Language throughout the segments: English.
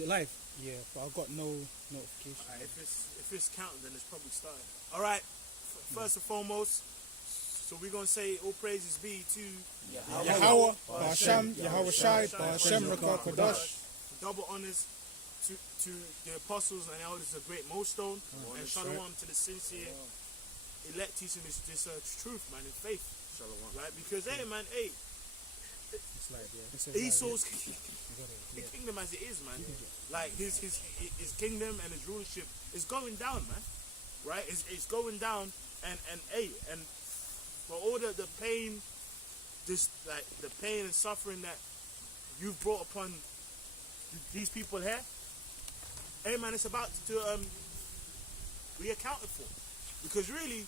Is it live? Yeah, but I've got no notification. Alright, if it's counting, then it's probably started. Alright, first and foremost, so we're going to say all praises be to Yahweh, Ba'Hashem, Yahweh Shai, Ba'Hashem, Rakah Kodash. Double honors to the apostles and elders of Great Millstone, and shalom to the sincere elect teaching this truth, man, in faith. Shalom. Right? Because, hey, man, hey, Esau's kingdom as it is, man. Like his kingdom and his rulership is going down, man. Right? It's going down, and for all the pain, the pain and suffering that you've brought upon these people here, hey, man, it's about to be accounted for, because really,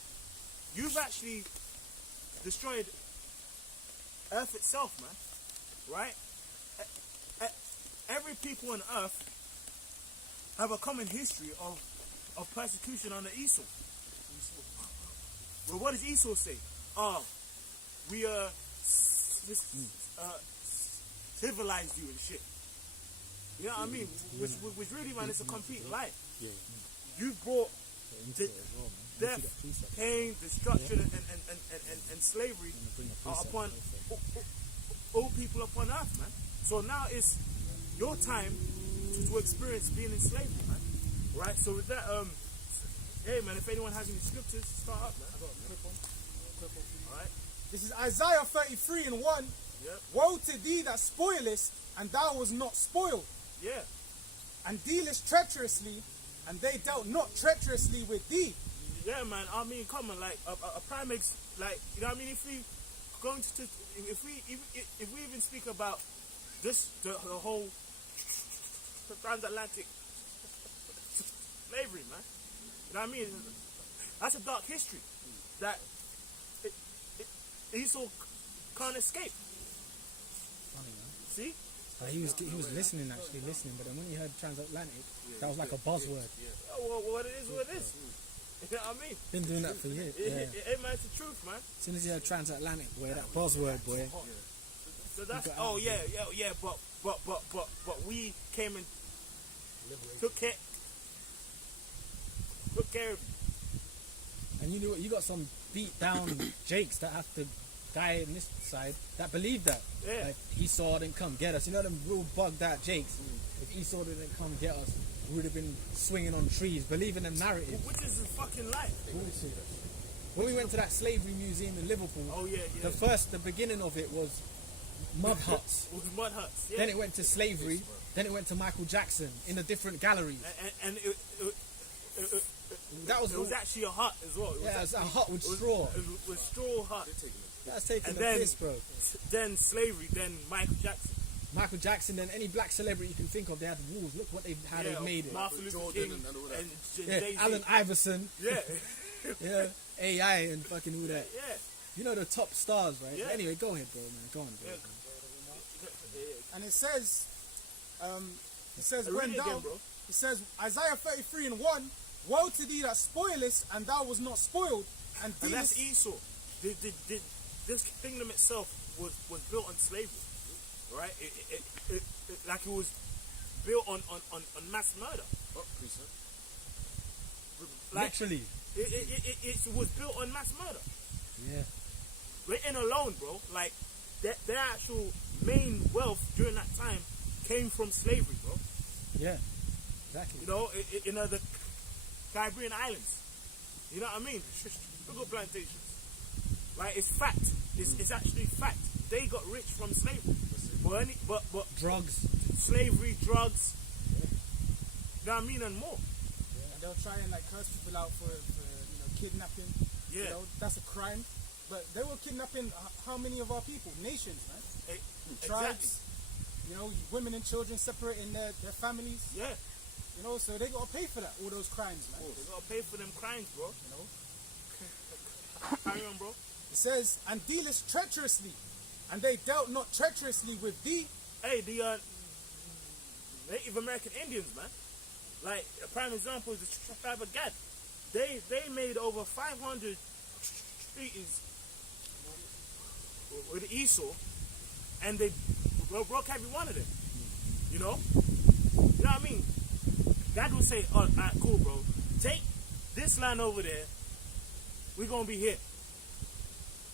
you've actually destroyed Earth itself, man. Right? Every people on Earth have a common history of persecution under Esau. Well, what does Esau say? We civilized you and shit. You know what I mean? Which really, man, it's a complete lie. You brought death, pain, destruction, and slavery upon all people upon earth, man. So now it's your time to experience being in slavery, man. Right? So with that, hey, man, if anyone has any scriptures, start up, man. I got a quick one. Alright? This is Isaiah 33:1. Yep. Woe to thee that spoilest, and thou was not spoiled. Yeah. And dealest treacherously, and they dealt not treacherously with thee. Yeah, man. I mean, come on, like a prime like, you know what I mean? If we even speak about this, the whole transatlantic slavery, man. You know what I mean? That's a dark history that Esau can't escape. Funny, man. See? He was listening, but then when he heard transatlantic, that was like a buzzword. Oh, well, what it is, what it is. You know what I mean? Been doing that for years. Hey, man, it's the truth, man. As soon as you heard transatlantic, boy, that buzzword, boy. So that's but we came and took care of you. And you know what? You got some beat down Jakes that have to die on this side that believe that. Yeah. Like Esau didn't come get us. You know them real bugged out Jakes. If Esau didn't come get us, we would have been swinging on trees, believing them narratives. Which is a fucking lie. When we went to that slavery museum in Liverpool, the beginning of it was mud huts. It was mud huts. Yeah. Then it went to slavery. Then it went to Michael Jackson in a different gallery. And it was actually a hut as well. It was a hut with straw. It was straw hut. That's taking and the piss, bro. Then slavery, then Michael Jackson, then any black celebrity you can think of, they had walls. Look what they made it. Martin Luther King and Jay-Z. Allen Iverson. Yeah. Yeah. AI and fucking all that. Yeah. You know the top stars, right? Yeah. Anyway, go ahead, bro, man. Go on, bro. And it says when thou, it says Isaiah 33:1. Woe to thee that spoilest, and thou was not spoiled, and that's Esau. This kingdom itself was built on slavery, right? It like it was built on mass murder. Like, literally, it was built on mass murder. Yeah. Britain alone, bro. Like their actual main wealth during that time came from slavery, bro. Yeah, exactly. You know, the Caribbean islands. You know what I mean? Sugar plantations. Like, it's fact. It's actually fact. They got rich from slavery. But drugs, slavery, drugs. You know what I mean, and more. And they'll try and like curse people out for kidnapping. Yeah. You know, that's a crime. But they were kidnapping how many of our people? Nations, man. Tribes. You know, women and children separating their families. Yeah. You know, so they gotta pay for that, all those crimes, man. They gotta pay for them crimes, bro. You know? Carry on, bro. It says, and dealest treacherously, and they dealt not treacherously with thee. Hey, the Native American Indians, man. Like, a prime example is the tribe of Gad. They made over 500 treaties with Esau, and they broke every one of them. You know what I mean? God will say, oh, alright, cool, bro. Take this land over there. We're going to be here.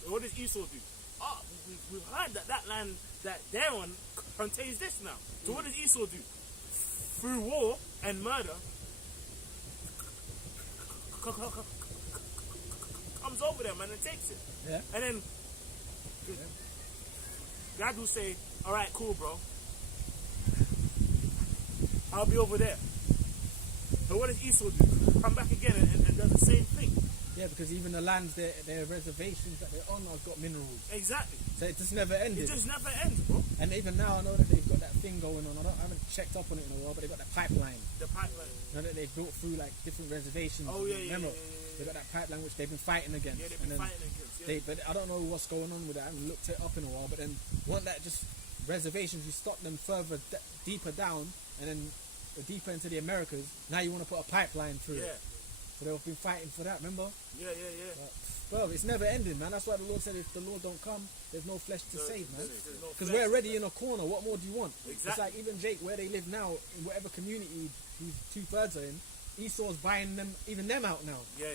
What does Esau do? Oh, we've heard that land that they're on contains this now. So what does Esau do? Through war and murder, comes over there, man, and takes it. Yeah. And then God will say, all right, cool, bro. I'll be over there. But what does Esau do? Come back again and does the same thing. Yeah, because even the lands, their reservations that they're on have got minerals. Exactly. So it just never ended. It just never ends, bro. And even now, I know that they've got that thing going on. I haven't checked up on it in a while, but they've got that pipeline. The pipeline. You know that they've built through like different reservations. Oh, yeah. Remember, they've got that pipeline which they've been fighting against. Yeah, they've been fighting against, yeah. But I don't know what's going on with that. I haven't looked it up in a while. But then, weren't that just reservations? You stop them further, deeper down, and then deeper into the Americas. Now you want to put a pipeline through it. So they've been fighting for that, remember? Yeah. Bro, it's never ending, man. That's why the Lord said if the Lord don't come, there's no flesh to save, man. No Because flesh. we're already in a corner. What more do you want? Exactly. It's like even Jake, where they live now, in whatever community he's 2/3 are in, Esau's buying them, even them out now. Yeah.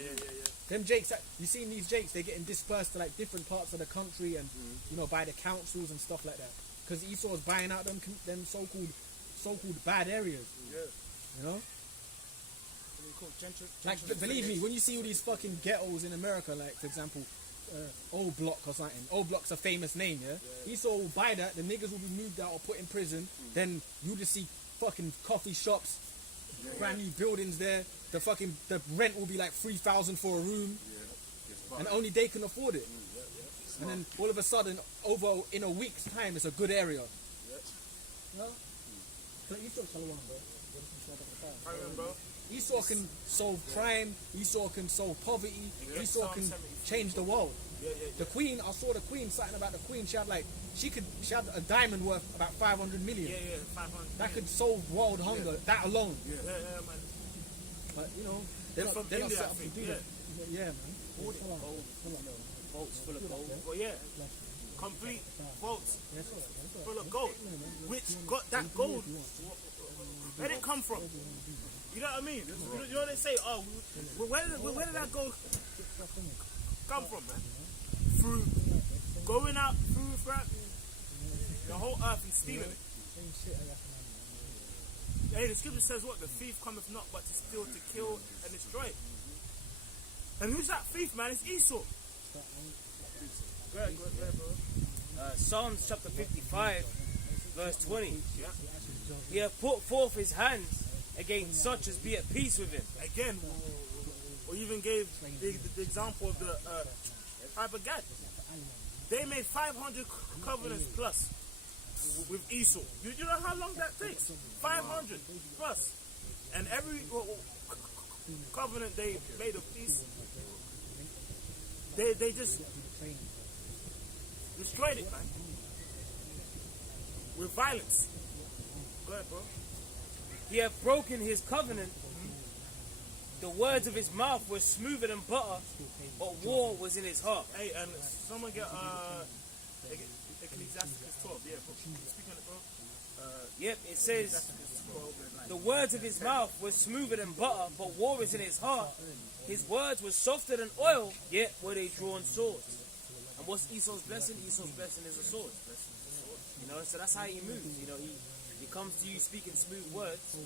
Them Jakes, you seen these Jakes, they're getting dispersed to like different parts of the country and, you know, by the councils and stuff like that. Because Esau's buying out them so-called bad areas. Yeah. You know? Like, Gentrification. believe me, when you see all these fucking ghettos in America, like, for example, Old Block or something. Old Block's a famous name, yeah? Esau will buy that, the niggas will be moved out or put in prison, then you just see fucking coffee shops, brand new buildings there, the rent will be like 3,000 for a room, and only they can afford it. And then all of a sudden, in a week's time, it's a good area. No? So Esau's Shalom, bro. I remember. Esau can solve crime, Esau can solve poverty, Esau can change the world. The queen, I saw the queen, something about the queen, she had a diamond worth about 500 million. Yeah, 500. That could solve world hunger, that alone. Yeah, man. But you know, they're not India, set I up to think, do yeah. that. Yeah, man. Vaults full of gold. Well, yeah. Complete vaults That's all right. full of gold. Which got that gold, where did it come from? You know what I mean? You know they say, oh, where did that gold come from, man? Through going out through the whole earth and stealing it. Hey, the scripture says what? The thief cometh not but to steal, to kill, and destroy. And who's that thief, man? It's Esau. Go ahead, bro. Psalms chapter 55, verse 20. Yeah. He hath put forth his hands against such as be at peace with him. Again, or even gave the example of the tribe of Gad. They made 500 covenants plus with Esau. You know how long that takes? 500 plus. And every covenant they made of peace, they just destroyed it, man. With violence. Go ahead, bro. He hath broken his covenant. The words of his mouth were smoother than butter, but war was in his heart. Hey, and someone get Ecclesiastes 12. Yeah, bro. Speak on it, bro. Yep, it says, the words of his mouth were smoother than butter, but war is in his heart. His words were softer than oil, yet were they drawn swords. And what's Esau's blessing? Esau's blessing is a sword. You know, so that's how he moves. You know, he comes to you speaking smooth words,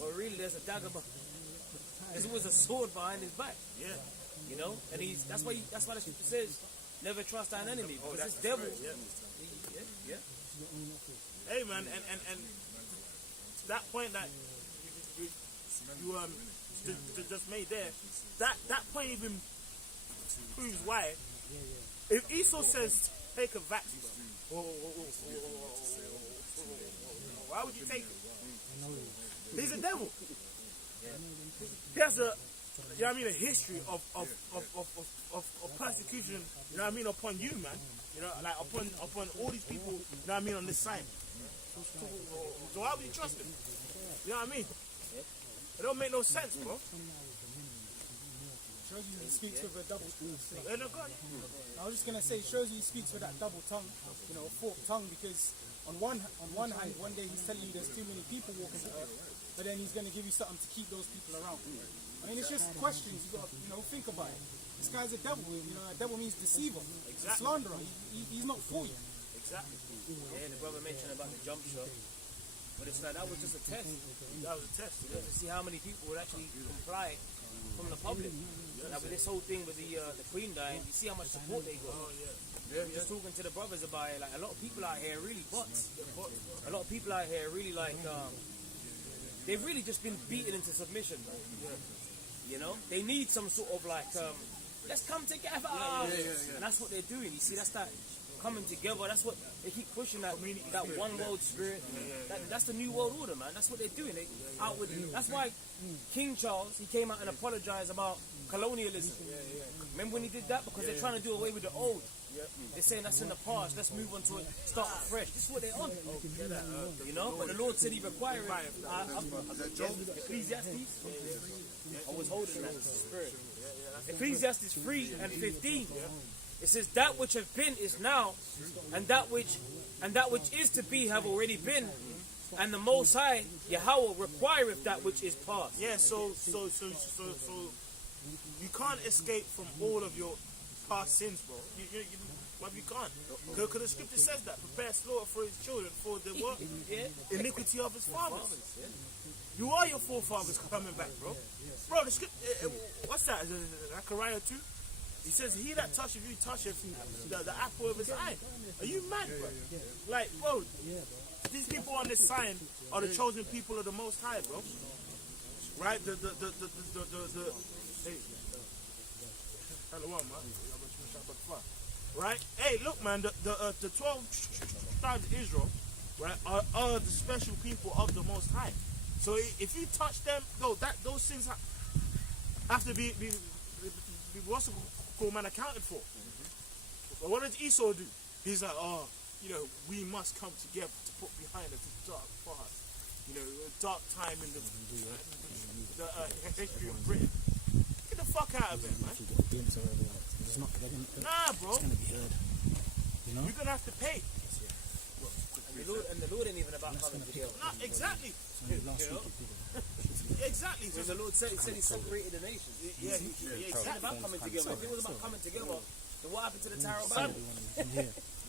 but really there's a dagger. There was a sword behind his back. Yeah. You know, and that's why the scripture says, never trust thine enemy, because this devil. Yeah. Hey, man, and to that point that you just made there, that point even proves why. If Esau says take a vacuum, why would you take it? He's a devil. He has a history of persecution, you know what I mean, upon you, man. You know, like upon all these people, you know what I mean, on this side. So why would you trust him? You know what I mean? It don't make no sense, bro. Shows you he speaks with a double. I I was just gonna say, shows you he speaks with that double tongue, forked tongue, because on one hand, one day he's telling you there's too many people walking the earth, but then he's going to give you something to keep those people around. I mean, it's just questions. You got to, think about it. This guy's a devil. A devil means deceiver, slanderer. He's not for you. Exactly. Yeah, the brother mentioned about the jump shot. But it's like that was just a test. That was a test. To see how many people would actually comply from the public. Like with this whole thing with the Queen dying, you see how much support they got. We're just talking to the brothers about it. Like a lot of people out here really bots. A lot of people out here really they've really just been beaten into submission. They need some sort of let's come together. And that's what they're doing. You see, that's that coming together. That's what they keep pushing, that one world spirit. That's the new world order, man. That's what they're doing. That's why King Charles, he came out and apologized about colonialism. Remember when he did that? Because they're trying to do away with the old. They're saying that's in the past. Let's move on to it. Start fresh. This is what they're on. But the Lord said He required Ecclesiastes. I was holding that spirit. Ecclesiastes 3 and 15. It says that which have been is now, and that which is to be have already been, and the Most High Yahweh requireth that which is past. Yeah, so you can't escape from all of your past sins, bro. You can't. Because the scripture says that. Prepare slaughter for his children for the what? Iniquity of his fathers. You are your forefathers coming back, bro. Bro, the script, what's that? Zechariah 2? He says, he that toucheth you toucheth the apple of his eye. Are you mad, bro? Like, bro, these people on this sign are the chosen people of the Most High, bro. Right? Hey. Hello, man. Right? Hey, look, man, the 12 tribes of Israel, right, are the special people of the Most High. So if you touch them, those sins have to be what's it called, man, accounted for. But what did Esau do? He's like, we must come together to put behind us this dark past. A dark time in the history of Britain. Get the fuck out of it, man. Nah, bro. It's gonna be heard. You're gonna have to pay. And the Lord ain't even about coming together. Nah, exactly. Exactly. Because the Lord said He separated the nations. It's not about coming together. If it was about coming together, then what happened to the Tower of Babel?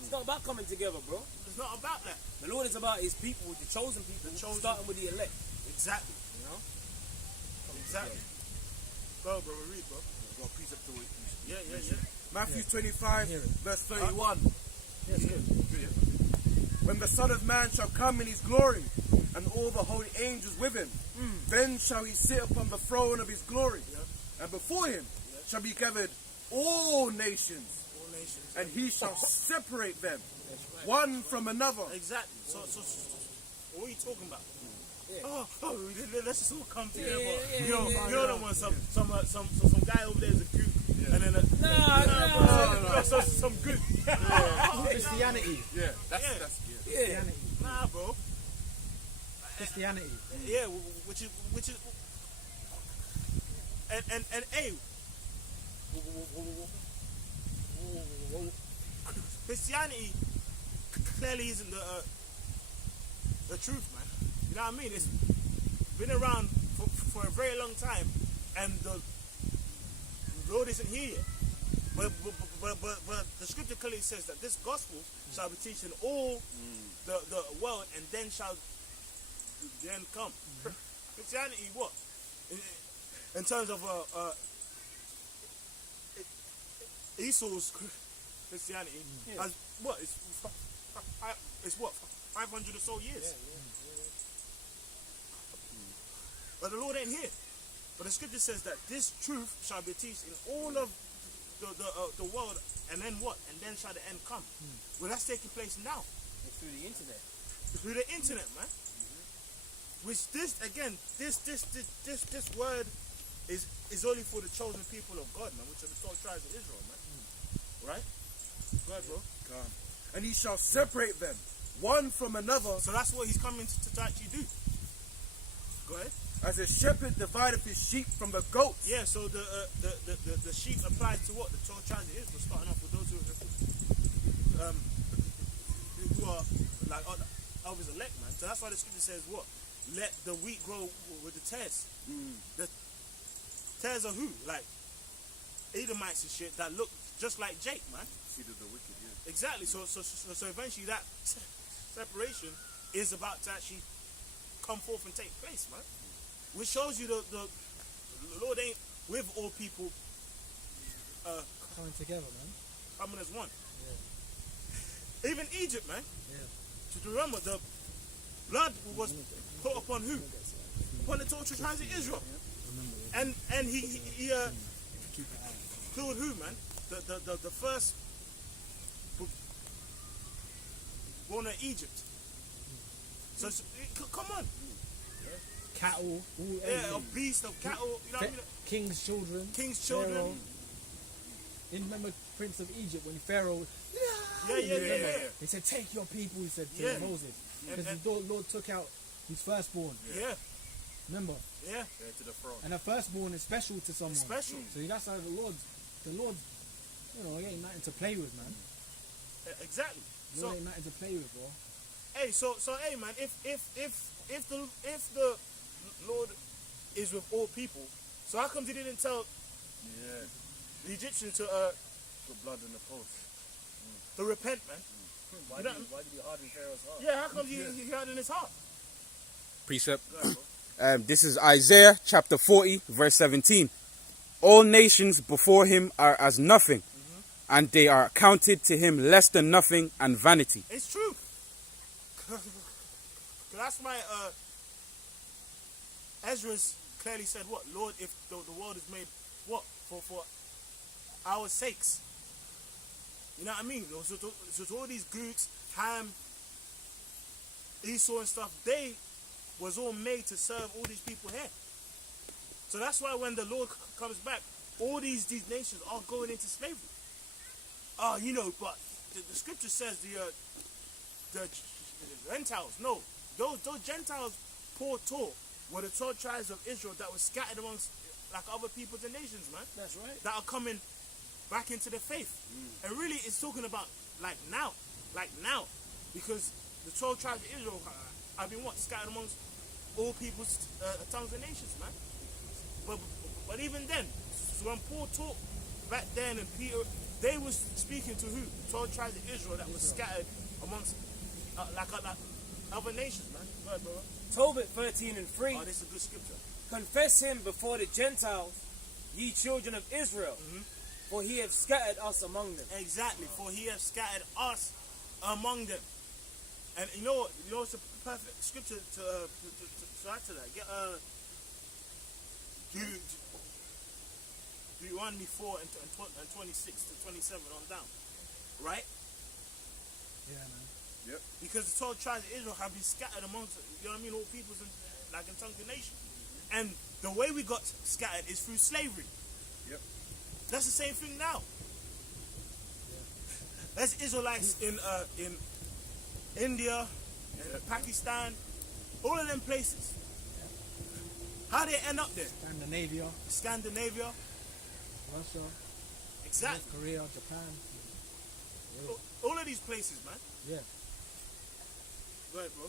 It's not about coming together, bro. It's not about that. The Lord is about His people, the chosen people, starting with the elect. Exactly. Exactly. Go, bro. Read, bro. Go, precept to it. Yeah. Matthew 25, verse 31. Yes, When the Son of Man shall come in his glory, and all the holy angels with him, then shall he sit upon the throne of his glory. And before him shall be gathered all nations. And he shall separate them, one from another. Exactly. So what are you talking about? Let's just all come together. You don't want some guy over there is a goop. And then some good Christianity. That's Christianity. Nah, bro. Christianity. Yeah, which is and hey, Christianity clearly isn't the truth, man. You know what I mean? It's been around for a very long time, and the Lord isn't here yet. But the scripture clearly says that this gospel shall be teaching all the world, and then shall the end come. Christianity, what? In terms of Esau's Christianity, has what? It's what? 500 or so years. But the Lord ain't here. But the scripture says that this truth shall be taught in all of the world, and then what? And then shall the end come. Well, that's taking place now. It's through the internet. It's through the internet, man. Which this word is only for the chosen people of God, man, which are the 12 tribes of Israel, man. Right? Go ahead, bro. And he shall separate them, one from another. So that's what he's coming to actually do. Go ahead. As a shepherd divideth his sheep from the goats. Yeah, so the sheep applies to what? The 12 tribes of Israel, starting off with those who are like of his elect, man. So that's why the scripture says what? let the wheat grow with the tares. The tares are who? Like Edomites and shit that look just like Jake, man. Seed of the wicked, yeah. Exactly. So eventually that separation is about to actually come forth and take place, man. Which shows you the Lord ain't with all people Coming together, man. coming as one. Yeah. Even Egypt, man. Yeah. To remember, the blood was put upon who? Upon the 12 tribes of Israel. And he killed who, man? The first born in Egypt. So come on. Cattle, all Yeah, a beast of cattle, you know what I mean? King's children. King's children. Pharaoh. And remember Prince of Egypt when Pharaoh. Yeah. He said, "Take your people." He said to Yeah. Moses, because And- the Lord took out his firstborn. Yeah, Remember, yeah. Yeah, to the throne. and a firstborn is special to someone. It's special. So that's how the Lord, you know, he ain't nothing to play with, man. Exactly. The So Lord ain't nothing to play with, bro. hey, so hey, man, if the Lord is with all people, so how come he didn't tell Yeah. the Egyptians to Put blood in the post. repent, man? Why did he harden Pharaoh's heart? Yeah, how come he had in his heart? Precept. Go ahead, bro. This is Isaiah chapter 40, verse 17. All nations before him are as nothing, and they are counted to him less than nothing and vanity. It's true. That's why Ezra's clearly said, what? Lord, if the world is made, what? For our sakes. You know what I mean? So to all these Greeks, Ham, Esau and stuff, they was all made to serve all these people here. So that's why when the Lord comes back, all these nations are going into slavery. You know, but the scripture says the Gentiles, no, those Gentiles poor taught were the 12 tribes of Israel that were scattered amongst like other peoples and nations, man. That's right. That are coming back into the faith. And really it's talking about like now, because the 12 tribes of Israel have been what? Scattered amongst all peoples, tongues and nations, man. But even then, so when Paul taught back then and Peter, they was speaking to who? The 12 tribes of Israel that was scattered amongst like other nations, man. Go ahead, brother. Tobit 13 and 3. Oh, this is a good scripture. Confess him before the Gentiles, ye children of Israel, for he hath scattered us among them. Exactly, for he has scattered us among them. And you know it's a perfect scripture to add to that. Get Deuteronomy 4 and 26 to 27 on down, right? Yeah, man. Yep. Because the 12 tribes of Israel have been scattered amongst, you know what I mean, all peoples in tongues and nations. And the way we got scattered is through slavery. Yep. That's the same thing now. There's Israelites in India, and Pakistan, all of them places. How they end up there? Scandinavia, Russia, exactly. North Korea, Japan. All of these places, man. Yeah. Go ahead, bro.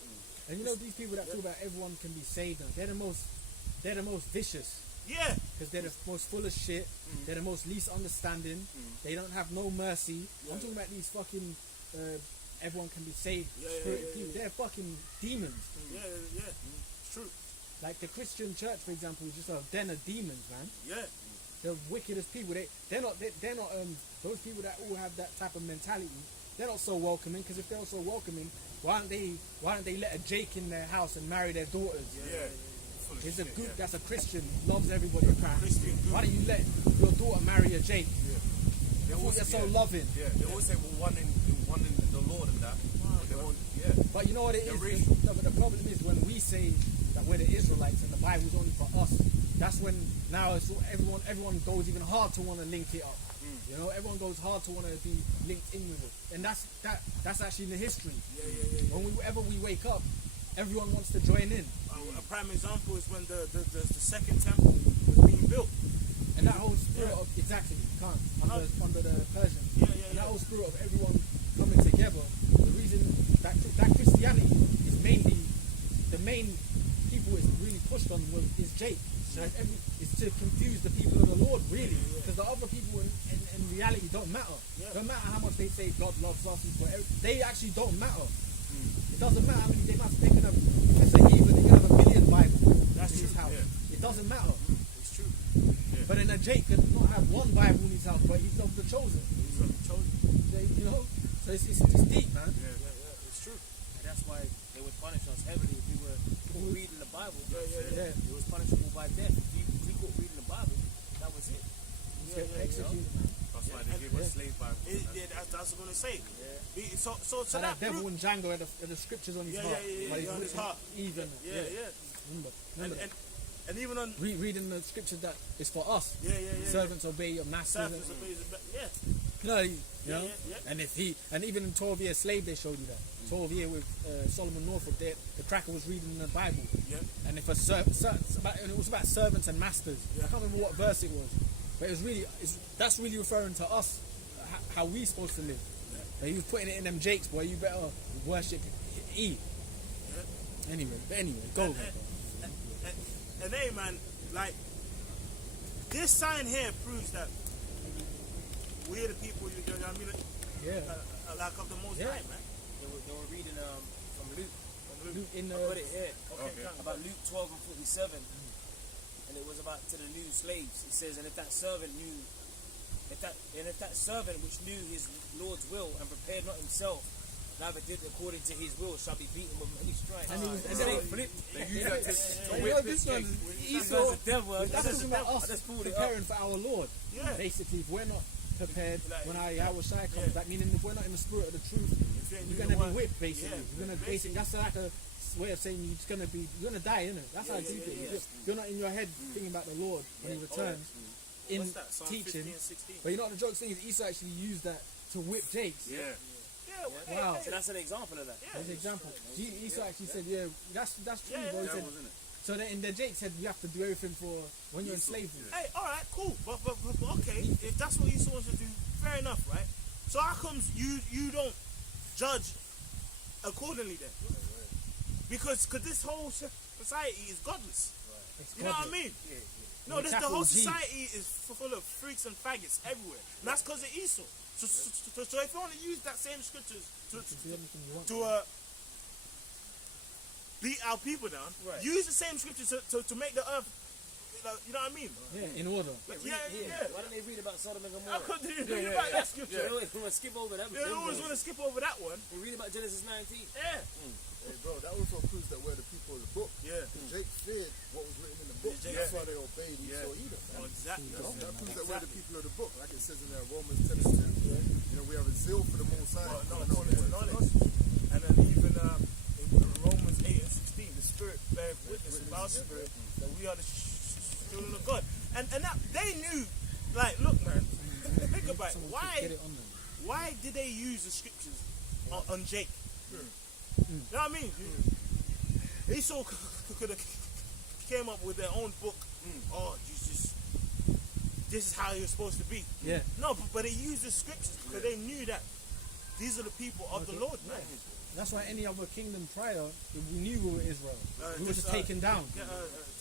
And you know these people that talk about everyone can be saved, and they're the most vicious. Yeah. Because they're the most full of shit. They're the most least understanding. They don't have no mercy. I'm talking about these fucking everyone can be saved spirit people. They're fucking demons. Yeah. It's true. Like the Christian church, for example, is just a den of demons, man. Yeah. The wickedest people. They're not those people that all have that type of mentality. They're not so welcoming, because if they're so welcoming, why don't they let a Jake in their house and marry their daughters? Yeah. There's a group that's a Christian, loves everybody. Christian group. Why don't you let your daughter marry a Jake? They They're so loving. Yeah, they always say one in the Lord and that. But they won't, But you know what it They're is? really- No, but the problem is when we say that we're the Israelites and the Bible's only for us, that's when now it's everyone goes even hard to want to link it up. You know, everyone goes hard to want to be linked in with it, and that's actually in the history. Yeah. Whenever we wake up, everyone wants to join in, A prime example is when the second temple was being built. and that whole spirit of exactly under the Persians. Yeah. And that whole spirit of everyone coming together. The reason that Christianity is mainly the main pushed on is Jake. So it's to confuse the people of the Lord, really, because the other people in reality don't matter. Don't matter how much they say God loves us, they actually don't matter. It doesn't matter how many they can have. If it's a heathen, they can have 1 million Bibles in his house. It doesn't matter. It's true. But then a Jake could not have one Bible in his house, but he's of the chosen. He's of the chosen. You know, so it's deep, man. It's true. And that's why they would punish us heavily if we were reading the Bible. Yeah. It was punishable by death. If we quit reading the Bible, that was it. Executed. That's why they gave us slave Bible. That's what I was gonna say. So So that devil and Django had the scriptures on his heart. But he's on his heart. Even. Remember. And even on reading the scriptures that is for us. Servants obey your masters. Servants obey You know. And even in 12 Years Slave, they showed you that. 12 Year with Solomon Northup, the cracker was reading the Bible. And if and it was about servants and masters. I can't remember what verse it was, but it was that's really referring to us, how we supposed to live. But he was putting it in them Jakes, boy. You better worship E. Anyway, go. And hey, man, like this sign here proves that we're the people. You know what I mean? Like of the Most High, man. They were reading from Luke. Luke in I put it here. About Luke 12 and 47. And it was about to the new slaves. It says, and if that servant which knew his Lord's will and prepared not himself, neither did according to his will, shall be beaten with many stripes. And they flipped. This one, Esau. That's talking about us preparing for our Lord. Basically, if we're not prepared when our Yahushua comes back, meaning if we're not in the spirit of the truth, you're gonna be whipped. Basically, that's like a way of saying you're gonna die, isn't it? That's how deep it is. You're not in your head thinking about the Lord when He returns in teaching. But you know what the joke thing is? Esau actually used that to whip Jakes. Wow. So that's an example of that. That's an example. Esau actually said, that's true, bro. He said, so then in the Jake said you have to do everything for when you're enslaved. Hey, all right, cool. But okay, if that's what Esau wants to do, fair enough, right? So how comes you don't judge accordingly then? Because this whole society is godless. You know what I mean? No, the whole society is full of freaks and faggots everywhere. And that's because of Esau. So if you want to use that same scriptures to beat our people down, use the same scriptures to make the earth, you know what I mean? In order. Why don't they read about Sodom and Gomorrah? How could they read about that scripture? They always want to skip over that. They always want to skip over that one. They read about Genesis 19. Hey bro, that also proves that we're the people of the book. Jake feared what was written in the book. That's why they obeyed Esau Edom. Exactly. You know? That proves that we're the people of the book. Like it says in there, Romans 10 and 2. You know, we have a zeal for the Most High. Knowledge. And then even in Romans 8 and 16, the Spirit bears witness with our spirit that we are the children of God. And that they knew, like, look, man, think about it. Why did they use the scriptures on Jake? You know what I mean? Esau could have came up with their own book. Oh, this is how you're supposed to be. No, but they used the scriptures because they knew that these are the people of the Lord, man. That's why any other kingdom prior, we knew we were Israel. We were just taken down.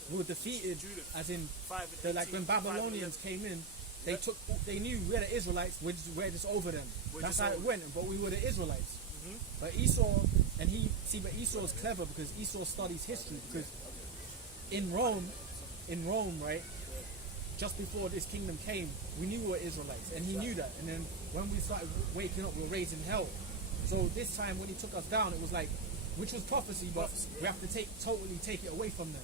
We were defeated, as in, like when Babylonians came in, they knew we're the Israelites, we're just over them. That's how it went, but we were the Israelites. But Esau, but Esau is clever because Esau studies history. Because in Rome, right, just before this kingdom came, we knew we were Israelites, and he knew that. And then when we started waking up, we were raised in hell. So this time when he took us down, it was like, which was prophecy, but we have to totally take it away from them.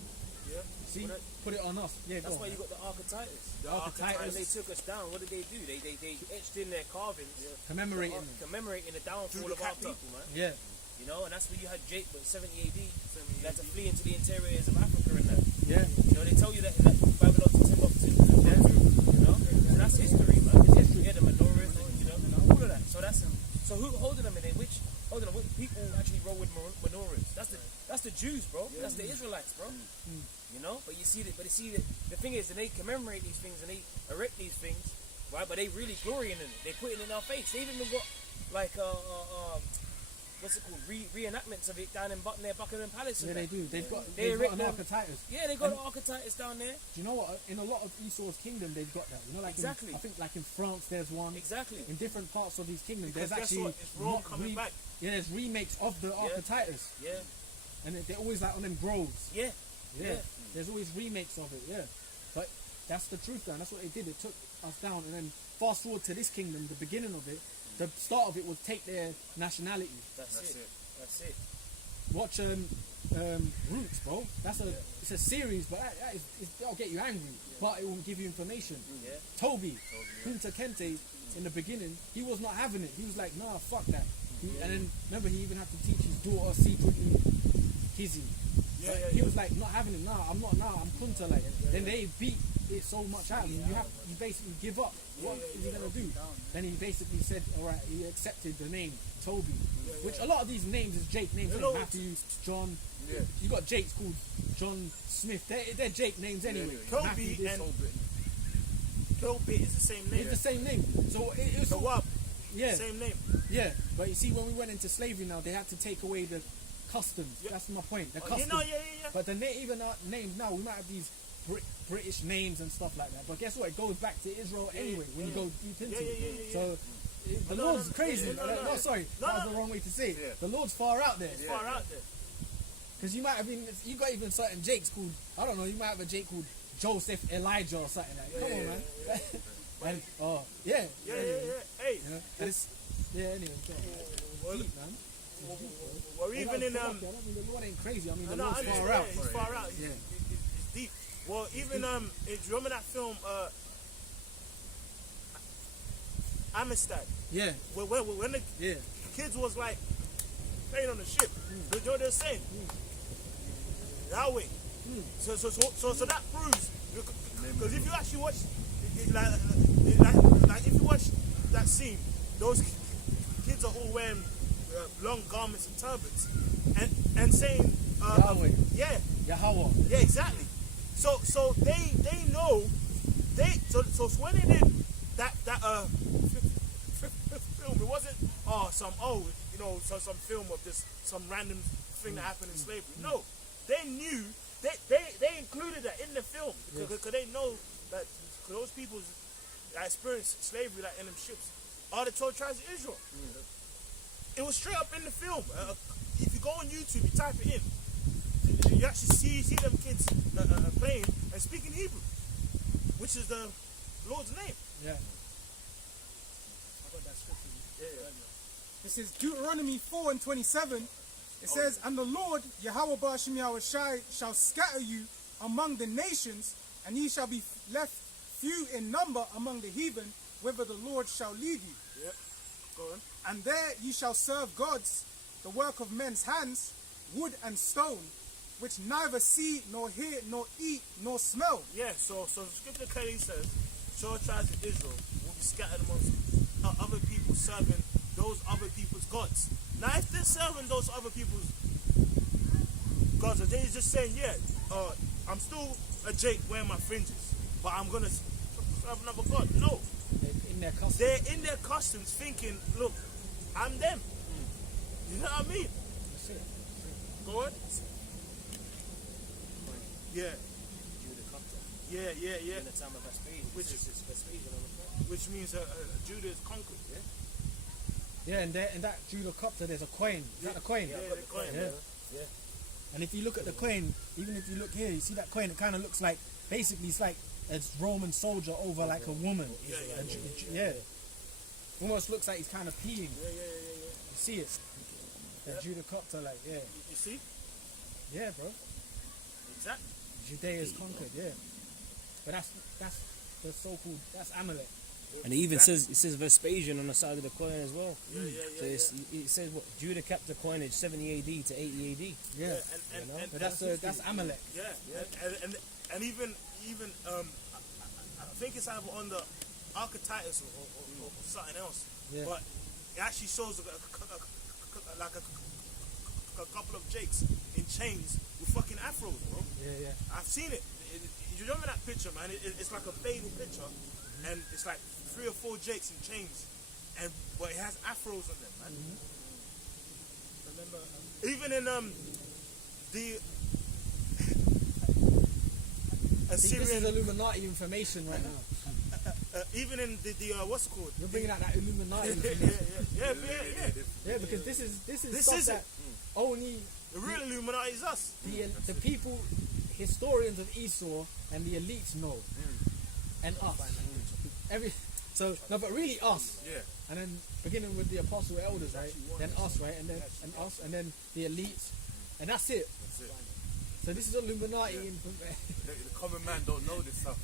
See, put it on us. That's why you got the Archetypus. When they took us down, what did they do? They etched in their carvings, commemorating the downfall of our people, man. You know, and that's when you had Jake, but 70 AD, you had to flee into the interiors of Africa and that. You know, they tell you that in that Babylon to Timbuktu. You know, so that's history, man. It's history. The menorahs, you know, all of that. So who holding them in there? Which people actually roll with menorahs? That's the Jews, bro. That's the Israelites, bro. You know, but the thing is, and they commemorate these things and they erect these things, right? But they really glory in it. They put it in our face. They even got like what's it called, reenactments of it down in near Buckingham Palace. Yeah, and they that. do. They've got They an erect them. Archetypus. Yeah, they got an Archetypus down there. Do you know what? In a lot of Esau's kingdom, they've got that. You know, like Exactly. I think like in France, there's one. Exactly. In different parts of these kingdoms, Because there's guess actually what? It's Rome coming back. Yeah, there's remakes of the Archetypus, Yeah. and they're always like on them groves. Yeah. Yeah. Yeah. There's always remakes of it. Yeah, but that's the truth, though. And that's what they did. It took us down, and then fast forward to this kingdom, the beginning of it. The start of it was take their nationality. That's it. That's it. Watch Roots, bro. It's a series, but that'll get you angry, but it won't give you information. Yeah. Toby, Kunta Kente, in the beginning, he was not having it. He was like, nah, fuck that. And then remember, he even had to teach his daughter secretly Kizzy. He was like, not having it. Nah, I'm Kunta. Like, then they beat it so much out of him. You basically give up. What is he gonna do? Then he basically said, all right, he accepted the name Toby, which a lot of these names is Jake names. Like Matthew, John. Yeah. You got Jakes called John Smith. They're Jake names anyway. Kobe and Kobe is the same name. It's the same name. So it's So what? yeah, Same name. yeah. But you see, when we went into slavery, now they had to take away the customs. Yeah. That's my point. The Oh, customs. yeah. But the even our names now, we might have these British names and stuff like that. But guess what? It goes back to Israel anyway when you go deep into it. So the Lord's crazy. Sorry, that was the wrong way to say it. Yeah. The Lord's far out there. Far out there. Because you might have been, you got even certain Jakes called, I don't know, you might have a Jake called Joseph Elijah or something like that. Come on, man. And, Yeah. Hey, You know, and it's, anyway. well, Deep, man. we're even in I mean, the Lord ain't crazy. I mean, the no, Lord's I far understand. out. He's far out. Yeah. It's deep. Well, even remember that film Amistad? Yeah, When the yeah. kids was like playing on the ship, you know what they're saying? Yahweh. So that proves, because if you actually watch, like if you watch that scene, those kids are all wearing long garments and turbans, and saying, Yahweh. yeah, Yahweh. yeah, exactly. So they know so when they did that film, it wasn't some film of just some random thing that happened in slavery. No, they knew they included that in the film because they know that those people that experienced slavery like in them ships are the 12 tribes of Israel. It was straight up in the film. If you go on YouTube, you type it in, you actually see them kids playing and speaking Hebrew, which is the Lord's name. Yeah. I got that scripture earlier. This is Deuteronomy 4:27. It says, and the Lord, Yahweh Ba'ashem Yahweh Shai, shall scatter you among the nations, and ye shall be left few in number among the heathen, whither the Lord shall lead you. Yep. Go on. And there ye shall serve gods, the work of men's hands, wood and stone, which neither see, nor hear, nor eat, nor smell. Yeah, so the scripture clearly says, 12 tribes of Israel will be scattered amongst other people serving those other people's gods. Now, if they're serving those other people's gods, are they just saying, I'm still a Jake wearing my fringes, but I'm going to serve another god? No. In their customs. They're in their customs thinking, look, I'm them. You know what I mean? That's it. Go on. Yeah. Yeah. In the time of Vespasian, Which- it's Vespasian on the front. Which means Judah is conquered, yeah? Yeah, and that Judocopter, there's a coin. Is that a coin? Yeah, the coin. Yeah. Yeah. And if you look at the coin, even if you look here, you see that coin, it kind of looks like, basically it's like a Roman soldier over like a woman. Yeah. Almost looks like he's kind of peeing. Yeah. You see it? The Judocopter, like, yeah. You see? Yeah, bro. Exactly. Judea is conquered, yeah. But that's the so-called, that's Amalek. And it even says Vespasian on the side of the coin as well. So Yeah. it says what Judah kept the coinage 70 AD to 80 AD. Yeah. And But that's Amalek. yeah. And even I think it's either on the Archetypus or something else. Yeah. But it actually shows like a couple of Jakes in chains with fucking afros, bro. Yeah. I've seen it. You remember that picture, man? It's like a faded picture, and it's like 3 or 4 Jakes in chains, but it has afros on them, man. remember. Even in the See, this is Assyrian, Illuminati information right now. even in the what's it called? You're bringing out that Illuminati Yeah, information. yeah. Yeah, because this is This stuff is that only The real Illuminati is us. the people, historians of Esau and the elites know, and us. But really us. Yeah. And then beginning with the apostle elders, right? Then us, right? And then us, and then the elites, and that's it. That's it. So this is Illuminati. The common man don't know this stuff.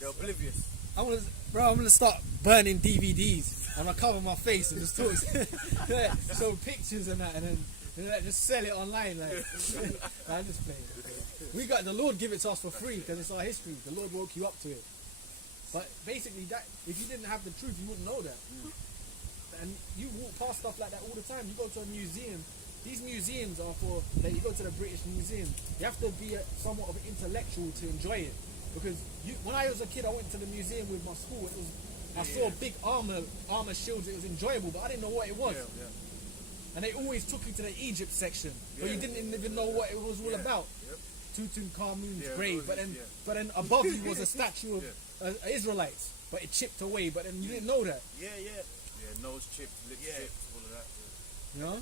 They're oblivious. I'm gonna start burning DVDs. I'm gonna cover my face and just talk, show pictures and that, and then just sell it online. Like, I just play it. We got the Lord give it to us for free because it's our history. The Lord woke you up to it. But basically, that if you didn't have the truth, you wouldn't know that. And you walk past stuff like that all the time. You go to a museum. These museums are for, like, you go to the British Museum. You have to be somewhat of an intellectual to enjoy it. Because when I was a kid, I went to the museum with my school. I saw big armor shields. It was enjoyable, but I didn't know what it was. And they always took you to the Egypt section, but you didn't even know what it was all about. Tutankhamun's grave, but then above you was a statue of Israelites, but it chipped away. But then you didn't know that. Yeah. Yeah, nose chipped, lips chipped, all of that. You know?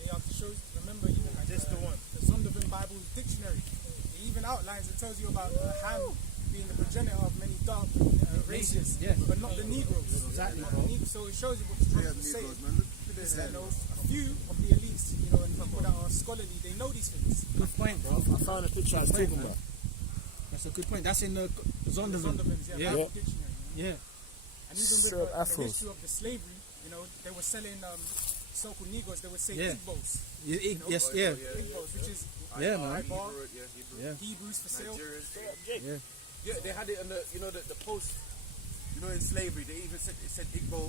They have to show. Remember, even like Just the one. the Zondervan Bible Dictionary. It even outlines. It tells you about Ham being the progenitor of many dark races, but not the Negroes. Exactly, Not bro. the Negroes. So it shows you what the scripture is saying. You know, a few of the elites, you know, and people that are scholarly, they know these things. Good point, bro. I found a picture I was talking about. That's a good point. That's in the Zondervan. Zondervan's, Yeah. Bible Dictionary. You know? Yeah. And even with Syrup the afros. history of the slavery, you know, they were selling so-called Negroes. They would say Yeah. Igbos, Yes, yeah. Igbos, which is Yeah, man. Ibar, Yeah. Hebrews for sale. Nigerians. Yeah, they had it in the, the post, in slavery, they even said, it said Igbo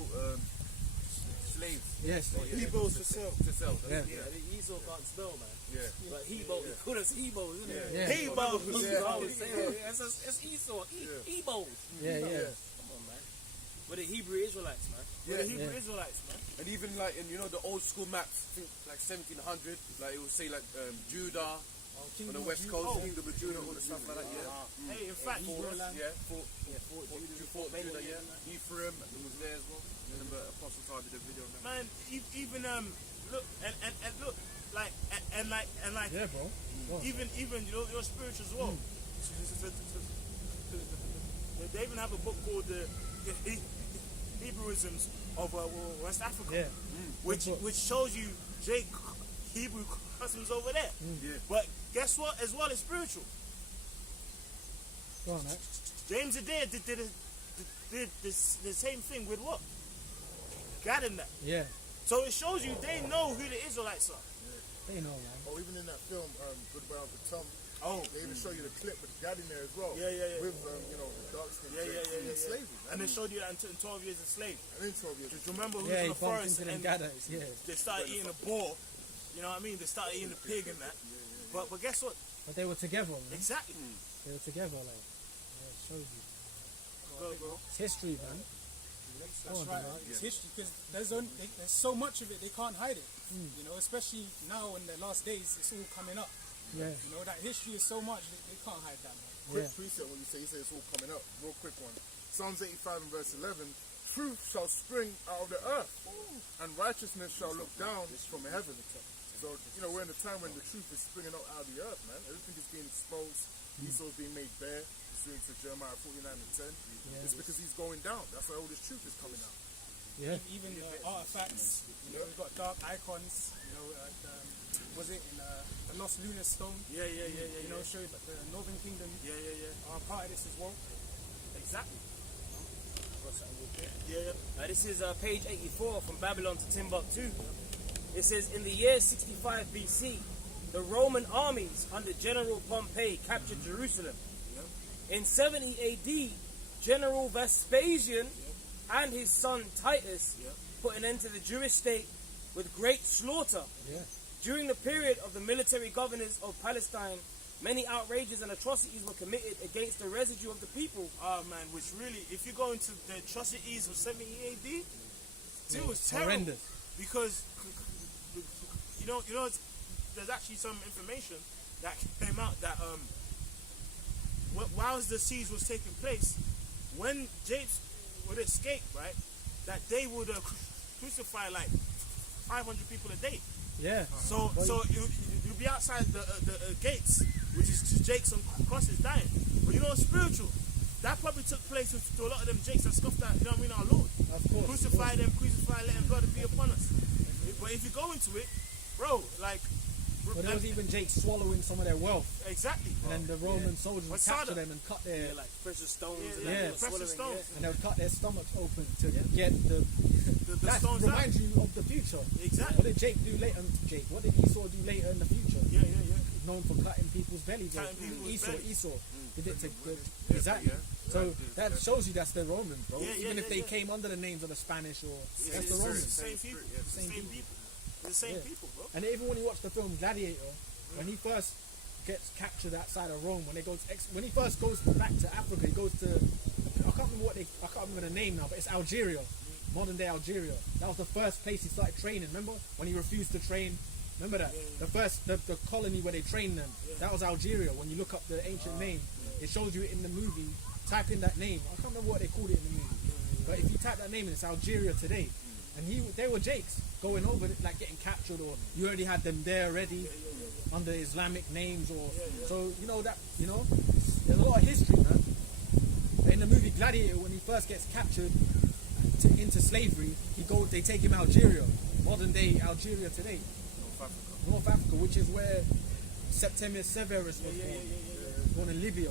slaves. Yes. Hebrews for sale. To sell. Yeah. Esau can't spell, man. Yeah. But Hebo, he called us Hebos, isn't it? Yeah. Hebrews. Hebos. I always say that. It's Esau. Hebos. Yeah. Come on, man. We're the Hebrew Israelites, man. We're the Hebrew Israelites, man. And even like in the old school maps, I think like 1700, like it would say like Judah on the west coast, Kingdom of Judah, all the stuff like that. Yeah. Hey, in fact, Fort Judah, yeah. Ephraim was there as well. Remember Apostle Todd did a video on that. man, even look and look like Yeah, bro. even you're spiritual as well. They even have a book called the Hebrewisms of West Africa, Yeah. which shows you Hebrew customs over there. Yeah. But guess what? As well, it's spiritual. Go on, man. James Adair did the same thing with what? God in that. Yeah. So it shows you they know who the Israelites are. They know, man. Oh, even in that film, Goodbye Uncle Tom, Oh. they even show you the clip with God in there as well. Yeah. With, the dark skin. Yeah. Slavery, And they showed you that in 12 years a slave. And then 12 years. Do you remember who Yeah, he was in the bumped forest into them and gathers. Yeah. they started eating a boar? You know what I mean? They started eating a pig and that. But guess what? But they were together, man. Exactly. They were together, like. Yeah, it shows you. Go, bro. It's history, man. That's on, right. man. It's history because there's so much of it they can't hide it. You know, especially now in the last days, it's all coming up. Yeah. You know, that history is so much they can't hide that, man. Quick Yeah. precept when you say it's all coming up. Real quick one. Psalms 85 and verse 11. Truth shall spring out of the earth, and righteousness shall look down from heaven. So, we're in a time when the truth is springing out of the earth, man. Everything is being exposed. Esau's being made bare. Pursuant to Jeremiah 49 and 10. It's because he's going down. That's why all this truth is coming out. Yeah. Even artifacts, we've got dark icons, was it in the Lost Lunar Stone? Yeah. You know, show that the Northern Kingdom Yeah. are part of this as well. Exactly. This is page 84 from Babylon to Timbuktu. It says, in the year 65 BC, the Roman armies under General Pompey captured Jerusalem. In 70 AD, General Vespasian and his son Titus put an end to the Jewish state with great slaughter. Yeah. During the period of the military governors of Palestine, many outrages and atrocities were committed against the residue of the people. Oh man, which really, if you go into the atrocities of 70 AD, it was terrible. Horrendous. Because there's actually some information that came out that whilst the siege was taking place, when Japes would escape, right, that they would crucify like 500 people a day. Yeah. So you'll be outside the gates, which is Jakes on crosses dying. But you know, spiritual, that probably took place to a lot of them Jakes that scoffed at, you know what I mean, our Lord. Of course. Crucify them, let them blood be upon us. But if you go into it, bro, like... But there was even Jake swallowing some of their wealth. Exactly. And then the Roman soldiers would capture them and cut their... like precious stones. Precious stones. And they would cut their stomachs open to get the that stones reminds you of the future. Exactly. What did Jake do later? What did Esau do later in the future? Yeah. Known for cutting people's bellies. Esau did it to exactly. So that shows you that's the Romans, bro. Even if they came under the names of the Spanish or that's the Romans. Same people. The same people, bro. And even when you watch the film Gladiator, when he first gets captured outside of Rome, when he first goes back to Africa, he goes to I can't remember the name now, but it's Algeria, modern day Algeria. That was the first place he started training. Remember when he refused to train? Remember that the colony where they trained them. That was Algeria. When you look up the ancient name, it shows you in the movie. Type in that name. I can't remember what they called it in the movie, but if you type that name in, it's Algeria today. And they were Jakes going over it, like getting captured, or you already had them there already under Islamic names, or so there's a lot of history, man. In the movie Gladiator, when he first gets captured into slavery, they take him Algeria, modern day Algeria today, North Africa, which is where Septimius Severus was born in Libya,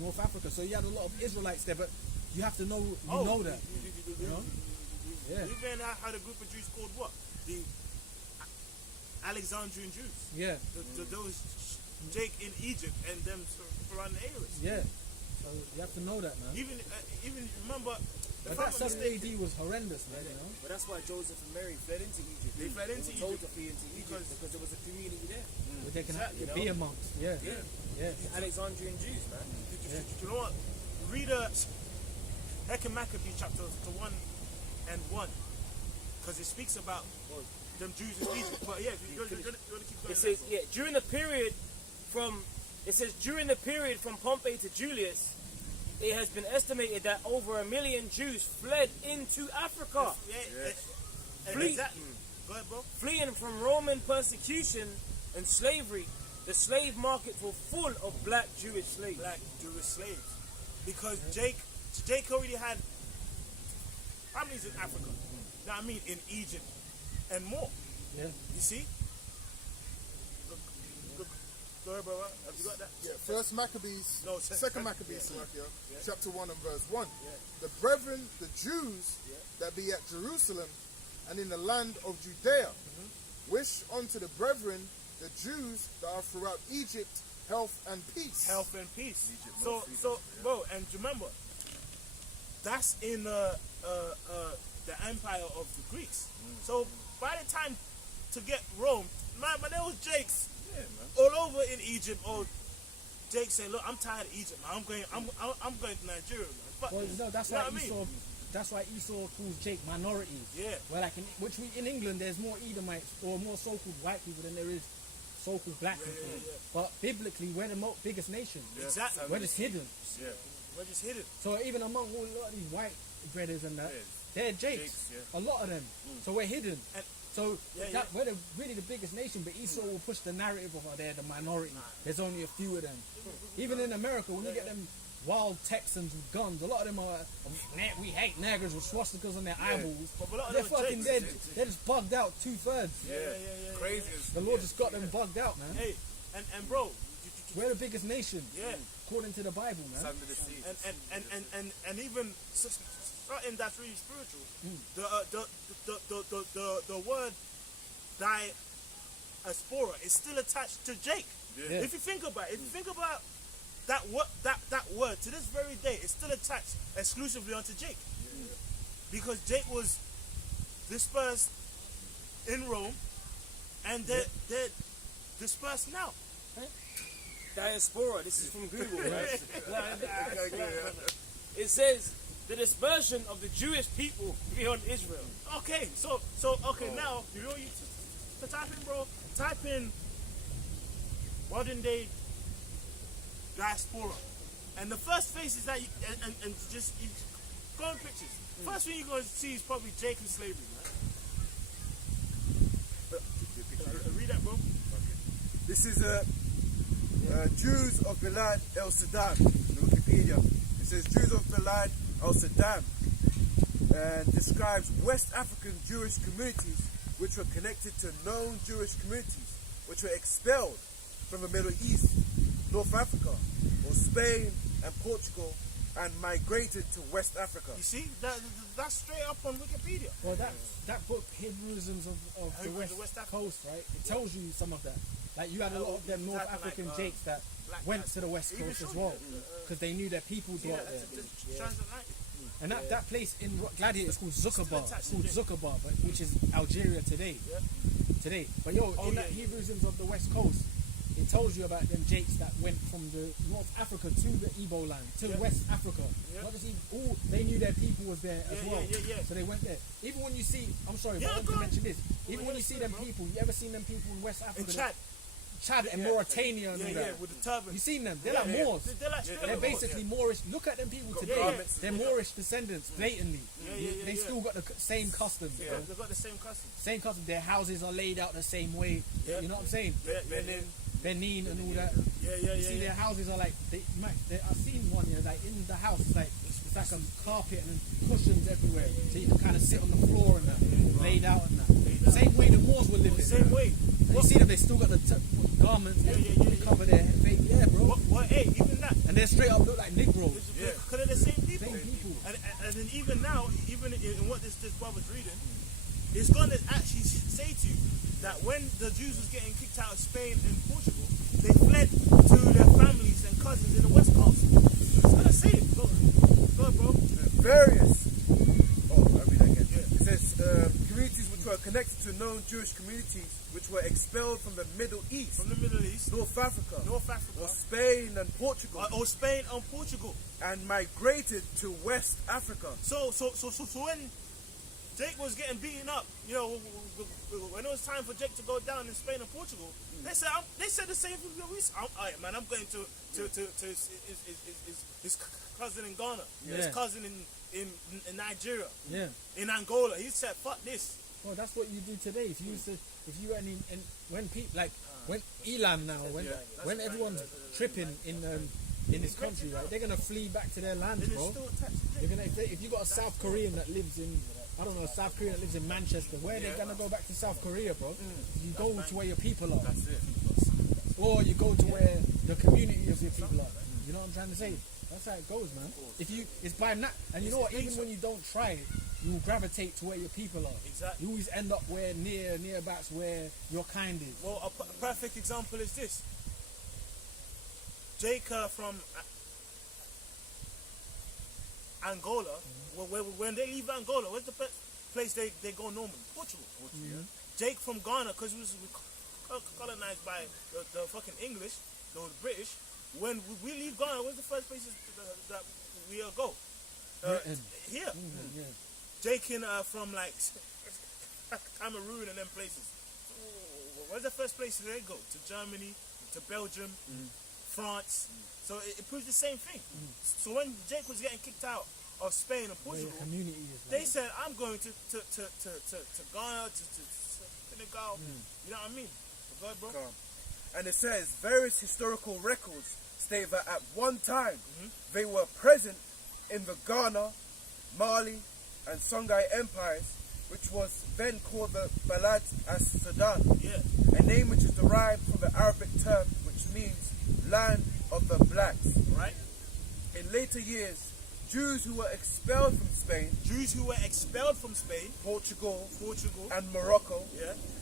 North Africa. So you had a lot of Israelites there, but you have to know that. You know? Yeah. Even had a group of Jews called what? The Alexandrian Jews. Yeah. Those Jake in Egypt and them around the areas. Yeah. So you have to know that, man. Even remember. But that 7 AD was horrendous, man. You know. But that's why Joseph and Mary fled into Egypt. They fled into Egypt. Told Egypt to flee into Egypt because there was a community there. Where they can be amongst. Yeah. The Alexandrian Jews, man. You know what? Read Heckin Maccabees chapter 1 and 1, because it speaks about them Jews in Egypt. But yeah, you want to keep going. It says during the period from Pompey to Julius, it has been estimated that over 1 million Jews fled into Africa. Exactly. Go ahead, bro. Fleeing from Roman persecution and slavery. The slave markets were full of black Jewish slaves. Because Jake already had families in Africa. You know what I mean? In Egypt and more. Yeah. You see? Go ahead, brother. Have you got that? Yeah, First Maccabees, No, Second Maccabees, chapter 1 and verse 1. The brethren, the Jews that be at Jerusalem and in the land of Judea, wish unto the brethren, the Jews that are throughout Egypt, health and peace. Health and peace. So, bro, and remember, that's in the empire of the Greeks. So by the time to get Rome, man, there was Jakes all over in Egypt. Or Jake said, "Look, I'm tired of Egypt, man. I'm going to Nigeria, man." But, Well, no, that's why Esau. That's why Esau calls Jake minorities. Yeah. Well, like in England, there's more Edomites or more so-called white people than there is so-called black people. But biblically, we're the biggest nation. Exactly. We're just hidden. Yeah. We're just hidden. So even among all a lot of these white brothers and that, they're Jakes. A lot of them. So we're hidden. And so we're really the biggest nation, but Esau will push the narrative of they're the minority. There's only a few of them. Even in America, when you get them wild Texans with guns, a lot of them are, we hate niggers with swastikas on their eyeballs. They're fucking dead. They're just bugged out 2/3. Crazy. The Lord just got them bugged out, man. Hey, and bro, We're the biggest nation. Yeah. According to the Bible, man. And even something that's really spiritual. The word diaspora is still attached to Jake. Yeah. If you think about it, that word to this very day, it's still attached exclusively onto Jake. Because Jake was dispersed in Rome, and they're dispersed now. Diaspora, this is from Google, right? It says the dispersion of the Jewish people beyond Israel. Okay, so now you know type in, bro. Type in modern day diaspora, and the first faces that you, and just you go in pictures. First thing you're going to see is probably Jake and slavery, man. Read that, bro. This is Jews of Bilad El Saddam, Wikipedia. It says Jews of Bilad El Saddam, and describes West African Jewish communities which were connected to known Jewish communities which were expelled from the Middle East, North Africa, or Spain and Portugal, and migrated to West Africa. You see, that's straight up on Wikipedia. Well, that book, Hebrewisms of the West Coast, right? It tells you some of that. Like, you had a lot of them North African jakes that went to the West Coast as well, because they knew their people dwelt there. Transatlantic. And that place in Gladiator is called Zuckerbar. It's called Zuckerbar, which is Algeria today. Today. But yo, in that Hebrewisms of the West Coast, it tells you about them jakes that went from the North Africa to the Igbo land, to West Africa. Not just even, they knew their people was there as well. So they went there. Even when you see, I'm sorry, but I want to mention this. Even when you see them people, you ever seen them people in West Africa? In Chad and Mauritania and all that. with the turban. You seen them? They're like Moors. They're basically Moorish. Look at them people today. They're Moorish descendants, blatantly. They still got the same customs. Yeah, they've got the same customs. Same customs. Their houses are laid out the same way. You know what I'm saying? Benin and all that. You see, their houses are like, I've seen one, like in the house, it's like a carpet and cushions everywhere. So you can kind of sit on the floor and that, laid out and that. Same way the Moors were living. Same way. And you see them, they still got the garments to cover their face. Yeah, bro. Hey, even that. And they straight up look like Negroes. Because they're the same people. Same people. And then even now, even in what this brother's reading, it's going to actually say to you that when the Jews was getting kicked out of Spain and Portugal, they fled to their families and cousins in the West Coast. It's going to say it. Go on, bro. Various. I'll read that again. It says communities which were connected to known Jewish communities which were expelled from the Middle East, North Africa, or Spain and Portugal, and migrated to West Africa. So when Jake was getting beaten up, you know, when it was time for Jake to go down in Spain and Portugal, they said the same thing. Alright, man, I'm going to his cousin in Ghana, his cousin in Nigeria, in Angola. He said, "Fuck this." Well, that's what you do today. If you and when people like when Elam now, when everyone's tripping in this country, right, they're gonna flee back to their land, bro. They're gonna if you got a South Korean that lives in, I don't know, a South Korean that lives in Manchester, where they're gonna go back to South Korea, bro? You go to where your people are, or you go to where the community of your people are. You know what I'm trying to say? That's how it goes, man. It's by and you know what? Even when you don't try it, you will gravitate to where your people are. Exactly. You always end up nearabouts where your kind is. Well, a perfect example is this. Jake from Angola, when they leave Angola, where's the place they go normally? Portugal. Jake from Ghana, because he was colonized by the fucking English, the British. When we leave Ghana, where's the first places that we go? Here. Jake from like Cameroon and them places. Where's the first places they go? To Germany, to Belgium, France. So it proves the same thing. So when Jake was getting kicked out of Spain and Portugal, they said, "I'm going to Ghana, to Senegal." You know what I mean? Go ahead, bro. And it says various historical records state that at one time they were present in the Ghana, Mali, and Songhai empires, which was then called the Balad as Sudan, a name which is derived from the Arabic term which means land of the blacks. Right. In later years, Jews who were expelled from Spain, Portugal, and Morocco,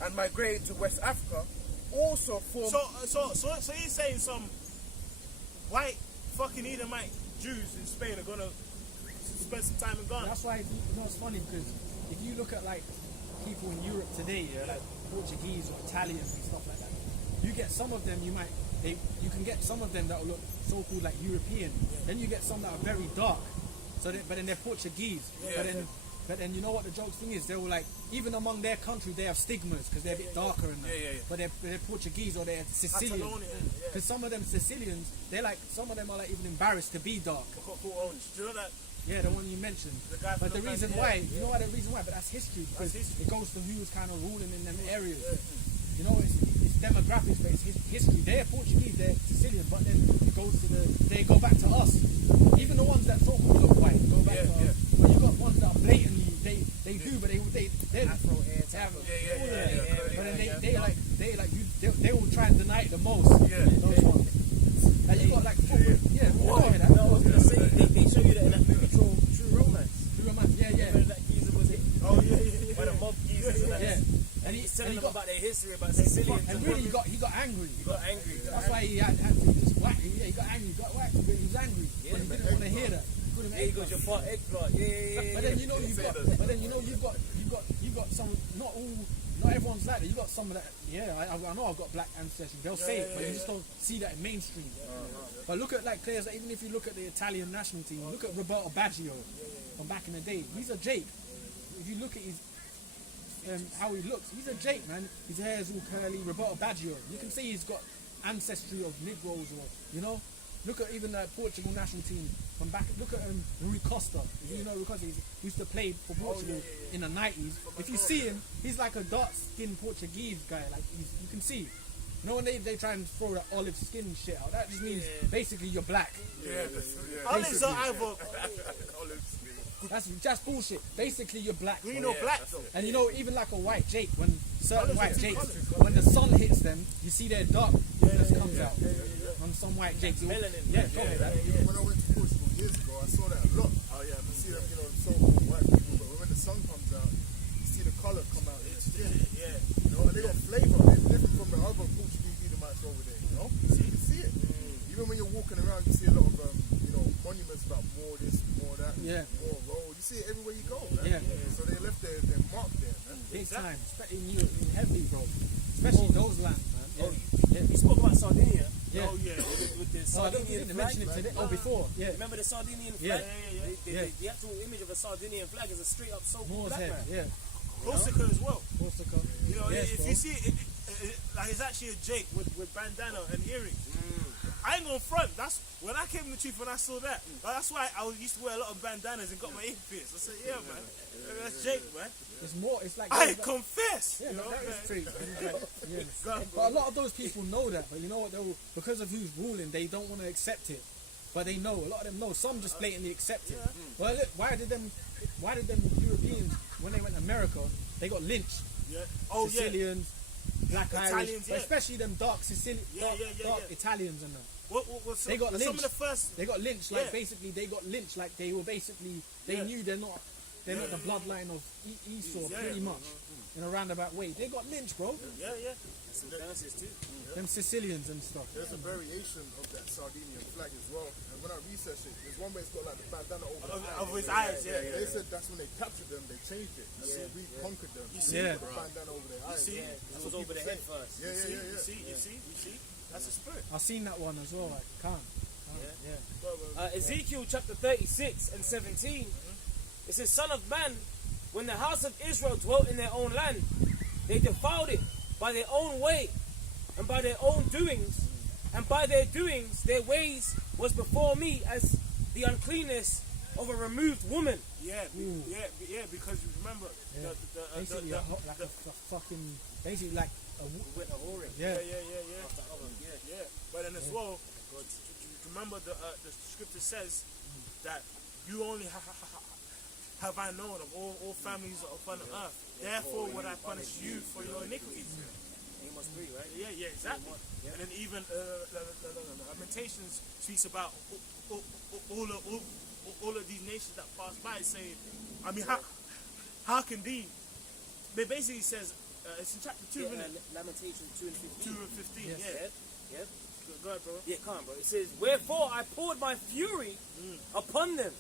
and migrated to West Africa, also formed. So he's saying some white fucking Edomite Jews in Spain are gonna spend some time in Ghana. That's why it's funny because if you look at like people in Europe today, like Portuguese or Italians and stuff like that, you get some of them you can get some of them that will look so-called like European. Then you get some that are very dark. But then they're Portuguese. But then But then you know what the joke thing is? They were like, even among their country, they have stigmas because they're a bit darker and that. But they're Portuguese or they're Sicilian. Because some of them Sicilians, they're like, some of them are like even embarrassed to be dark. Do you know that? Yeah, the one you mentioned. guy But from the the reason band, why, you know what the reason why? But that's history because history. it goes to who was kind of ruling in them areas. You know, it's demographics, but it's history. They're Portuguese, they're Sicilian, but then it goes to they go back to us. Even the ones that so-called look white go back to us. But you got ones that are blatantly, they do, but they're Afro hair, but then they will try and deny it the most. Those ones. Like you got like that. No, I was gonna say they show you that in that movie True Romance. True Romance, yeah. Remember that geezer was it? Oh yeah. By the mob geezers and that. Yeah. And he's telling them got, about their history, about Sicilians. and really he got angry. He got angry. That's why he had to just whack. Yeah, he got angry. He got whacked, but he was angry. But he didn't want to hear that. Yeah, he goes, your part eggplant. Yeah. But then you know you've got some. Not everyone's like that. You got some of that. Yeah, I know I've got black ancestry. They'll say it, but you just don't see that in mainstream. But look at like players. Even if you look at the Italian national team, look at Roberto Baggio from back in the day. He's a Jake. If you look at his how he looks, he's a Jake, man. His hair is all curly. Roberto Baggio. You can see he's got ancestry of Negroes, or you know. Look at even the Portugal national team from back. Look at Rui Costa. If you know Rui Costa, he used to play for Portugal in the 90s. If you see him, he's like a dark-skinned Portuguese guy. Like you can see. You know when they try and throw that olive skin shit out, that just means basically you're black. Olives are either That's just bullshit. Basically you're black. green or black though. And you know, even like a white Jake, when certain white Jakes, when the sun hits them, you see their darkness comes out. On some white Jakes. Melanin. When I went to Portugal years ago, I saw that a lot. Oh yeah, you see them, so-called white people, but when the sun comes out, you see the colour come out. You know, and they got flavour. They're different from the other Portuguese Edomites over there. You know, you can see it. Even when you're walking around, you see a lot of monuments about more this, more that, more road. You see it everywhere you go. Man. So they left their mark there, man. Big time. Especially in heavy, bro. Especially those lands, man. We spoke about Sardinia. Yeah. Oh yeah. With the I Sardinian didn't flag. mention it today. Oh, before. Yeah. Remember the Sardinian Yeah. flag? The actual image of a Sardinian flag is a straight up so Moore's black head. man. Yeah. Corsica as well. Corsica. You know, Yes, if bro. you see it, like it's actually a Jake with bandana and earrings. I ain't gonna front. That's when I came to the truth when I saw that. Like, that's why I used to wear a lot of bandanas and got my ear pierced. I said, yeah, man, that's Jake, man. It's more. It's like. I confess. Yeah, You know, that is true. Yeah. Go on, But a lot of those people know that. But you know what? Because of who's ruling, they don't want to accept it. But they know. A lot of them know. Some just blatantly accept it. Well, look, why did them Europeans, when they went to America, they got lynched? Yeah. Oh Sicilians, Black Irish, Italians, but especially them dark Sicilian, dark yeah. Italians and that. What's They got some lynched. of the first. They got lynched. Like Yeah. basically, they got lynched. Like they were basically. They knew they're not the bloodline of Esau, pretty much, in a roundabout way. They got lynched, bro. Yeah. Some dances too. Them Sicilians and stuff. There's a variation of that Sardinian flag as well. And when I researched it, there's one where it's got like the bandana over His eyes, yeah. They said that's when they captured them, they changed it. We conquered them. You see, the bandana over their eyes. See, That was over the head first. Yeah. You see. That's a spirit. I've seen that one as well. I can't. Ezekiel chapter 36 and 17. It says, Son of man, when the house of Israel dwelt in their own land, they defiled it by their own way and by their own doings, and by their doings their ways was before me as the uncleanness of a removed woman. Yeah, because you remember Basically, like a fucking. Basically, like a. With a whoring. Yeah. Yeah. But then as well, remember the scripture says that you only have I known of all families upon the earth. Therefore, would I punish you for your iniquities? Amos 3, right? Yeah, exactly. And then even Lamentations speaks about all of these nations that pass by, saying, I mean, how can thee? It basically says, it's in chapter 2, isn't it? Lamentations 2 and 15. 2 and 15, Yes. yeah. Go ahead, bro. Yeah, come on, bro. It says, Wherefore I poured my fury upon them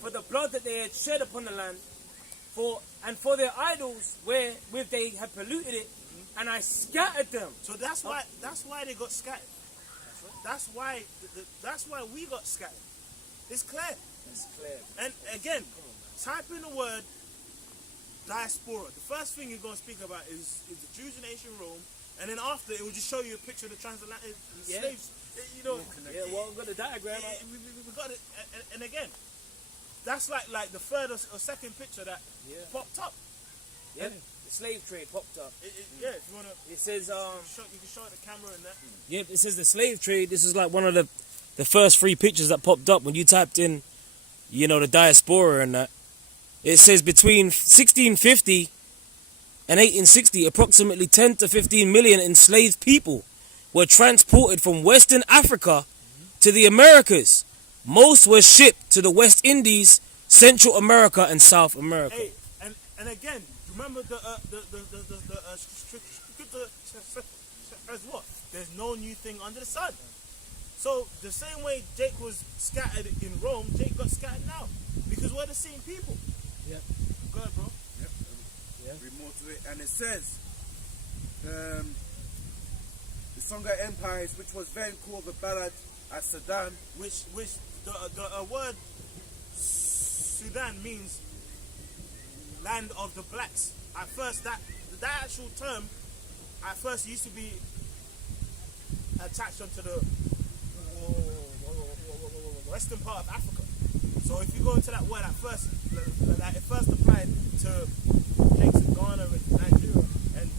for the blood that they had shed upon the land, for their idols wherewith they had polluted it, and I scattered them. So that's why they got scattered. That's why we got scattered. It's clear. It's clear. And again, type in the word diaspora. The first thing you're going to speak about is the Jews in ancient Rome, and then after it will just show you a picture of the transatlantic slaves. You know, Well, we've got the diagram. we got it, and again, that's like the third or second picture that popped up. Yeah, the slave trade popped up. Yeah, if you wanna, It says, you can show it the camera and that. yeah, it says the slave trade. This is like one of the first 3 pictures that popped up when you typed in, the diaspora and that. It says between 1650 and 1860, approximately 10 to 15 million enslaved people were transported from Western Africa to the Americas. Most were shipped to the West Indies, Central America, and South America. Hey, and again, remember the scripture says what? There's no new thing under the sun. So the same way Jake was scattered in Rome, Jake got scattered now because we're the same people. Yep. Go ahead, bro. Yep. Read more to it, and it says, the Songhai Empires, which was then called the Balad at Sudan, Which the word Sudan means land of the blacks. At first, that actual term, at first used to be attached onto the western part of Africa. So if you go into that word at first, like it first applied to Jakes in Ghana and Nigeria and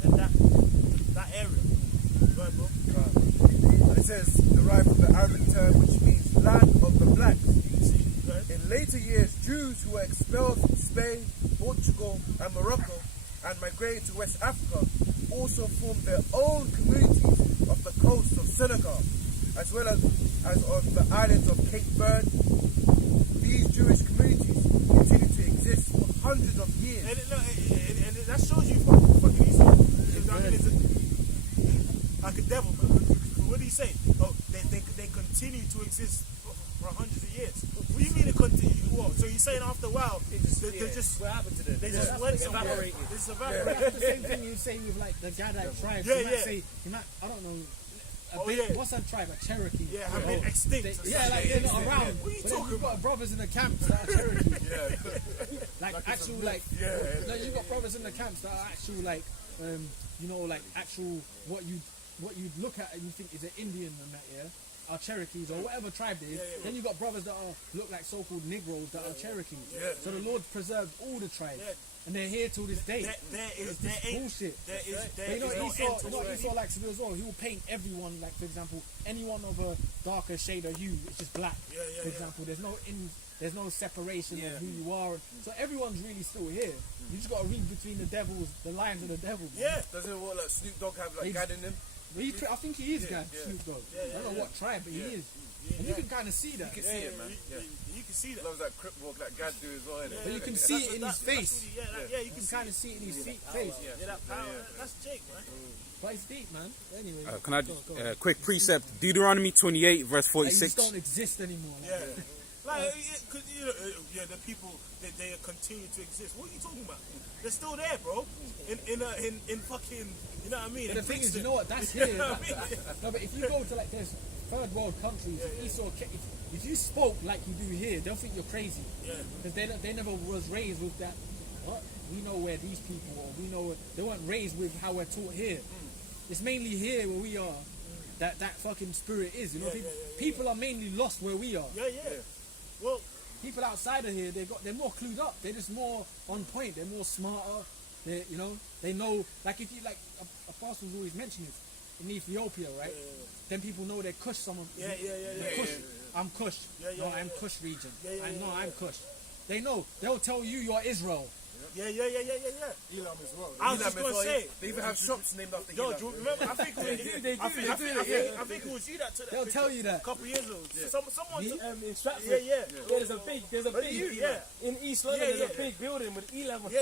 that area. Go ahead, bro. and it says, derived from the Arabic term which means land of the blacks. Go ahead. In later years, Jews who were expelled from Spain, Portugal, and Morocco and migrated to West Africa also formed their own communities off the coast of Senegal, as well as on the islands of Cape Verde. These Jewish communities continue to exist for hundreds of years. And that shows you fucking Esau. I mean, it's like a devil, man. What do you say? Oh, they continue to exist for hundreds of years. What do you mean they continue? What? So you're saying after a while, they just what happened to them? they just went somewhere. evaporated. They just That's evaporated. the same thing you say with like the Gadite tribes. Yeah, you might yeah. say, I don't know, Oh, yeah. what's that tribe? A Cherokee. Yeah, have been extinct. or Yeah, something. like they're not around. What are you But then talking you've about? got brothers in the camps that are Cherokee. Yeah. Like actual, like, no, you got brothers in the camps that are actual, like, like actual what you look at and you think is an Indian and that, yeah, are Cherokees or whatever tribe they is. Then you got brothers that are look like so-called Negroes that are Cherokees. So the Lord preserved all the tribes, and they're here till this day. There is Bullshit. there is But you know, no Esau, end to what it. Esau likes to do as well, he will paint everyone, like, for example, anyone of a darker shade of hue, it's just black. For example, there's no separation of who you are. So everyone's really still here. You just got to read between the lines of the devil. Man. Yeah. Doesn't it what like Snoop Dogg have like They- God in him? But I think he is God, Snoop Dogg. I don't know what tribe, but he is. And you can kind of see that. You can see it, man. Yeah. You can see that. Loves that crip walk like God do as well. innit? But you can see it in his face. You You can can kind of see it in his face. Yeah, that power. That's Jake, man. But it's deep, man. Anyway. Can I go on. quick precept? Deuteronomy 28 verse Like, you 46. just don't exist anymore. Yeah. Like, cause the people they continue to exist. What are you talking about? They're still there, bro. In fucking, you know what I mean? But the In thing is, Brixton. you know what? That's You here. know what I mean? No, but if you go to like there's third world countries, if you spoke like you do here, they'll think you're crazy. Yeah. Because they never was raised with that. What? We know where these people are. We know they weren't raised with how we're taught here. It's mainly here where we are that fucking spirit is. You know, people are mainly lost where we are. Yeah. Well, People outside of here, they're more clued up. They're just more on point. They're more smarter. They know. Like if you like, apostles always mention it in Ethiopia, right? Then people know they're Kush. Someone. Yeah. Kush. I'm Kush. I'm Kush region. I know I'm Kush. They know. They'll tell you you're Israel. Yeah. Elam as well. I was just Elam as gonna well, say. yeah. They even have shops named after Yo, Elam. do you remember? I think it was you. I think it was you that took that They'll picture tell you that. a couple years ago. Someone Me? took. In Stratford, Yeah. there's a big You, yeah. in East London. Yeah, There's a yeah. big building with Elam. Yeah.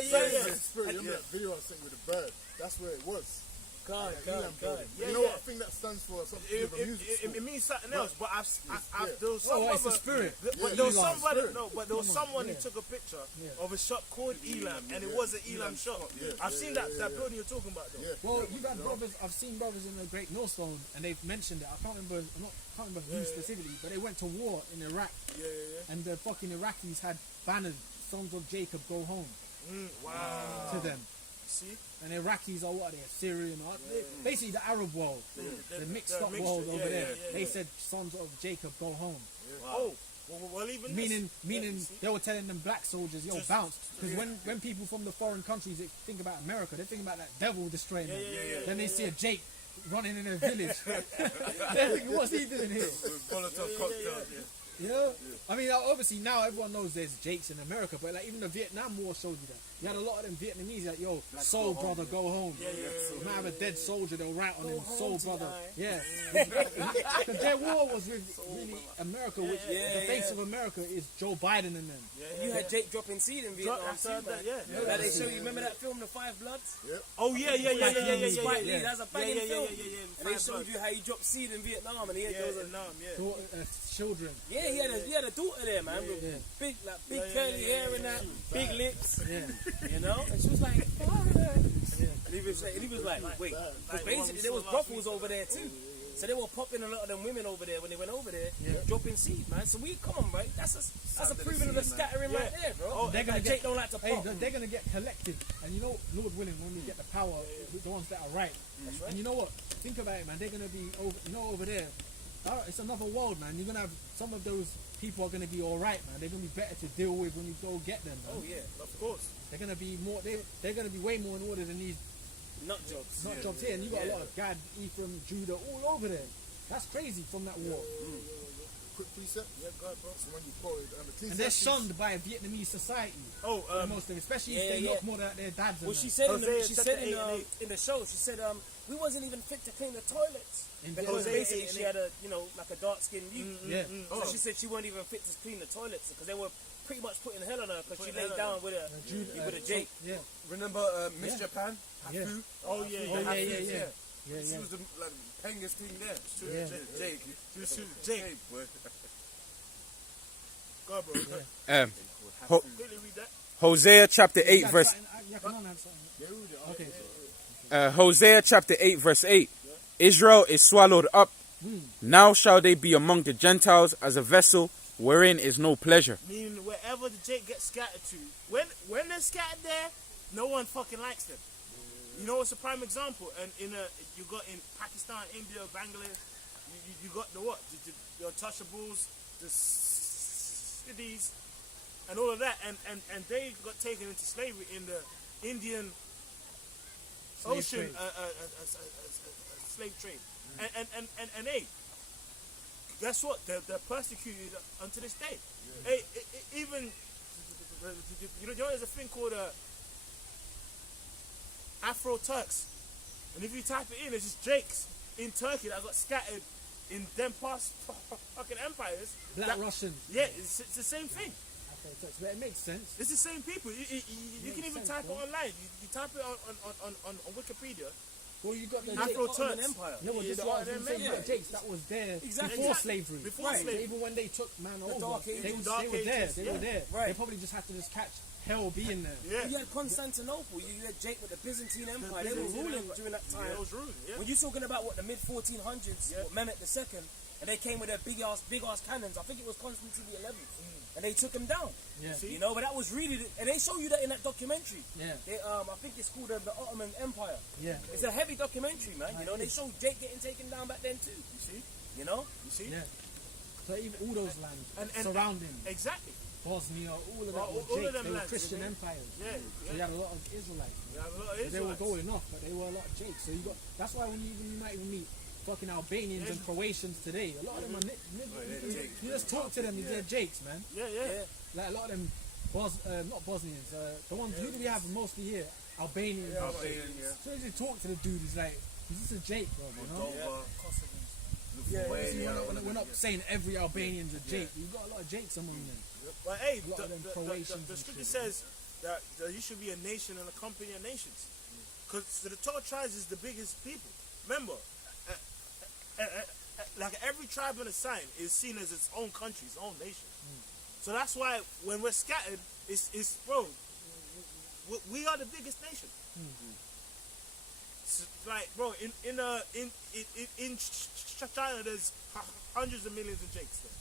Spirit, you remember that video I sent with the bird? That's where it was. God. Elam building. Yeah, You know yeah. what? I think that stands for something to do with music school. It means something else, but there was some Oh, it's the other- spirit. But there was somebody, but there was someone who took a picture of a shop called Elam, and it was an Elam shop. I've seen that building you're talking about, though. Well, you've had brothers. I've seen brothers in the Great Millstone, and they've mentioned it. I can't remember who specifically, but they went to war in Iraq, and the fucking Iraqis had banners, "Sons of Jacob, go home." Wow. to them. See? And Iraqis are what? They're Syrian. Basically the Arab world. The mixed up mixture, world over there. yeah, They yeah. said, sons of Jacob, go home. Oh, well, even Meaning this. they were telling them black soldiers, yo, Just- bounce. Because when people from the foreign countries they think about America, they think about that devil destroying them. Then they see a Jake running in a village. They're thinking, what's he doing here? Molotov cocktail. You know? I mean, obviously now everyone knows there's Jakes in America, but like even the Vietnam War showed you that. You had a lot of them Vietnamese like, yo, soul brother, go home. You might have a dead soldier, they'll write on him, soul brother. Yeah. Because their war was with really America, which the face of America is Joe Biden and them. You had Jake dropping seed in Vietnam too, man. Yeah. Like they show you, remember that film, The Five Bloods? Oh, yeah. Spike Lee, that's a banging film. Yeah. And they showed you how he dropped seed in Vietnam, and he had those. Children. Yeah, he had a daughter there, man, with big curly hair and that, big lips, you know. And she was like, "Father." And he was like, wait, because basically there was brothels over there too. So they were popping a lot of them women over there when they went over there, dropping seed, man. So we come on, right? That's a proving of the scattering right there, bro. Oh, they're gonna Jake don't like to pop. They're gonna get collected, and you know, Lord willing, when we get the power, the ones that are right. That's right. And you know what? Think about it, man. They're gonna be over there. It's another world, man. You're gonna have some of those people are gonna be all right, man. They're gonna be better to deal with when you go get them, man. Oh yeah, Of course. They're gonna be more. They're gonna be way more in order than these nut jobs. nut jobs here. And you got a lot of Gad, Ephraim, Judah, all over there. That's crazy from that war. Quick precept. Yeah, go ahead, bro. So when you quoted And they're shunned by Vietnamese society. Oh, Most of them, especially if they look more like their dads. Well, and she that. said Hosea in the show, she said we wasn't even fit to clean the toilets because Hosea basically she had a like a dark skinned youth. Yeah. So she said she wasn't even fit to clean the toilets because they were pretty much putting hell on her because she laid down with a Jake. Yeah. Remember Miss Japan? Yeah. Hafu? Oh, yeah. She was the pengest thing there. Yeah. Jake. Jake. Boy. Go, bro. Ho- Quickly read that. Hosea chapter 8 Yeah, verse yeah, come on, have something. Okay. Hosea chapter 8 verse 8. Israel is swallowed up. Now shall they be among the Gentiles as a vessel wherein is no pleasure. Meaning wherever the Jake gets scattered to, when they're scattered there, no one fucking likes them. You know what's a prime example? And you got in Pakistan, India, Bangladesh, you got the the untouchables, the cities, and all of that, and they got taken into slavery in the Indian Ocean slave trade, and hey, guess what? They're persecuted unto this day. Hey, even you know there's a thing called Afro Turks, and if you type it in, it's just Jakes in Turkey that got scattered in them past fucking empires. Black Russians. Yeah, it's the same thing. Okay, so it makes sense. It's the same people. You can even type it online. You type it on Wikipedia. Well, you got the Afro Jakes. Turks. Empire. No, but this is what I was saying. You got Jakes that was there before slavery. Before So slavery. even when they took man over, Dark they Ages. were there. They were there. Right. They probably just had to just catch hell being there. Yeah. You had Constantinople, you had Jake with the Byzantine Empire. They were ruling during that time. Yeah, it was ruling. Yeah. When you're talking about what the mid 1400s, what Mehmet II, and they came with their big ass cannons. I think it was Constantine the 11th, and they took him down. Yeah. You know, but that was really, and they show you that in that documentary. Yeah. They, I think it's called the Ottoman Empire. Yeah. It's a heavy documentary, man. You know, they show Jake getting taken down back then too. You see? You know? You see? Yeah. So even all those lands And- surrounding Exactly. Bosnia, all of that All were of Jakes. them They were lands, Christian yeah. empires. Yeah. So you had a lot of Israelites. You have a lot of But they were Israelites. going off, but they were a lot of Jakes. So you got. That's why when you might even meet fucking Albanians and Croatians today, a lot of them are. You just talk to them, they're Jakes, man. Yeah. Like a lot of them, not Bosnians. The ones who do we have mostly here? Albanians. So you just talk to the dude. He's like, is this a Jake, bro? You know? We're not saying every Albanian's a Jake. You've got a lot of Jakes among them. But hey, A lot of them Croatians the and scripture shit. says that you should be a nation and a company of nations. Because the 12 tribes is the biggest people. Remember, like every tribe on the sign is seen as its own country, its own nation. So that's why when we're scattered, it's bro, we are the biggest nation. So, like bro, in China, there's hundreds of millions of Jakes there.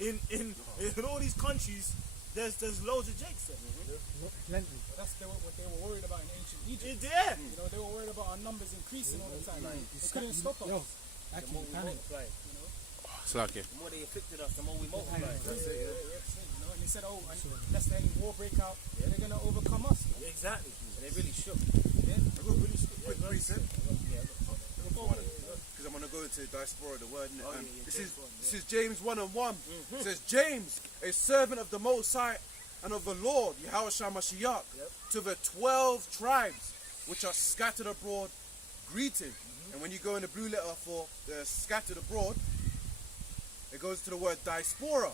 Yeah. In all these countries, there's loads of Jakes there. Plenty. That's what they were worried about in ancient Egypt. Yeah. You know, they were worried about our numbers increasing all the time. They couldn't stop us. Yo, The actually, more we panic. multiplied. Slack it. The more they afflicted us, the more we multiplied. You know, and they said, oh, unless any war break out, they're going to overcome us. Exactly. And they really shook. Quick precept. Because I'm going to go into diaspora, the word. This is James 1:1. It says, James, a servant of the Most High and of the Lord, Yahushua Mashiach, to the 12 tribes which are scattered abroad, greeting. And when you go in the blue letter for the scattered abroad, it goes to the word diaspora.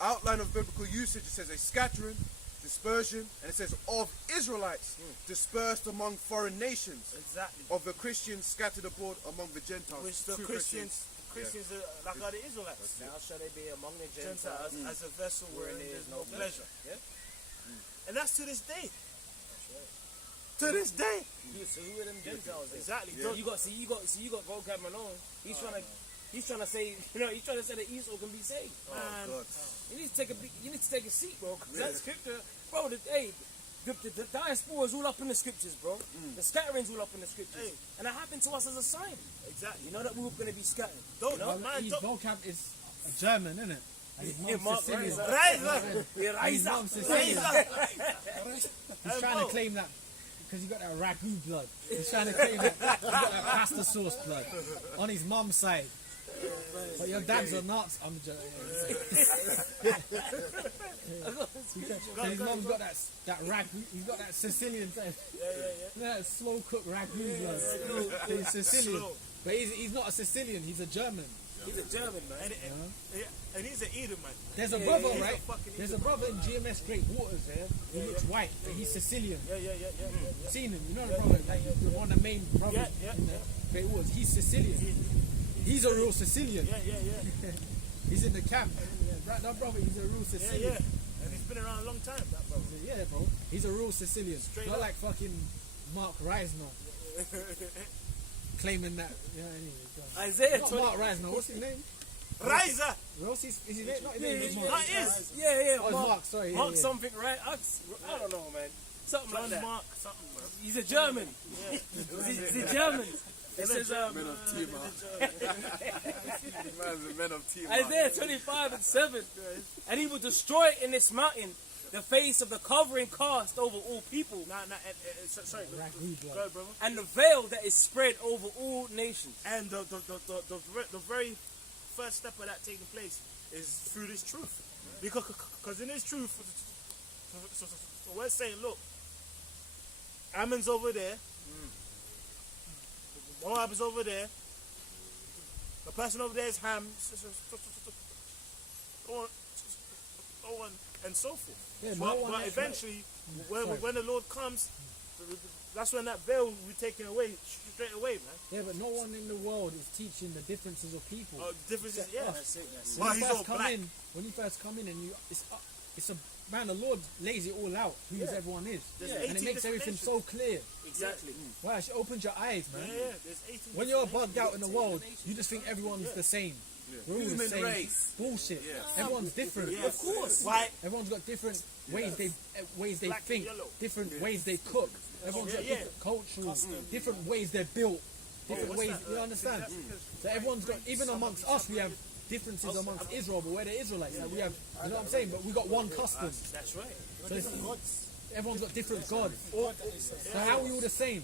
Outline of biblical usage, it says a scattering, dispersion, and it says of Israelites dispersed among foreign nations, Exactly. of the Christians scattered abroad among the Gentiles. Which the True Christians are like the Israelites. Now shall they be among the Gentiles Gentiles. as a vessel wherein there is no pleasure. Yeah. And that's to this day. To this day. So who are them Gentiles? Then? Exactly. You got vocab Malone. He's trying to say, he's trying to say that Esau can be saved. Man, God. You need to take a seat, bro. Cause that scripture, bro. The diaspora is all up in the scriptures, bro. The scattering's all up in the scriptures, Hey. and that happened to us as a sign. exactly. You know that we were going to be scattered. Don't, you know? man, His don't. vocab is a German, isn't it? And his Yeah, mom's Mark Sicilian. Reiser. Right, Yeah, And his Reiser. mom's Sicilian. He's trying bro. to claim that because he got that ragu blood. He's trying to claim that he got that pasta sauce blood on his mom's side. But your dads are nuts. I'm joking. His mom's got that ragu. He's got that Sicilian side. That slow cooked ragu blood. He's Sicilian, Slow. but he's not a Sicilian. He's a German. He's a German man. And he's an Edomite. There's a brother, he's a right? fucking There's a brother in GMS Great Waters there who looks white, but he's Sicilian. Yeah. Seen him, you know the brother, like the one of the main brothers Yeah. in the Great Waters. He's Sicilian. He's a real Sicilian. Yeah. He's in the camp. That brother, he's a real Sicilian. Yeah. And he's been around a long time, that brother. Yeah, bro. He's a real Sicilian. Straight Not up. like fucking Mark Reisner. Claiming that. Yeah, anyway. Go on. Isaiah Not 20. Mark Reisner. What's his name? Riser! What's his name? Not his name. It's Mark. Not his. Yeah. Oh, it's Mark, sorry. Mark yeah. something, right? I don't know, man. Something like John that. Mark, something, bro. He's a German. He's a German. It says, Men of Tima. Man's a men of Tima. Isaiah 25:7. And he will destroy in this mountain the face of the covering cast over all people, Sorry, Ragu go blood. ahead, brother. and the veil that is spread over all nations. And the very first step of that taking place is through this truth. Because in this truth, so we're saying, look, Ammon's over there, Moab is over there, the person over there is Ham, so on and so forth. Yeah, But eventually, when the Lord comes, that's when that veil will be taken away straight away, man. Yeah, but no one in the world is teaching the differences of people. The difference is, yeah. That's it. Well, When you he's all first come black. in, and it's a man. The Lord lays it all out who everyone is, There's and 18 it makes different everything nations. so clear. Exactly. Wow, it opens your eyes, man. Yeah, there's 18 When you're different bugged out in the world, you just think everyone's the same. We're all the Human same. race. Bullshit. Everyone's different. nations. Of course. White. Everyone's got different ways they Black and think, yellow. different ways they cook. Everyone's got Yeah. different cultural, different ways they're built, different ways. You understand? So everyone's got, even amongst us, we have differences amongst Israel, but we're the Israelites. Like we have, you know what I'm saying? But we got one custom. That's right. So everyone's got different gods. So how are we all the same?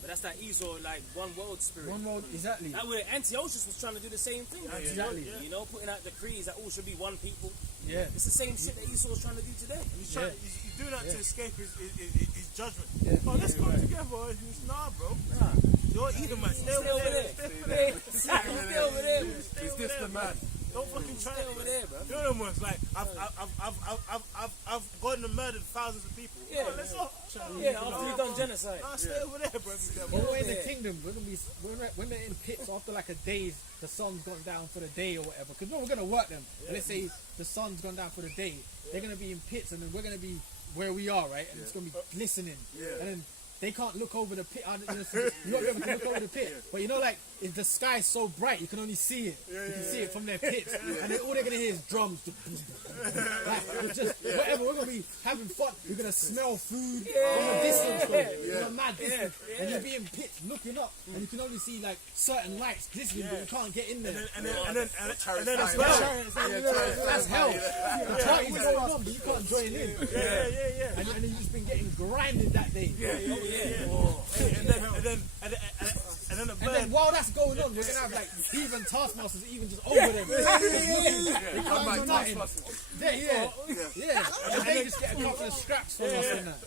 But that's that Esau, like one world spirit. One world, exactly. That way Antiochus was trying to do the same thing. Exactly. You know, putting out decrees that all should be one people. Yeah. It's the same shit that Esau's trying to do today. He's doing that to escape his judgment. Yeah. Oh, let's come together. Nah, bro. You're Edomites. Stay Stay over there. Stay over there. Is this the man? Don't fucking try Stay over there, bro. You know them ones like I've gone and murdered thousands of people. Yeah. Oh, let's go. Yeah, after you've done genocide. Nah, stay over there, bro. When we're in the kingdom, we're gonna be when they're in pits after like a day, the sun's gone down for the day or whatever. Because we're gonna work them. And let's say the sun's gone down for the day, they're gonna be in pits, and then we're gonna be where we are, right? And it's gonna be glistening. And then they can't look over the pit. You won't be able to look over the pit. But you know, like if the sky is so bright, you can only see it. You can see it from their pits, and then all they're gonna hear is drums. Like, just whatever. We're gonna be having fun. You're gonna smell food from a distance, from a mad distance, and you'll be in pits looking up, and you can only see like certain lights glistening, but you can't get in there. And then That's hell. The party's going on, but you can't join in. Yeah. And then you've just been getting grinded that day. And then the And bird. then while that's going on, we're gonna have like even taskmasters even just over them. They can't do nothing. Yeah. And they just get a couple of scraps from us and that.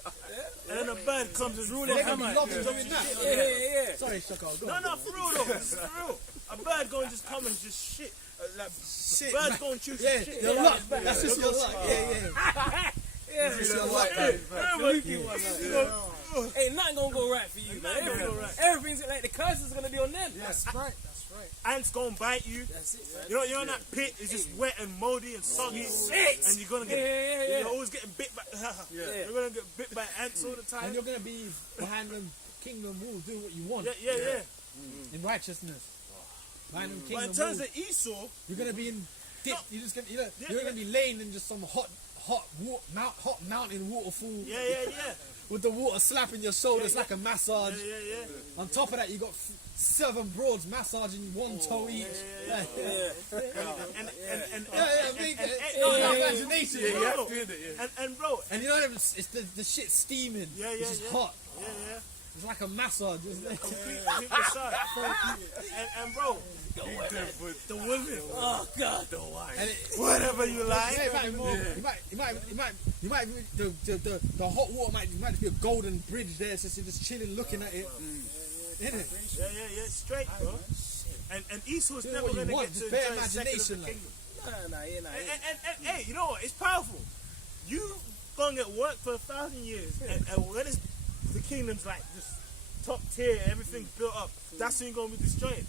And then the bird comes and rules They're gonna be lobsters doing that. Yeah. Sorry, Shaka. Go on. No, for real though. This is for real. A bird going just come and just shit. Like Shit, birds man. going to choose Yeah, shit. your luck. That's just your luck. Yeah. That's just your luck, man. Ain't nothing gonna go right for you, man. Everything's like the curse is gonna be on them. That's right. Ants gonna bite you. That's it, man. You know, you're in that pit. It's just wet and moldy and soggy, and you're gonna get. You're always getting bit by. You're gonna get bit by ants all the time. And you're gonna be behind them kingdom walls doing what you want. Yeah. In righteousness. Behind them But kingdom in terms walls. of Esau, You're gonna be in dip. You're gonna be laying in just some hot mountain waterfall. yeah. With the water slapping your shoulders like a massage. Yeah. On top of that, you got 7 broads massaging one toe each. Imagination. And bro, And you know, it's the shit steaming. It's just hot. yeah. It's like a massage, isn't it? Complete massage. And bro, the women. Oh God. And Whatever you like. yeah, you might the hot water might just be a golden bridge there, so you're just chilling looking at it. Isn't it? Yeah, straight, bro. And Esau's Do never what you gonna want, get just to bare enjoy a second of imagination, the like. kingdom. And hey, you know what? It's powerful. You gonna get work for 1,000 years, and when it's the kingdom's like just top tier, everything's built up. That's when you're gonna be destroyed.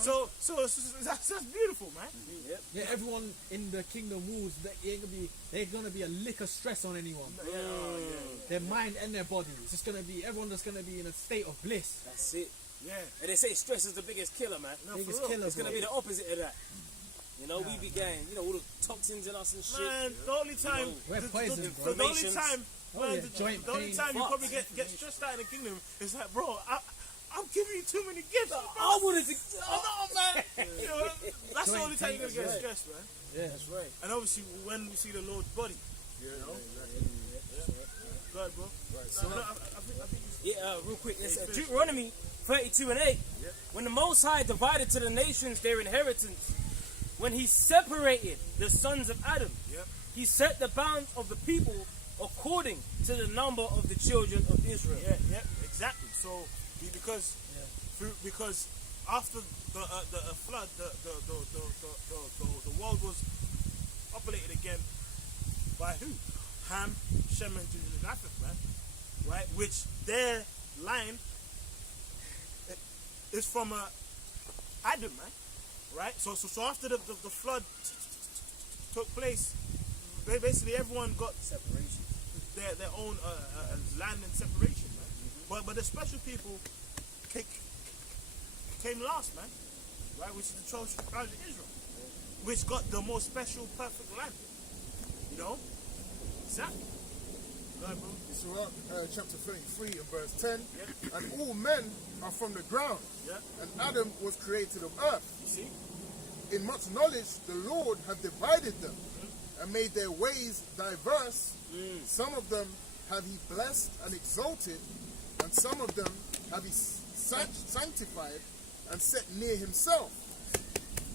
So that's beautiful, man. Yeah, everyone in the kingdom walls, they're gonna be a lick of stress on anyone. Their mind and their body. It's just gonna be everyone that's gonna be in a state of bliss. That's it. Yeah. And they say stress is the biggest killer, man. Biggest killer. It's gonna be the opposite of that. You know, we be getting, all the toxins in us and shit. Man, the only time, We're poisoned, bro. the only time, Oh, yeah, joint the only pain. time you probably get stressed out in the kingdom is like, bro, I'm giving you too many gifts. Bro. I wanted to. Man. You know, that's the Joint only time you're gonna pain, get yeah. stressed, man. Yeah, that's right. And obviously, when we see the Lord's body, you know. Go ahead, bro. I think Yeah, real quick. It's Deuteronomy 32:8. When the Most High divided to the nations their inheritance, when He separated the sons of Adam, He set the bounds of the people according to the number of the children of Israel. Yeah, exactly. So because after the flood, the world was populated again by who? Ham, Shem, and Japheth, man. Right? Which their line is from Adam, man. Right? So after the flood took place, basically everyone got Separation. their own land and separation, man. But the special people came last, man. Right? Which is the 12 tribes of Israel, which got the most special, perfect land. You know? Exactly. Go ahead, bro. Surah chapter 33 and verse 10. And all men are from the ground, and Adam was created of earth. You see? In much knowledge the Lord hath divided them, and made their ways diverse. Some of them have He blessed and exalted, and some of them have He sanctified and set near Himself.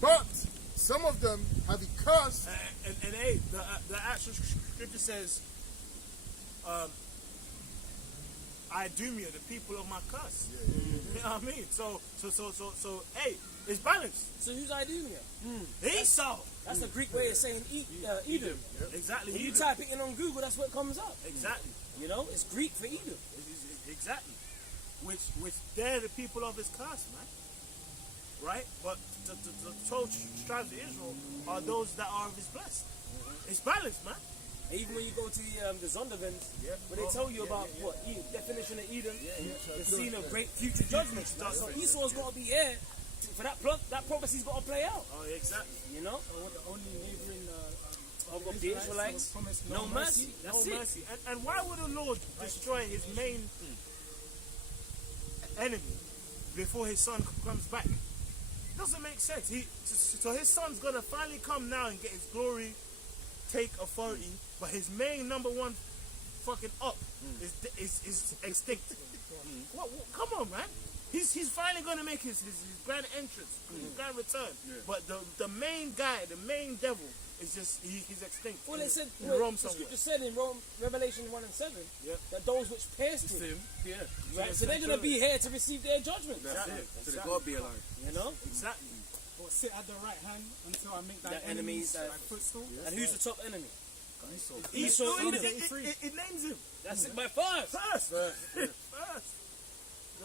But some of them have He cursed. And hey, the actual scripture says, Idumea, the people of my curse. You know what I mean? So hey, it's balanced. So who's Idumea? Esau. That's the Greek way of saying Edom. Exactly. If you type it in on Google, that's what comes up. Exactly. You know, it's Greek for Edom. Exactly. Which they're the people of His curse, man. Right? But the 12 tribes of Israel are those that are of His blessed. It's balanced, man. Even when you go to the Zondervans, when they tell you about what definition of Eden, the scene of great future judgment. So Esau's got to be here for that prophecy's got to play out. Oh, exactly. You know, What the only neighboring of the Israelites, promised no mercy. That's No it. mercy. And why would the Lord destroy his main enemy before his son comes back? Doesn't make sense. So his son's gonna finally come now and get his glory, take authority, but his main number one fucking up is extinct. What, come on, man. He's finally gonna make his grand entrance, his grand return. But the main guy, the main devil, is just he's extinct. Well, it said in well, Rome the somewhere. scripture said in Revelation 1:7 Yeah. that those which pierced him, Yeah, right? So they're gonna be here to receive their judgment. that's Exactly. it. So they gotta be alive. You know, Exactly. Or sit at the right hand until I make thy Thy enemies enemies like footstool. and who's the top enemy? Esau, Edom. it names him. That's it by far. First. First.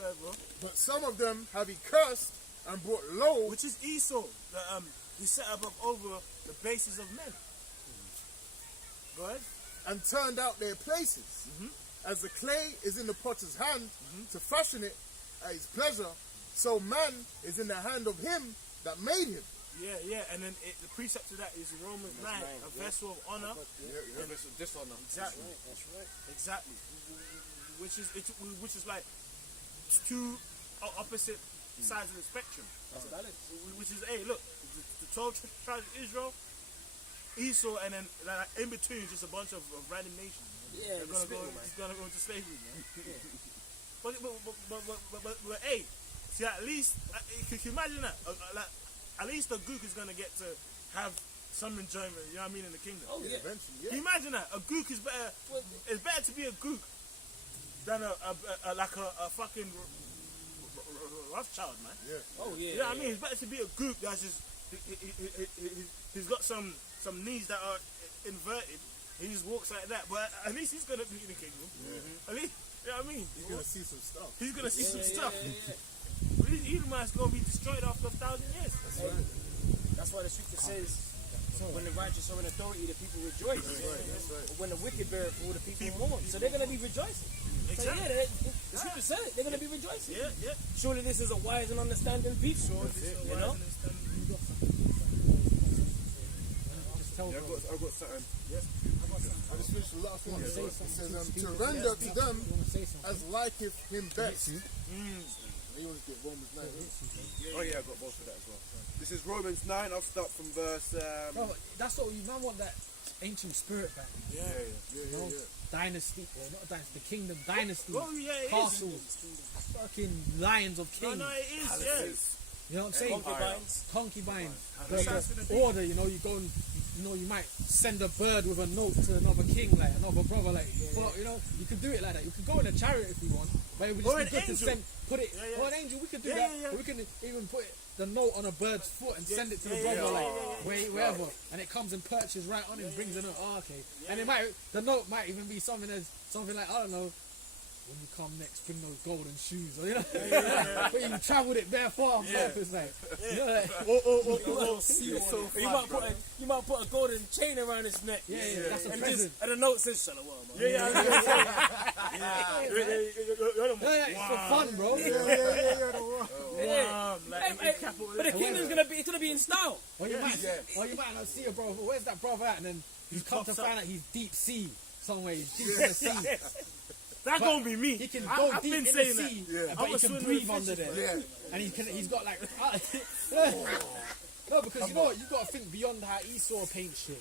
Yeah, bro. But some of them have he cursed and brought low. Which is Esau. He set above over the bases of men. Go ahead. And turned out their places. As the clay is in the potter's hand to fashion it at his pleasure, so man is in the hand of him that made him. Yeah. And then the precept to that is Romans 9, a vessel of honor. Dishonor. Exactly. That's right. Exactly. Which is like two opposite sides of the spectrum. That's valid. Which is, hey, look, the 12 tribes of Israel, Esau, and then like, in between just a bunch of random nations. Yeah, They're the gonna spittle, go, man. it's gonna go into slavery, man. But hey, see, at least, can you imagine that? Like, at least the Gook is gonna get to have some enjoyment, you know what I mean, in the kingdom. Oh yeah. Eventually, Can you imagine that? A Gook is better. It's better to be a Gook than a fucking Rothschild, man. Oh yeah. You know what I mean? It's better to be a Gook that's just he's got some knees that are inverted. He just walks like that, but at least he's gonna be in the kingdom. At least, you know what I mean? He's gonna see some stuff. He's gonna see some Yeah, stuff. yeah, yeah. But these Edomites gonna be destroyed after 1,000 years. That's why the scripture says, when the righteous are in authority, the people rejoice. But when the wicked bear it, all the people mourn. So they're going to be rejoicing. So Exactly. yeah, the scripture said it. They're going to be rejoicing. Yeah. Surely this is a wise and understanding people. You know? Just tell Yeah, bro. I've got something. I just finished the last one. It says, to render to them You want to say something? as liketh him best. You want to get Romans 9. Oh yeah, I've got both of that as well. This is Romans 9. I'll start from verse. Bro, that's what you man want, that ancient spirit back. Yeah. You know? Dynasty, or not dynasty, the kingdom, dynasty, Oh, yeah, it is. castles, fucking lions of No, kings. it is, yeah. You know what I'm saying? Concubines. Concubines. That's gonna be- Order, you know, you go and, you know, you might send a bird with a note to another king, like another brother, like, but, you know, you can do it like that. You can go in a chariot if you want, but it would just Or be an good to angel. send, put it, Yeah. or an angel, we could do Yeah, that. yeah. But we can even put the note on a bird's foot and send it to the Yeah, brother, yeah, like, wherever, and it comes and perches right on him, brings a note, oh, okay. And it might, the note might even be something like, I don't know, when you come next, bring those golden shoes, or, you know, but you travelled it bare far on purpose, like, you know, like, You might put a golden chain around his neck. yeah, that's a And present. and the note says Shalom. Yeah, it's for fun, bro. But the kingdom's gonna be in style. Or you might not see a brother. Where's that brother at? And then you come to find out he's deep sea somewhere. He's deep in the sea. That's But gonna be me. He can go I've deep been in the saying sea, that. but I'm he a can swimmer breathe with under fishes, there. man. And he's got like no, because you know what, you got to think beyond how Esau paints shit.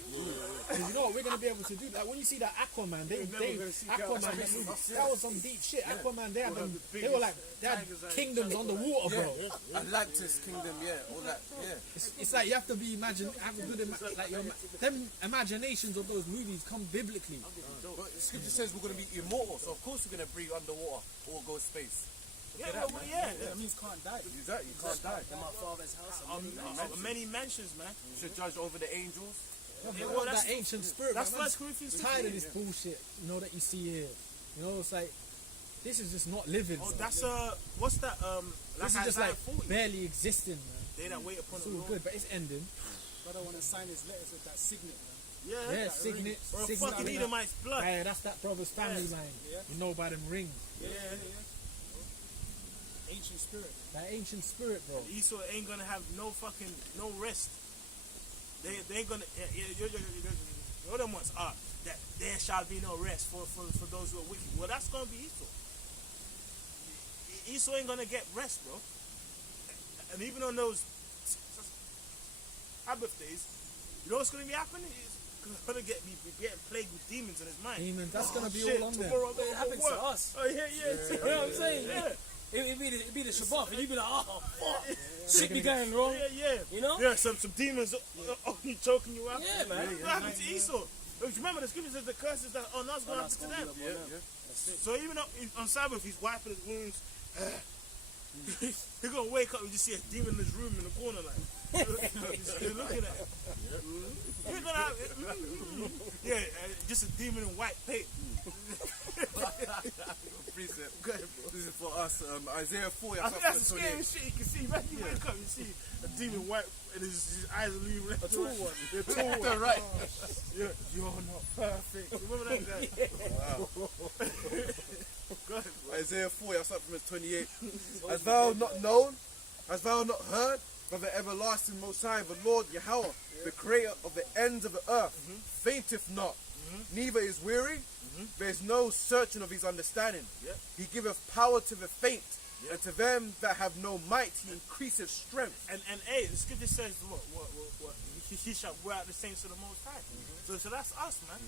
Because you know what we're gonna be able to do. Like when you see that Aquaman, that was some deep shit. Aquaman, they had kingdoms underwater, bro. Atlantis Kingdom, yeah, all that, yeah. It's like you have to be have a good them imaginations of those movies come biblically. But the scripture says we're going to be immortal, so of course we're going to breathe underwater or go space. That means can't die. Exactly, you can't die. In my father's house. Many mansions, man. You should judge over the angels. Well, that ancient spirit. That's man, I'm 1 Corinthians tired of 15. this bullshit. You know that you see here. You know, it's like this is just not living. Oh, bro. that's what's that? This is just like barely existing, man. They that wait upon It's the all Lord. good, but it's ending. Brother want to sign his letters with that signet, man. Yeah, signet. Or a signet fucking and that. Edomite's blood. Yeah, that's that brother's family line. You know by them rings. ancient spirit. That ancient spirit, bro. Esau ain't gonna have no rest. They ain't gonna. You're the ones are that there shall be no rest for those who are wicked. Well, that's gonna be Esau. Esau ain't gonna get rest, bro. And even on those Sabbath days, you know what's gonna be happening? He's gonna be getting plagued with demons in his mind. Demons, that's gonna be Shit, all on there. tomorrow It happens to us. Oh yeah. You know what I'm saying? Yeah. It'd be the Shabbat, and you'd be like, oh, fuck. Shit be going wrong. Yeah. You know? Yeah, some demons only choking you out. Yeah, man. What happened to Esau? Remember, the scripture says the curses that on us going to happen to them. So even though on Sabbath he's wiping his wounds, he's gonna wake up and just see a demon in his room in the corner, like you're looking at it. You're gonna have just a demon in white paint. Precept. This is for us. Isaiah 40. I think that's the scariest shit you can see. Man, you wake up, you see a demon white, and his eyes are leaving. A tall one. Yeah, tall one. Right. You're not perfect. Remember that guy? Wow. Go ahead, bro. Isaiah 40, I'll start from verse 28. Hast thou not known? Hast thou not heard? Of the everlasting Most High, the Lord Yahweh, the creator of the ends of the earth, fainteth not, neither is weary. There is no searching of his understanding. He giveth power to the faint, and to them that have no might he increaseth strength. And hey, the scripture says what? He shall wear out the saints of the Most High. So that's us, man.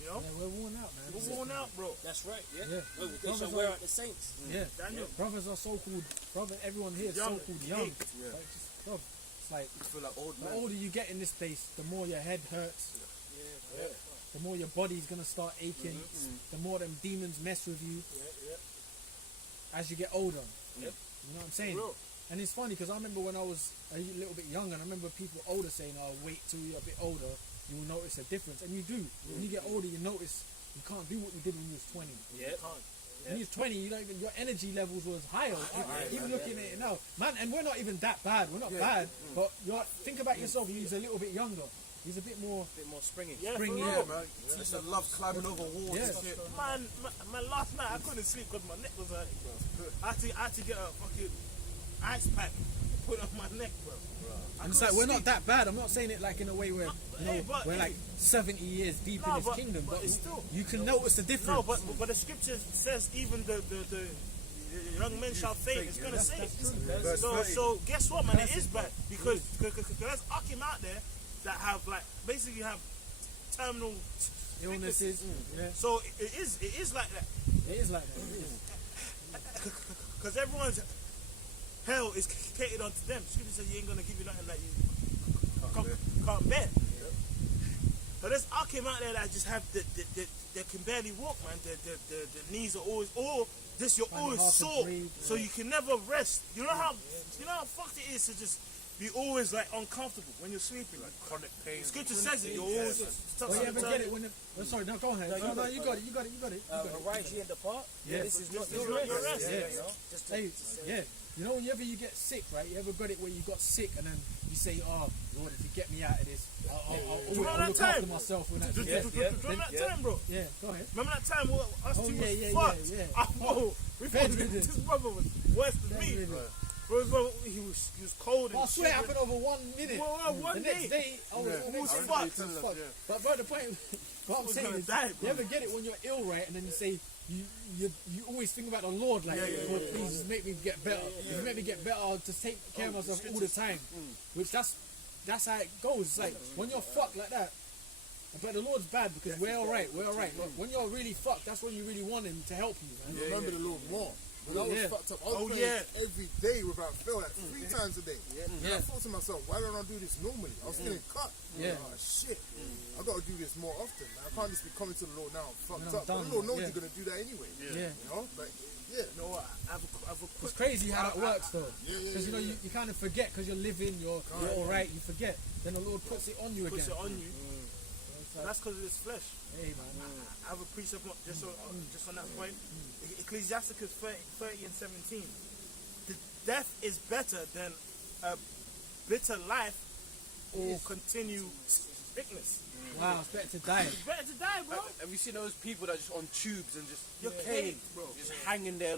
You know? Yeah, we're worn out, man. We're worn out, bro. That's right, yeah. Yeah. They shall wear out the saints. Yeah. Daniel. Brothers are so-called, everyone here is Young. so-called young. It's like, You feel like old the man. older you get in this place, the more your head hurts. The more your body's gonna start aching. The more them demons mess with you. As you get older. You know what I'm saying? Bro. And it's funny because I remember when I was a little bit young, and I remember people older saying, "Oh, wait till you're a bit older, you'll notice a difference." And you do. When you get older, you notice you can't do what you did when you was 20. Yeah. When you was 20, you don't even, your energy levels was higher. Even looking at it now, man. And we're not even that bad. We're not bad. But think about yourself. He's a little bit younger. He's a bit more springy. Yeah, springy. for Yeah, real. man. He used to love climbing over walls Yeah. and shit. Man, last night I couldn't sleep because my neck was hurting, bro. I had to get a fucking ice pack put on my neck, bro. And it's like we're not that bad. I'm not saying it like in a way where but we're like 70 years deep in this kingdom, but it's still, you can notice the difference. no, but the scripture says even the young men shall faint. It's gonna say. Verse 30. So guess what, man? It is bad because there's Akim out there that have like basically have terminal Illnesses. Yeah, So it is like that it is like that. It is. because everyone's hell is catered onto them. Scripture says you ain't gonna give you nothing that you can't bear. So there's Akim out there that just have they can barely walk, man. The knees are always just you're Find it always hard to sore, breathe, so you can never rest. You know how fucked it is to just be always like uncomfortable when you're sleeping. Like Chronic pain. Scripture says it. You're always. Well, you ever get it when? Sorry, no, go ahead. No, you got it. You got it. Arise ye and depart. Yeah. This is not This is not your rest. Yeah. You know? Just to, Hey, to say. yeah. You know, whenever you get sick, right? You ever got it where you got sick and then you say, "Oh, Lord, if you get me out of this, I'll look after myself." When Do that, you remember that time, bro? yeah, go ahead. Remember that time where us Oh, two yeah, was fucked? yeah. Whoa, we thought Bedridden. this brother was worse than me. Bro, he was cold and I swear it shivering. happened over 1 minute. Well, one the next day. day, I was was fucked. fucked. But bro, the point, what I'm was saying gonna is, die, you bro. ever get it when you're ill, right? And then you say, you always think about the Lord, like, Lord, please just make me get better. If you make me get better, I'll just take care of myself all the time. Which that's how it goes. It's like when you're fucked like that. But the Lord's bad because we're alright. But when you're really fucked, that's when you really want Him to help you, man. Remember the Lord more. When I was Yeah. fucked up, I was praying every day without fail, like 3 times a day. And I thought to myself, why don't I do this normally? I was getting cut. Yeah. Oh, shit. I got to do this more often. Man. I can't just be coming to the Lord now fucked When I'm up. done, But the Lord knows yeah. you're going to do that anyway. Yeah. You know? But, yeah. You know what? I have a It's crazy how it works though. Yeah. Because you kind of forget because you're living, you're alright, you forget. Then the Lord puts it on you again. puts it on you. That's because of this flesh. Hey man. I have a precept just on that point. Ecclesiasticus 30 and 17. The death is better than a bitter life or continued sickness. Wow, it's better to die. It's better to die, bro. Have you seen those people that are just on tubes and just You're hanging, caged, bro. just hanging there?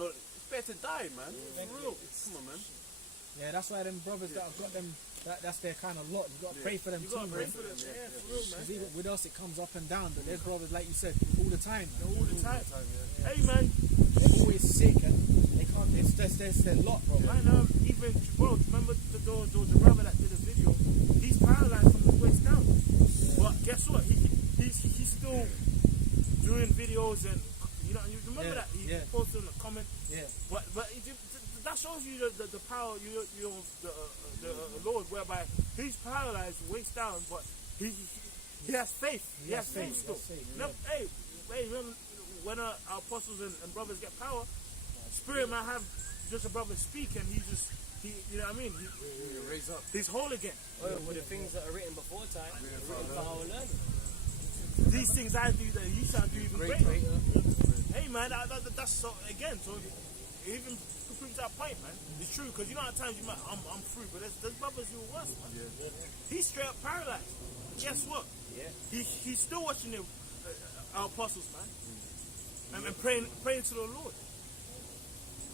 prepare to die, man. For real. Come on, man. Yeah, that's why them brothers that have got them, that's their kind of lot. You got to pray for them You too, gotta pray man. for them. Yeah, for real, man. 'Cause even with us, it comes up and down. But there's brothers, like you said, all the time. All the time. Hey, man. They're always sick and they can't. It's their lot, bro. And even, bro, remember there was a brother that did a video. He's paralyzed from the waist down. But guess what? He's still doing videos and you remember that he posted in the comment. Yeah. But that shows you the power the Lord, whereby he's paralyzed waist down, but he has faith. He has faith still. No, hey, when our apostles and brothers get power, Spirit might have just a brother speak and he you know what I mean? He raise up. He's whole again. With the things that are written before time, written for our learning. These things I do that you shall do even greater. Hey man, that's so again. So it even proves that point, man. It's true because you know at times you might I'm through, but there's brothers who are worse, man. He's straight up paralyzed. Guess what? Yeah. He's still watching our apostles, man, and praying to the Lord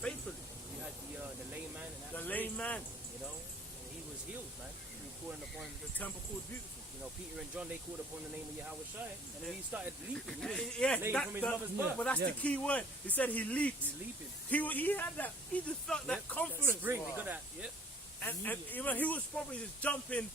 faithfully. You had the lame man. The lame man. You know, and he was healed, man. He was calling upon The temple called beautiful. You know, Peter and John, they called upon the name of Yahweh Shai, and then he started leaping. Yeah, lame from his mother's birth. but that's the key word. He said he leaped. He's leaping. He had that. He just felt that confidence. That spring, they got that. Yep. And he was probably just jumping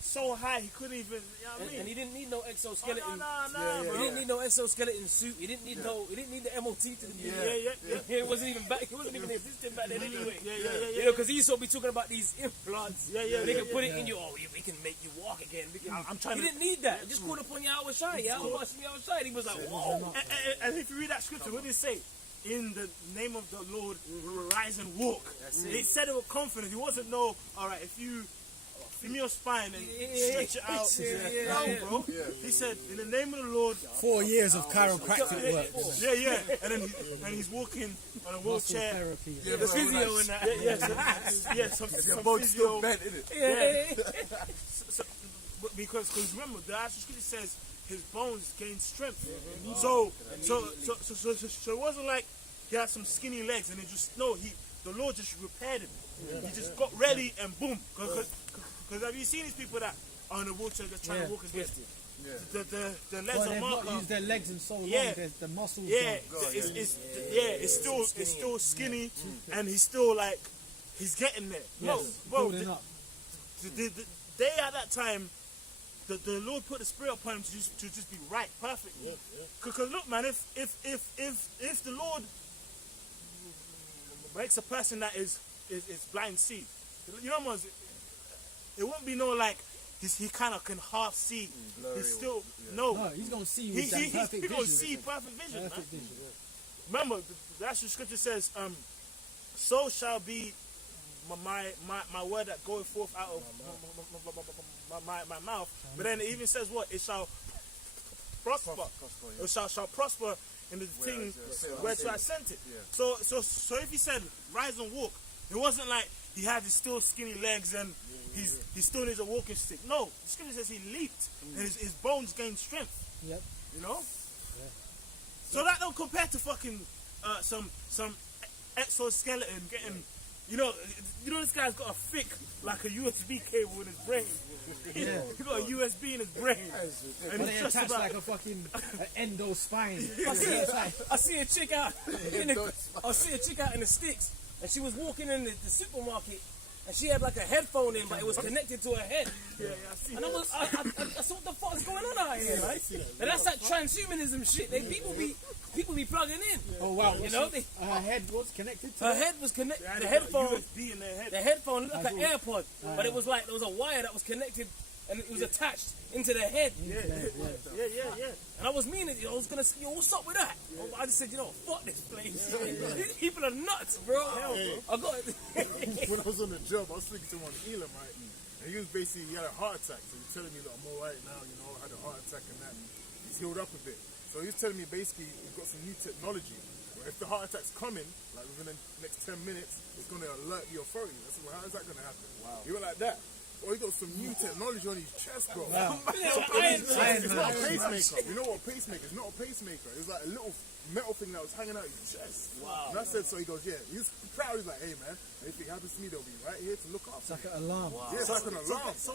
so high he couldn't even. You know what I mean? And he didn't need no exoskeleton. No, He bro. didn't need no exoskeleton suit. He didn't need He didn't need the MOT to do Yeah. It wasn't even back. He wasn't even existing back then anyway. Yeah. You know, because he used to be talking about these implants. Yeah. They can put it in you. Oh, we can make you walk again. I'm trying He to. didn't need that. Just called upon Yahweh Shai. Yahweh Shai. He was like, whoa. And if you read that scripture, what did it say? In the name of the Lord, rise and walk. It said it with confidence. It wasn't all right, if you give me your spine and stretch it out. No, bro. He said, in the name of the Lord. 4 years of chiropractic work. Yeah. And he's walking on a wheelchair. Therapy. The physio and that. Some Both physio. still bent, innit? Yeah. Because remember, the actual scripture says his bones gained strength. So it wasn't like he had some skinny legs and the Lord just repaired him. He just got ready and boom. Because have you seen these people that are in a wheelchair just trying to walk as well? The legs Well, are they've marked not up. used their legs in so long. Yeah. There's the muscles. It's still skinny, and he's still like he's getting there. Yes, Bro, building up. they at that time, the Lord put the Spirit upon him to just be right, perfect. Because look, man, if the Lord makes a person that is blind see, you know what? It won't be no like he kind of can half see. He's still no. He's gonna see with that perfect He's vision. gonna see perfect vision, man. Perfect vision. Remember, the actual scripture says, so shall be my word that goeth forth out of my mouth. But then it even says what? It shall prosper. It shall prosper in the thing whereto I sent it. So if he said rise and walk, it wasn't like he had his still skinny legs and he still needs a walking stick. No, the scripture says he leaped and his bones gained strength. Yep. You know? So that don't compare to fucking some exoskeleton getting, you know this guy's got a thick like a USB cable in his brain. Yeah. He got a USB in his brain. And But it's they just attach about like a fucking endo spine. I see a chick out in the sticks, and she was walking in the supermarket, and she had like a headphone in, but it was connected to her head. I see And I saw what the fuck is going on out here, right? And that's that transhumanism shit. People be plugging in. Oh wow. You know, her head was connected to her head was connected. The headphone, USB in their head. the headphone looked like an AirPod, but it was like there was a wire that was connected and it was attached into the head. Yeah. And I was meaning, I was gonna say, yo, what's up with that? I just said, fuck this place. These people are nuts, bro. I got it. When I was on the job, I was speaking to him on Elam, right? And he was basically, he had a heart attack. So he's telling me that I'm all right now, I had a heart attack and that. He's healed up a bit. So he was telling me basically he's got some new technology. Where if the heart attack's coming, like within the next 10 minutes, it's going to alert the authorities. I said, well, how is that going to happen? Wow. He went like that. Or he got some new technology on his chest, bro. Wow. It's not a pacemaker. You know what a pacemaker? It's not a pacemaker. It was like a little metal thing that was hanging out his chest. Wow. And I said, so he goes, yeah. He's proud. He's like, hey, man, anything happens to me, they'll be right here to look It's after like me. an alarm. Yeah, it's like an alarm. So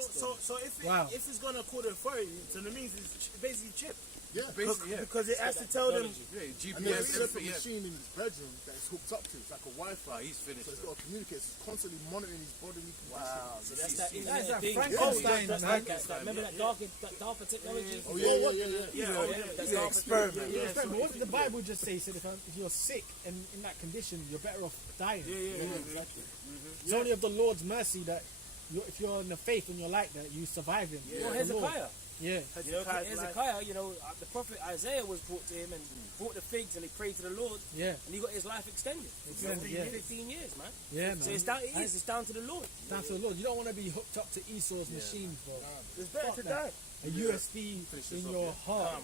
if Wow. if it's gonna call the authority, so that means it's basically chip. Yeah, basically, yeah. Because it has to tell them. And then there's a separate machine in his bedroom that it's hooked up to. It's like a Wi-Fi. He's finished. So it's got to communicate. It's constantly monitoring his bodily condition. Wow. So that's that That is internet that thing. Frankenstein, That's man. remember that darker technology? Oh, yeah. That's Yeah, DARPA experiment. technology. Yeah, but what did the Bible just say? It said if you're sick and in that condition, you're better off dying. Exactly. It's only of the Lord's mercy that if you're in the faith and you're like that, you survive him. Well, The Lord. Hezekiah. Yeah. You know, Hezekiah, the prophet Isaiah was brought to him and brought the figs and he prayed to the Lord Yeah. and he got his life extended. Extended, yeah. 15 years, man. Yeah, man. So it's down to the Lord. Down to the Lord. You don't want to be hooked up to Esau's machines, bro. It's better Fuck to that. die. A USB in your heart.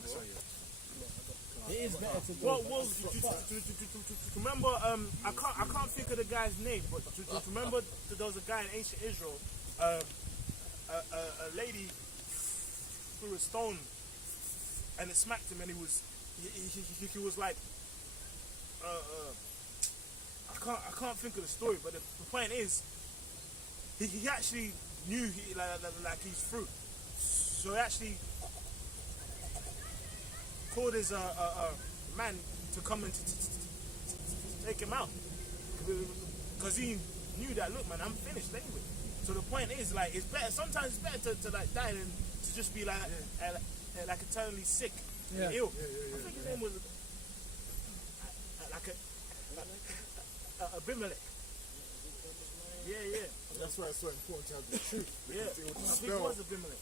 It is better to go. Well, to remember, I can't think of the guy's name, but to remember that there was a guy in ancient Israel, a lady threw a stone and it smacked him, and he was like, I can't think of the story, but the point is, he actually knew like he's through, so he actually called his man to come and take him out, because he knew that, look, man, I'm finished anyway. So the point is, like, it's better. Sometimes it's better to like die than to just be like eternally sick and ill. I think his name was Abimelech. Yeah. That's why it's so important to have the truth. Yeah. Because it will I think it dispel, was Abimelech.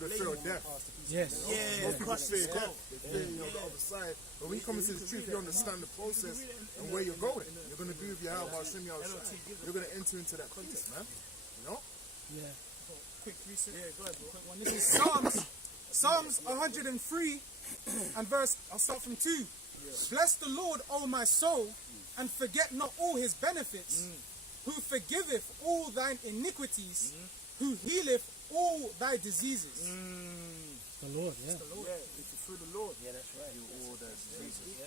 the fear of death. Yes. Most people fear death. They fear the other side. But when you come into the truth, you understand the process and where you're going. You're going to be with your house, you're going to enter into that peace, man. You know? Yeah. Quick reset. Yeah, go ahead, bro. This is Psalms 103 and verse, I'll start from 2. Bless the Lord, O my soul, and forget not all his benefits, who forgiveth all thine iniquities, who healeth all thy diseases. The Lord, yeah. Yeah, it's through the Lord. Yeah, that's right.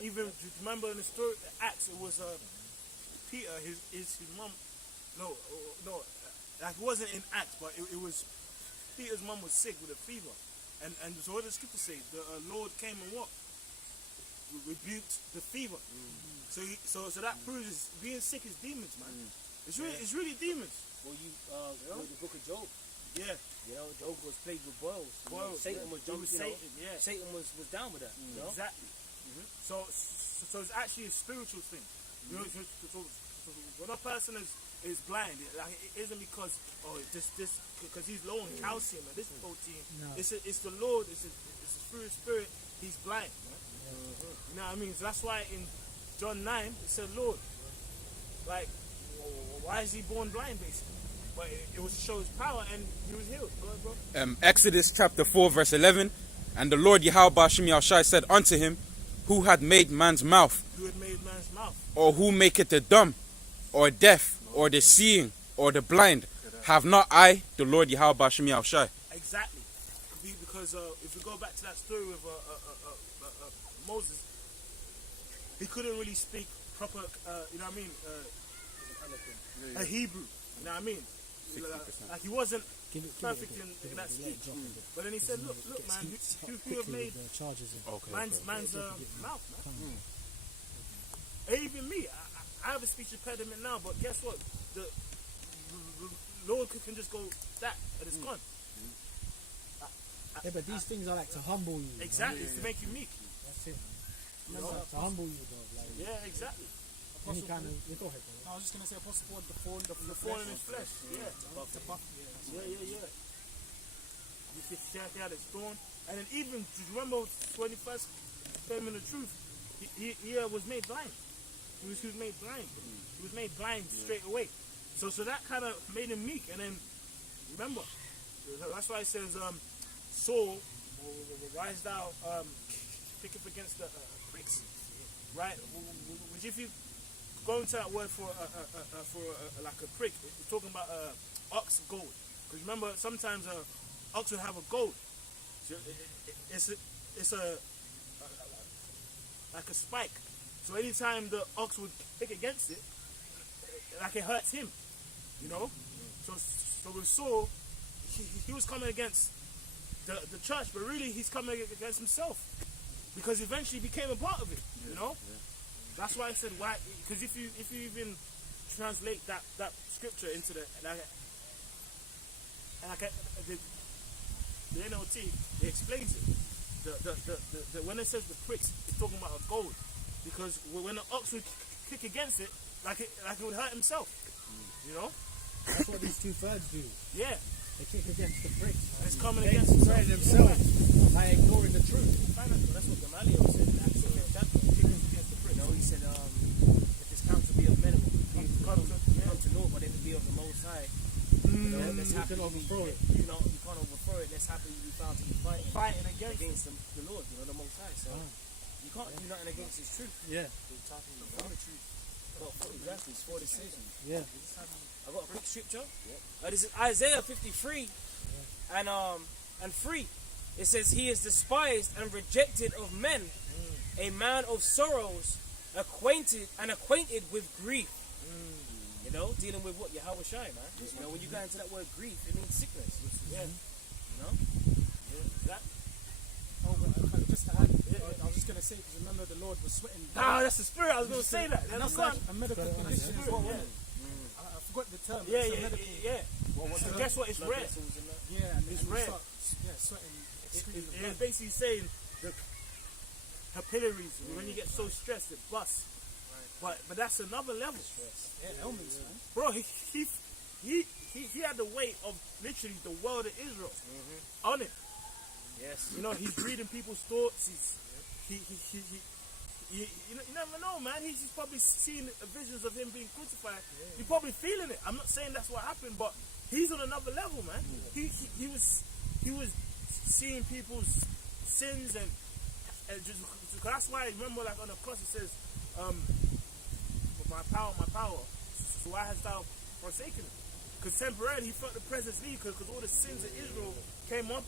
Even do you remember in the story, Acts, it was Peter, his mom. No, like it wasn't in Acts, but it was Peter's mom was sick with a fever, and so what does the scripture say? The Lord came and what? Rebuked the fever. So that proves being sick is demons, man. It's really demons. Well, the book of Job. Yeah. Job was plagued with boils. Satan was jumping. Satan was down with that. Exactly. So it's actually a spiritual thing. So when a person is blind, it isn't because because he's low on calcium and this protein. No. It's the Lord. It's through His Spirit. He's blind. You know what I mean? So that's why in John 9 it said, Lord, like, why is he born blind, basically? But it was to show his power, and he was healed. Go ahead, bro. Exodus chapter 4 verse 11. And the Lord Yahweh Bashim Yahushai said unto him, who had made man's mouth, Who had made man's mouth? or who maketh the dumb, or deaf, or the seeing, or the blind? Have not I, the Lord Yahweh Bashim Yahushai? Exactly. Because if we go back to that story with Moses, he couldn't really speak proper, you know what I mean, a Hebrew, you know what I mean? Like he wasn't perfect in that speech. But then he said, look, man, who have made man's mouth, man? Even me, I have a speech impediment now, but guess what? The Lord can just go that, and it's gone. Yeah, but these things are like to humble you. Exactly, it's to make you meek. That's it, man. To humble you, bro. Like, Yeah, exactly. any kind of. Yeah, go ahead, bro. I was just going to say Apostle Paul, the Thorn in his flesh. Yeah. Yeah. He had his thorn. And then even, do you remember when he first came in the truth, he was made blind. He was made blind. He was made blind straight away. So that kind of made him meek. And then, remember, that's why it says, Saul, rise thou, pick up against the pricks. Right? Which if you go into that word for like a prick, it's talking about ox goad. Because remember, sometimes ox would have a goad. So it's a like a spike. So anytime the ox would kick against it, like it hurts him, you know. So with Saul, he was coming against the church, but really he's coming against himself, because eventually he became a part of it, you know. That's why I said why, because if you even translate that scripture into the NLT, it explains it. The when it says the pricks, it's talking about a goad, because when the ox would kick against it, like it would hurt himself, you know. That's what these 2/3 do. Yeah, They kick against the bricks. it's coming They against destroy themselves by ignoring the truth. That's what Gamaliel said in Acts 5th chapter. You know, he said, if this counsel be of men, it will come to naught, but if it be of the Most High, you know, let's You can overthrow it. You can't overthrow it. Let's happily be found to be fighting against the Lord, you know, the Most High. So you can't do nothing against His truth. Yeah. We're talking about the truth. Well, exactly, it's for decision. Yeah. I got a quick scripture. This is Isaiah 53 and 3. It says, "He is despised and rejected of men, a man of sorrows, acquainted with grief." You know, dealing with what? Yahweh Shai, man. You know, when you go into that word grief, it means sickness. Yeah. You know? Yeah. That. Oh, well, just to add, I was just going to say, because remember the Lord was sweating. Ah, that's the spirit. I was going to say that. And that's like a medical condition as well, wasn't it? I forgot the term. Yeah, It's a yeah, medical. yeah. So guess what? It's red. Yeah, and It's and you red. start, sweating. excreting It's blood. basically saying the capillaries, when you get so stressed, it busts. But that's another level. Yeah, ailments, man. Bro, he had the weight of literally the world of Israel on him. Yes. You know, he's reading people's thoughts. You never know, man. He's probably seen visions of him being crucified. You're probably feeling it. I'm not saying that's what happened, but he's on another level, man. He was seeing people's sins and just, that's why, remember, like on the cross it says, my power. So why hast thou forsaken him? Because temporarily he felt the presence leave, because all the sins of Israel came on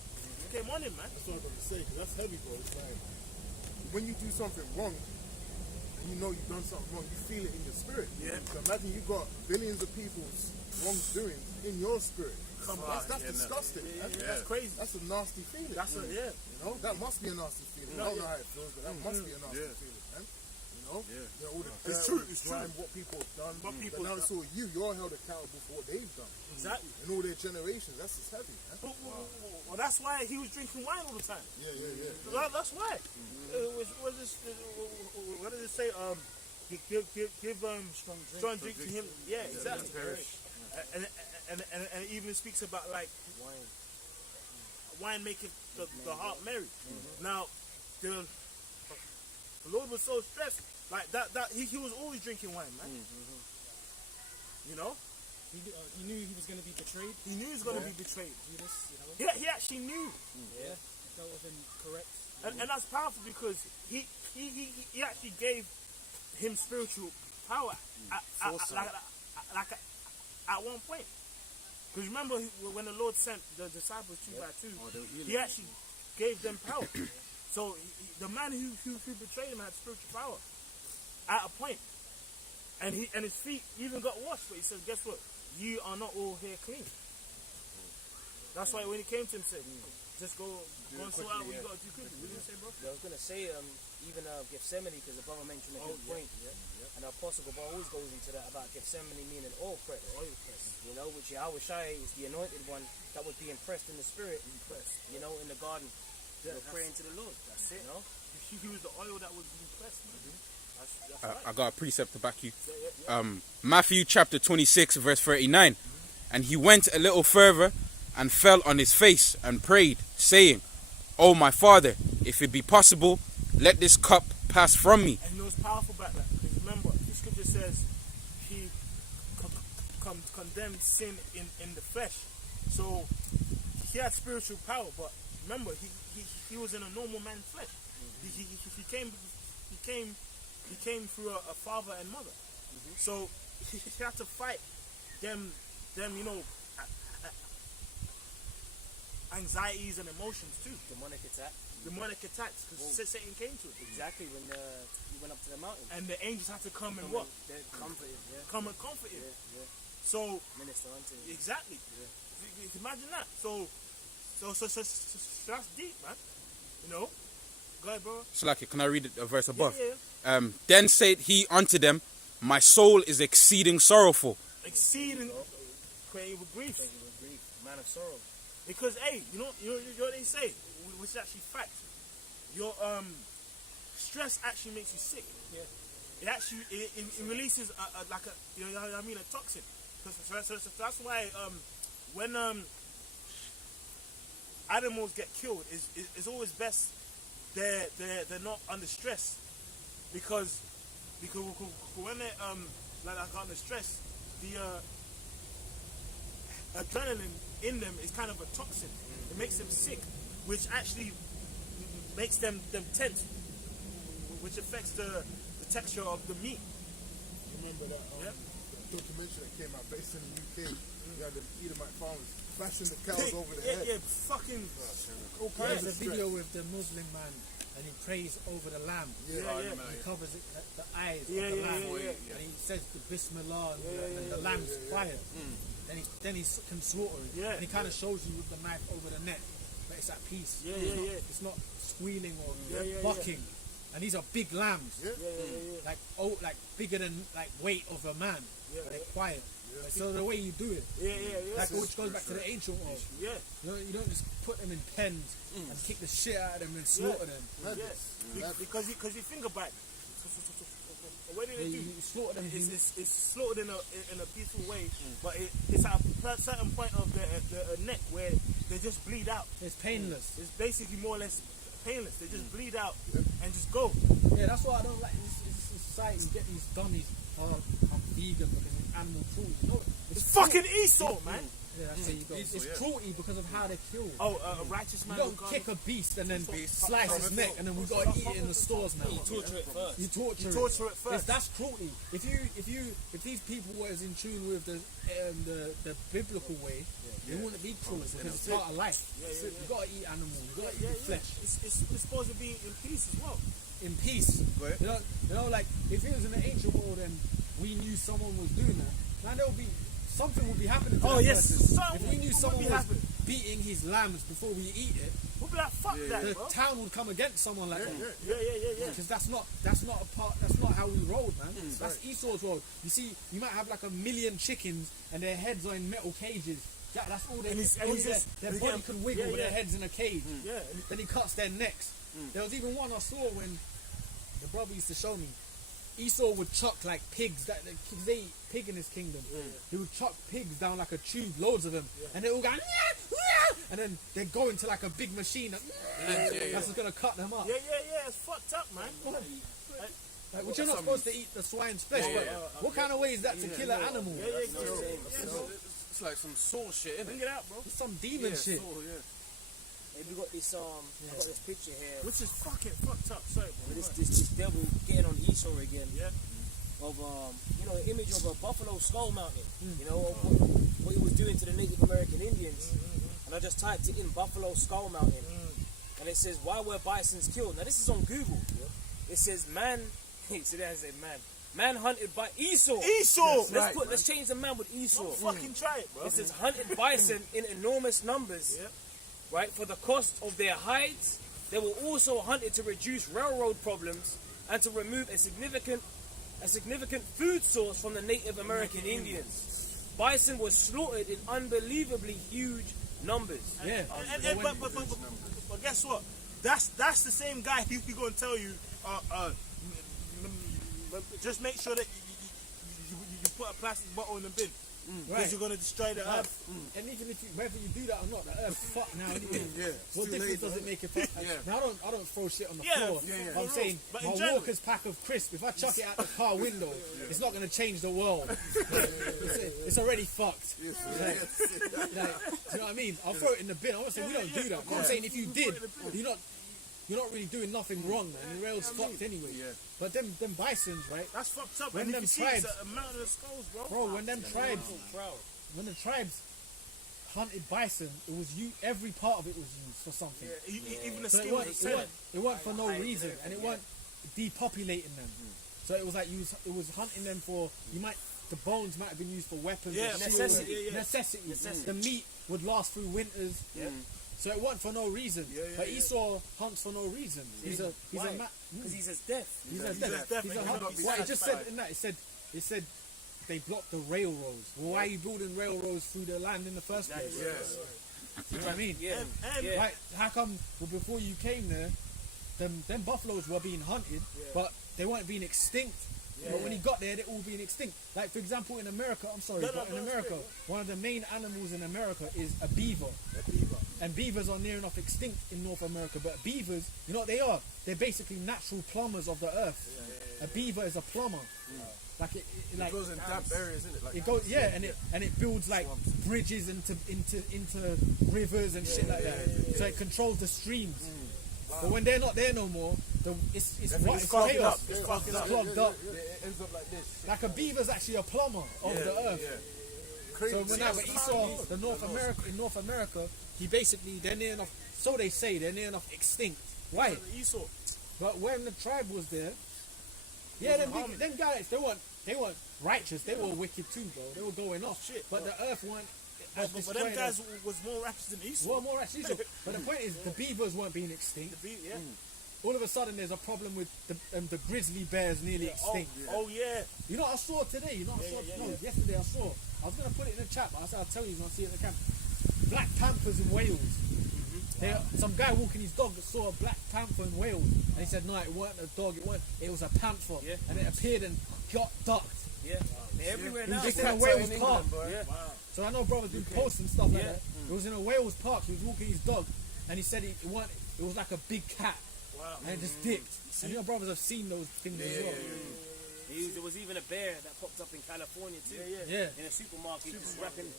him, man. That's what I'm going to say, because that's heavy, bro. It's like, when you do something wrong, and you know you've done something wrong, you feel it in your spirit. Yeah. So imagine you got billions of people's wrongdoing in your spirit. That's disgusting. That's crazy. That's a nasty feeling. Yeah. You know, that must be a nasty feeling. I don't know how it feels, but that must be a nasty feeling, man. You know? You know, all the It's dirt, true, all the it's crime, true. what people have done. What people but now have it's all you're held accountable for what they've done. Exactly. And all their generations. That's just heavy, man. Well, that's why he was drinking wine all the time. Yeah. That's why. What does it say? Give strong drink to him. Yeah, exactly. And it even speaks about like wine maketh the heart merry. Now the Lord was so stressed, like that he was always drinking wine, man. You know, He knew he was going to be betrayed. he knew he was gonna be betrayed. Judas, you know. He actually knew. Yeah. That would have been correct. And that's powerful, because he actually gave him spiritual power at one point. Because remember when the Lord sent the disciples 2 by 2, he actually gave them power. So the man who betrayed him had spiritual power at a point. And his feet even got washed. But he said, guess what? You are not all here clean. That's why when he came to him, he said, just go and sort out what you got to do quickly. What did you say, bro? I was going to say, even Gethsemane, because the brother mentioned a good point. And our Apostle Gabor always goes into that about Gethsemane meaning oil press. You know, which Yahweh Shai is the anointed one that would be impressed in the spirit. You know, in the garden. Praying to the Lord. That's it. You know? He was the oil that was being pressed, man. That's right. I got a precept to back you. Matthew chapter 26 verse 39. And he went a little further and fell on his face and prayed, saying, "O my Father, if it be possible, let this cup pass from me." And you know what's powerful about that? Because remember, the scripture says he condemned sin in the flesh. So he had spiritual power, but remember, he was in a normal man's flesh. He came through a father and mother. So he had to fight them, you know, anxieties and emotions too. Demonic attack. Demonic attacks, because Satan came to him. Exactly, when he went up to the mountain. And the angels had to come and what? They're comforted, yeah. Come and comfort him. Yeah. So, Minister unto him. exactly. You can imagine that. So that's deep, man. You know? Go ahead, bro. Slaki, can I read a verse above? Yeah. Then said he unto them, my soul is exceeding sorrowful. Exceeding creative with grief. Man of sorrow. Because, hey, you know what they say, which is actually fact. Your stress actually makes you sick. Yeah. It actually it releases a you know what I mean, a toxin. So that's why when animals get killed, it's always best they're not under stress, because when they like under stress, the adrenaline in them is kind of a toxin. It makes them sick, which actually makes them tense, which affects the texture of the meat. Remember that documentary that came out based in the UK? You had the Edomite farmers bashing the cows over the head. Yeah, fucking all kinds There's a of video with the Muslim man and he prays over the lamb. Yeah. He covers it, the eyes Yeah, of the yeah, lamb. yeah. And he says the Bismillah and the lamb's quiet. Then he can slaughter it. Yeah. And he kind of shows you with the knife over the neck. But it's at peace. Yeah. It's not squealing or Yeah. bucking. And these are big lambs. Yeah. Like bigger than like weight of a man. Yeah. But they're quiet. So the way you do it, Yeah. like which goes back to the ancient world. Yeah. You don't just put them in pens and kick the shit out of them and slaughter them. Yeah. Because you think about it. What do they do? You slaughter them. It's slaughtered in a peaceful way, but it's at a certain point of the neck where they just bleed out. It's painless. It's basically more or less painless. They just bleed out and just go. Yeah, that's why I don't like this society. You get these dummies. Oh, I'm vegan because it's animal cruelty. No, It's fucking Esau, man. Yeah, that's how you go. It's cruelty because of how they're killed. Oh, a righteous man. You don't kick a beast and then slice his neck and then we gotta eat it in the stores now. You torture it first. You torture it first. That's cruelty. If these people were in tune with the biblical way, they wouldn't be cruel because it's part of life. You gotta eat animals. You gotta eat flesh. It's supposed to be in peace as well. In peace. You know, like if it was in the ancient world and we knew someone was doing that, now there would be something would be happening to that person. If we knew someone was beating his lambs before we eat it, we'll be like, fuck that, the bro. town would come against someone like that. Yeah. Because that's not how we roll, man. That's Esau's roll. You see, you might have like 1 million chickens and their heads are in metal cages. That's all they their body can wiggle with their heads in a cage. Then he cuts their necks. There was even one I saw when the brother used to show me. Esau would chuck like pigs, they eat pig in his kingdom. He would chuck pigs down like a tube, loads of them, and they all go, and then they go into like a big machine that's just gonna cut them up. Yeah, it's fucked up, man. Like, which you're not supposed to eat the swine's flesh, but what kind of way is that to kill an animal? It's like some soul shit, isn't Bring it? it out, bro. It's some demon shit. Soul, Hey, we got this I got this picture here Which is fucking fucked up. Sorry, bro. with this devil getting on Esau again. Yeah. Of an image of a buffalo skull mountain. You know what he was doing to the Native American Indians. And I just typed it in, buffalo skull mountain, and it says, why were bisons killed? Now this is on Google. It says man. See there, I say man hunted by Esau. Let's change the man with Esau. Fucking try it, bro. It says hunted bison in enormous numbers. Right, for the cost of their hides. They were also hunted to reduce railroad problems and to remove a significant food source from the Native American Indians. Bison was slaughtered in unbelievably huge numbers. Yeah. But guess what? That's the same guy who's going to tell you, just make sure that you put a plastic bottle in the bin. Because you're going to destroy the earth. And even if whether you do that or not, the earth's fucked now anyway. What difference does it make if now I don't throw shit on the floor. I'm saying But my in general- Walker's pack of crisps, if I chuck it out the car window, it's not going to change the world. It's already fucked. Do you know what I mean? I'll throw it in the bin. I'm not saying we don't do that. But I'm saying if you did, you're not really doing nothing wrong, man. The rail's fucked anyway. But them bisons, right? That's fucked up. When And them if you see, tribes- it's a mountain of skulls, bro. Bro, when the tribes hunted bison, it was every part of it was used for something. Even the So skin was a seller. it weren't for no reason, and it weren't depopulating them. So it was like it was hunting them for the bones might have been used for weapons. Yeah, and necessity. necessity. The meat would last through winters. So it wasn't for no reason. But Esau hunts for no reason. Because he's as deaf. He's a deaf. He's a hunter. Well, it just said in that. It said they blocked the railroads. Well, why are you building railroads through the land in the first place? You know what I mean? And Like, how come? Well, before you came there, them buffaloes were being hunted, but they weren't being extinct. But when he got there, they're all being extinct. Like, for example, in America, in America, one of the main animals in America is a beaver. And beavers are near enough extinct in North America. But beavers, you know what they are? They're basically natural plumbers of the earth. A beaver is a plumber. Like it goes in damp areas, isn't it? Like it goes, and it builds like bridges into rivers and shit like that. So it controls the streams. But when they're not there no more, it's clogged chaos. up. It's Clogged up. it ends up like this. Like a beaver's actually a plumber of the earth. So when Esau, in North America, he basically they're near enough. So they say they're near enough extinct. Why? Esau. But when the tribe was there, them guys they weren't righteous. They were wicked too, bro. They were going off. But the earth weren't. But them guys was more righteous than Esau. Well, more righteous than Esau. But the point is, the beavers weren't being extinct. All of a sudden, there's a problem with the grizzly bears nearly extinct. Oh yeah. You know what I saw today? Yesterday I saw. I was gonna put it in the chat, but I said I'll tell you when I see it in the camp. Black panthers in Wales. Some guy walking his dog saw a black panther in Wales, and he said, "No, it weren't a dog. It was a panther." And it appeared and got ducked. They're everywhere now. It's in a Wales park. Yeah. So I know brothers do posts and stuff like that. It was in a Wales park. He was walking his dog, and he said it was like a big cat, and it just dipped. And you know, brothers have seen those things as well. There was even a bear that popped up in California too. In a supermarket, just wrapping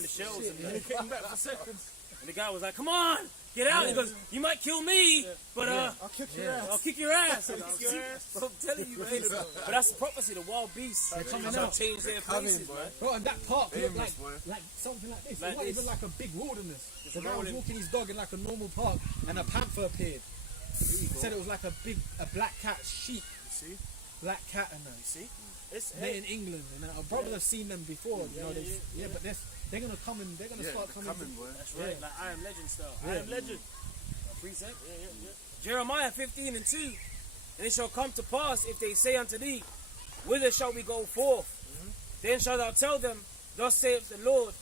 the shelves. Shit, And he came back for seconds. And the guy was like, "Come on, get out!" He goes, "You might kill me, but I'll kick your ass. I'll kick your ass." I'm telling you, man. But that's the prophecy. The wild beasts shall change their places, man. Bro, and that park looked like something like this. It wasn't even like a big wilderness. The guy was walking his dog in like a normal park, and a panther appeared. He said it was like a black cat sheep. See? Black cat and that. See? They're in England, and our brothers have seen them before. But they're gonna come and they're gonna start coming. That's right, like I Am Legend style. I am legend. Precept. Jeremiah 15:2. And it shall come to pass if they say unto thee, whither shall we go forth? Then shalt thou tell them, thus saith the Lord,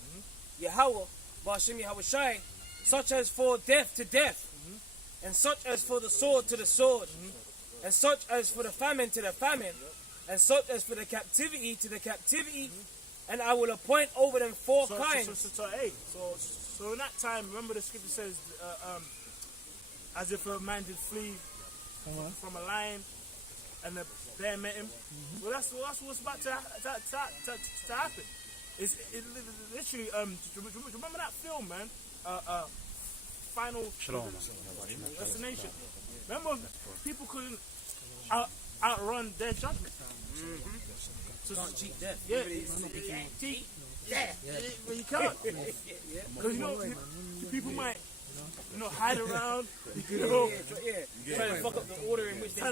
Yahweh, Ba'ashem Yahushai, such as for death to death, and such as for the sword to the sword, and such as for the famine to the famine, and such as for the captivity to the captivity, and I will appoint over them four kinds. So in that time, remember the scripture says, as if a man did flee from a lion, and the bear met him. Well, that's what's about to happen. It's literally remember that film, man? Final Destination. Remember, people couldn't outrun their judgment. So can't cheat death. Cheat death. But you can't. Because people might hide around. Trying to fuck up the order in which they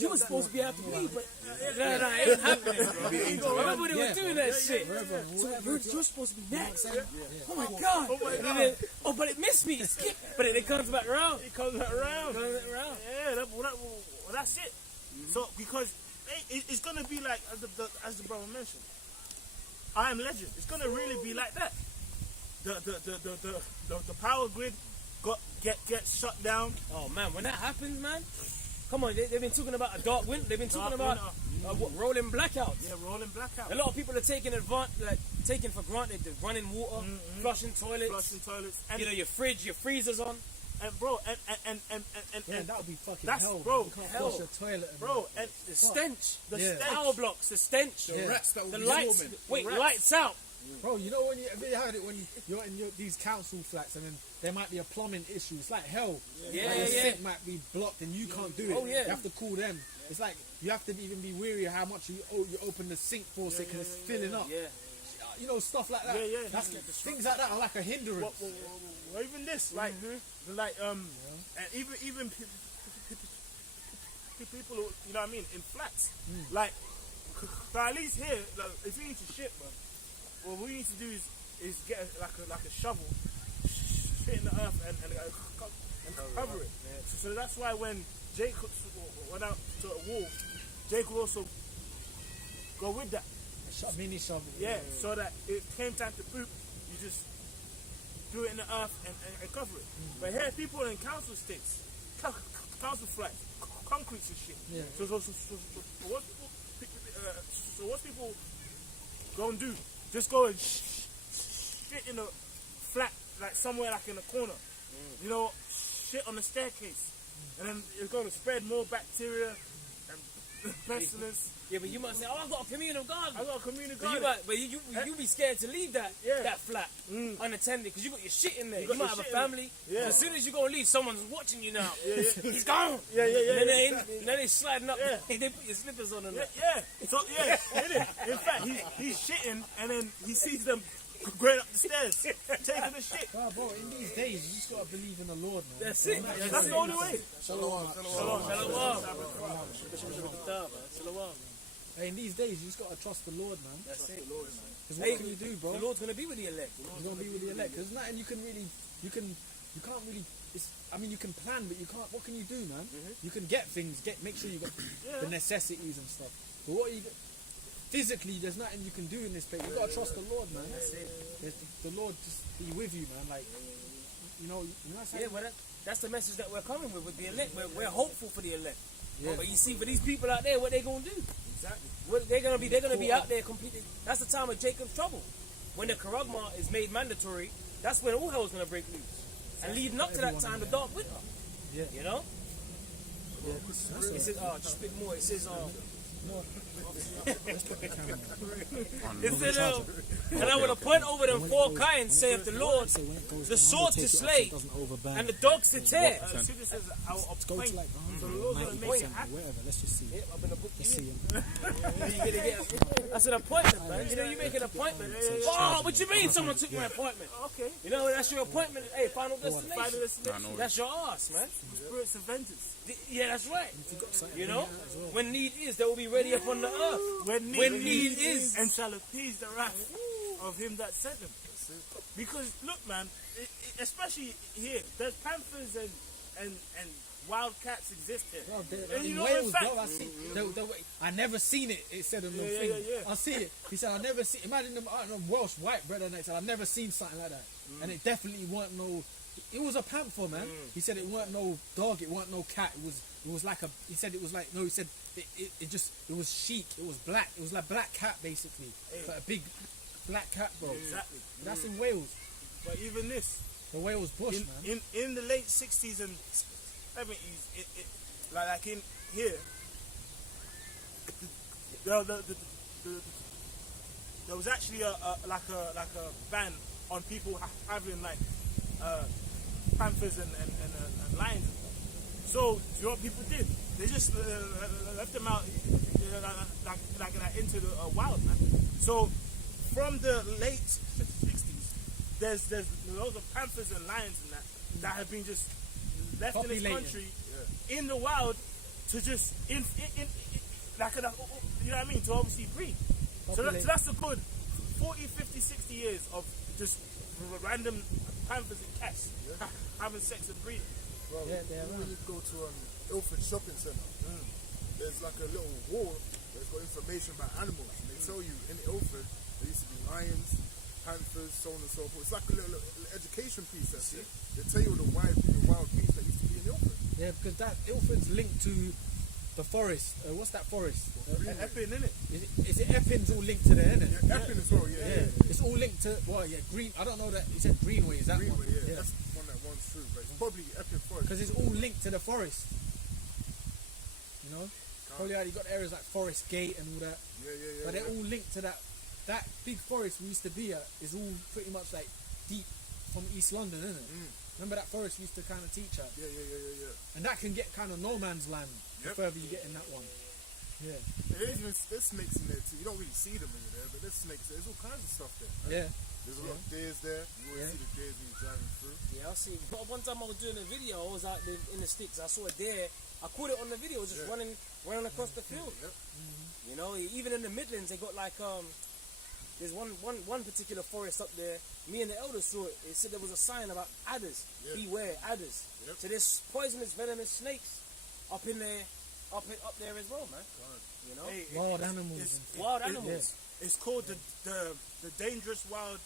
You were supposed to be after me, but it ain't happening, bro. Remember they were doing that shit. So you're supposed to be next. Oh my god. But it missed me. Skip. But it comes back around. Yeah, that's it. So because it's gonna be like as the brother mentioned, I Am Legend. It's gonna really be like that. The power grid gets shut down. Oh man, when that happens, man, come on, they've been talking about a dark winter. They've been talking about rolling blackouts. Yeah, rolling blackouts. A lot of people are taking for granted the running water, flushing toilets, and your fridge, your freezer's on. And bro, and that would be fucking that's hell. Bro, you can't hell, flush your toilet, bro, and the stench, stench, power blocks, the stench, The rats that will the be lights. swarming. Wait, lights out. Bro, you know have you heard it when you're in these council flats and then there might be a plumbing issue? It's like hell. Like your sink might be blocked and you can't do it. Oh, yeah. You have to call them. It's like you have to even be weary of how much you open the sink faucet because it's filling up. Yeah. you know, stuff like that. Yeah, yeah. That's, things like that are like a hindrance. Well, even this, like, and even people who, you know what I mean, in flats, like, but at least here, like, if you need to shit, man, what we need to do is get like a shovel, shit in the earth and cover it. So that's why when Jacob went out to a wall, Jacob also go with that. A mini shovel. Yeah, so that it came time to poop, you just do it in the earth and cover it. But here, people in council sticks, council flats, concrete and shit. Yeah. So what people go and do? Just go and shit in a flat, like somewhere like in a corner. You know, shit on the staircase. And then it's going to spread more bacteria and pestilence. Yeah, but you might say, "Oh, I've got a communal garden." I got a community But you be scared to leave that flat unattended because you got your shit in there. You might have a family. Yeah. As soon as you go and leave, someone's watching you now. He's gone. Yeah. And then they sliding up. Yeah. They put your slippers on and that. Yeah. So in fact, he's shitting and then he sees them going up the stairs, taking the shit. Wow, bro, in these days, you just gotta believe in the Lord, man. That's it. That's the only way. Shalom. Shalom. Hey, in these days, you just gotta trust the Lord, man. That's it. Because what can you do, bro? The Lord's gonna be with the elect. He's gonna be with the elect. There's nothing you can really, you can't really. I mean, you can plan, but you can't. What can you do, man? You can get things, make sure you got the necessities and stuff. But what you physically, there's nothing you can do in this place. You gotta trust the Lord, man. The Lord just be with you, man. Like, you know what I'm saying? Yeah, well, that's the message that we're coming with the elect. We're hopeful for the elect. Yeah. But you see, for these people out there, what they gonna do? Exactly. They're gonna be out there completely. That's the time of Jacob's trouble. When the Karagma is made mandatory, that's when all hell's gonna break loose. And leading up to that time, the dark winter. Yeah. You know? Yeah. It says, just a bit more. It says, it said, and I will appoint over them 4 kinds, saith the Lord, the sword to slay, and the dogs to tear. See, this is our Go point. to like So the Lord's gonna make it happen. wherever. Let's just see. Yeah, I'm gonna book Let's you see in. him. That's an appointment, man. You know, you make an appointment. Oh, what you mean someone took my appointment? Okay. You know, that's your appointment. Hey, final destination. Final destination. That's your ass, man. Spirits of vengeance. Yeah, that's right. You know, when need is, they will be ready upon the earth. When need is. and shall appease the wrath of him that sent them. Because look, man, especially here, there's panthers and wildcats exist here. Bro, And in you know, Wales, in fact, bro, I never seen it. It said on the Yeah, thing. yeah. I see it. He said, I never see. Imagine them, I don't know, Welsh white brother, and he said, I've never seen something like that. And it definitely weren't no. It was a panther, man. He said it weren't no dog. It weren't no cat. It was like a. He said it was like no. He said it was chic. It was black. It was like black cat basically, but a big black cat, bro. Exactly. That's in Wales, But even this, the Wales bush, man. in the late 60s and 70s, like in here, there was actually a ban on people having like panthers and lions. So you know what people did? They just left them out like into the wild, man. So from the late 60s, there's loads of panthers and lions and that have been just left in this country in the wild to just in like you know what I mean, to obviously breed. So that's a good 40, 50, 60 years of just random panthers and cats having sex and breeding. Bro, when you go to Ilford Shopping Centre, there's like a little wall that's got information about animals. And they tell you in Ilford there used to be lions, panthers, so on and so forth. It's like a little education piece. That's it. They tell you the wild beasts that used to be in Ilford. Yeah, because that Ilford's linked to the forest. What's that forest? Epping, innit? Is it Epping's all linked to there, isn't it? Yeah, Epping as well, yeah. It's all linked to, Green. I don't know that. He said Greenway. Is that Greenway, one? yeah. That's one that runs through, but it's probably Epping Forest. Because it's all linked to the forest. You know? Probably you got areas like Forest Gate and all that. Yeah. But they're all linked to that. That big forest we used to be at is all pretty much like deep from East London, isn't it? Remember that forest we used to kind of teach at? Yeah. And that can get kind of no man's land the Yep. further you get in that one. Yeah. There's snakes in there too. You don't really see them when you're there, but there's snakes there. There's all kinds of stuff there. Right? Yeah. There's a lot of deers there. You always see the deers when you're driving through. Yeah, I see. But one time I was doing a video, I was out in the sticks. I saw a deer. I caught it on the video. It was just running across the field. Yep. You know, even in the Midlands, they got like there's one particular forest up there. Me and the elders saw it. It said there was a sign about adders. Yeah. Beware adders. Yep. So there's poisonous, venomous snakes up in there, up there as well, man. You know, Hey, Wild it's- animals. it's- and wild it- animals. It's called the Dangerous Wild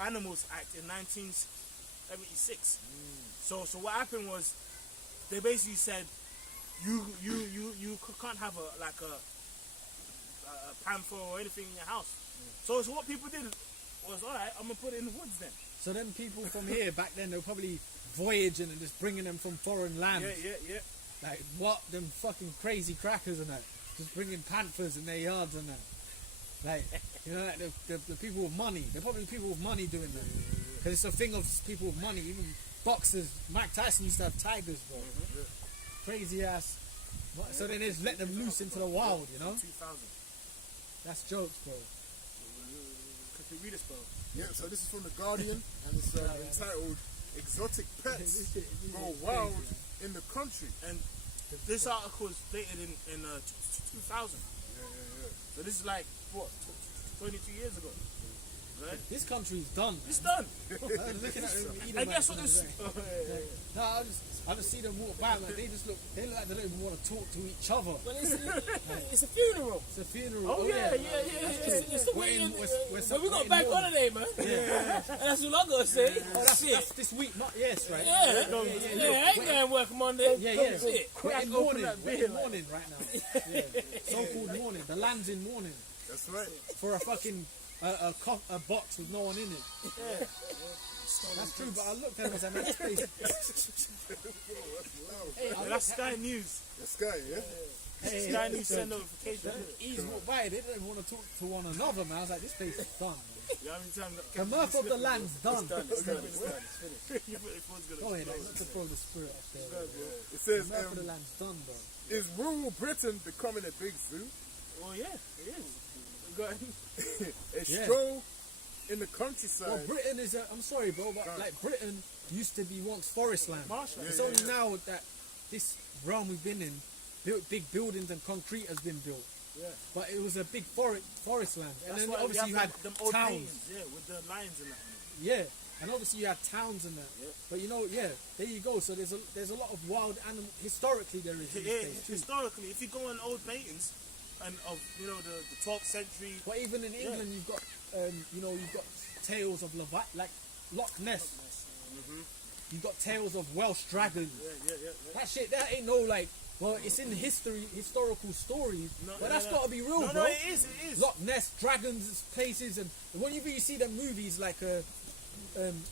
Animals Act in 1976. So what happened was they basically said you can't have a panther or anything in your house. So what people did was, all right, I'm gonna put it in the woods then. So then people from here back then, they were probably voyaging and just bringing them from foreign lands. Yeah. Like what, them fucking crazy crackers and that, just bringing panthers in their yards and that. Like, you know, like the people with money. They're probably people with money doing that. Because it's a thing of people with money. Even boxers, Mike Tyson used to have tigers, bro. Crazy ass. So then they just let them loose into the wild, you know? 2000. That's jokes, bro. Could you read this, bro? Yeah, so this is from The Guardian, and it's entitled Exotic Pets This shit Go is Wild crazy, in the Country. And this article is dated in 2000. So this is like, what, 22 years ago? Right? This country's done. It's done. I was looking at them eating And guess like what them, this... like, no, I just see them walk by like they look like they don't even want to talk to each other. Well, it's a funeral. It's a funeral. Oh, yeah. It's the We're way in- we're so we got in bank mourning. holiday, man. And that's all I'm gonna say. Oh, that's Shit. this week, not yes, right? Yeah, I ain't going to work Monday. Yeah. That's it. We're in open mourning. that We're beer, in mourning right now. Yeah. So-called mourning. The land's in mourning That's right. for a fucking a box with no one in it. That's true, but I looked at it and said, man, this place. That's Sky News. The sky, yeah? Sky News send notification. Ease walked by, they didn't want to talk to one another, man. I was like, this place is done, man. You know how many times The mirth of the land's done. It's done. you put your phone's gonna Oh, yeah, explode. not to throw the spirit up there. It The says, mirth of the land's done, bro. is rural Britain becoming a big zoo? Oh yeah, it is. Go ahead. A Yeah. stroll in the Well, countryside. Britain is I'm sorry, bro, but like Britain used to be once forest land. Marshland. It's only now that this realm we've been in, big buildings and concrete has been built. Yeah. But it was a big forest land, and That's then why we obviously you have had them old towns. paintings, yeah, with the lions in that. Yeah, and obviously you had towns and that. Yeah. But you know, yeah, there you go. So there's a lot of wild animal. Historically, there is. In Yeah, this place too. historically, if you go on old paintings and of the 12th century, But even in England, you've got you've got tales of like Loch Ness. You've got tales of Welsh dragons. yeah. That shit, that ain't no like. Well, it's in historical stories, but that's got to be real, No, bro. it is. Loch Ness, dragons, places, and when you see them movies like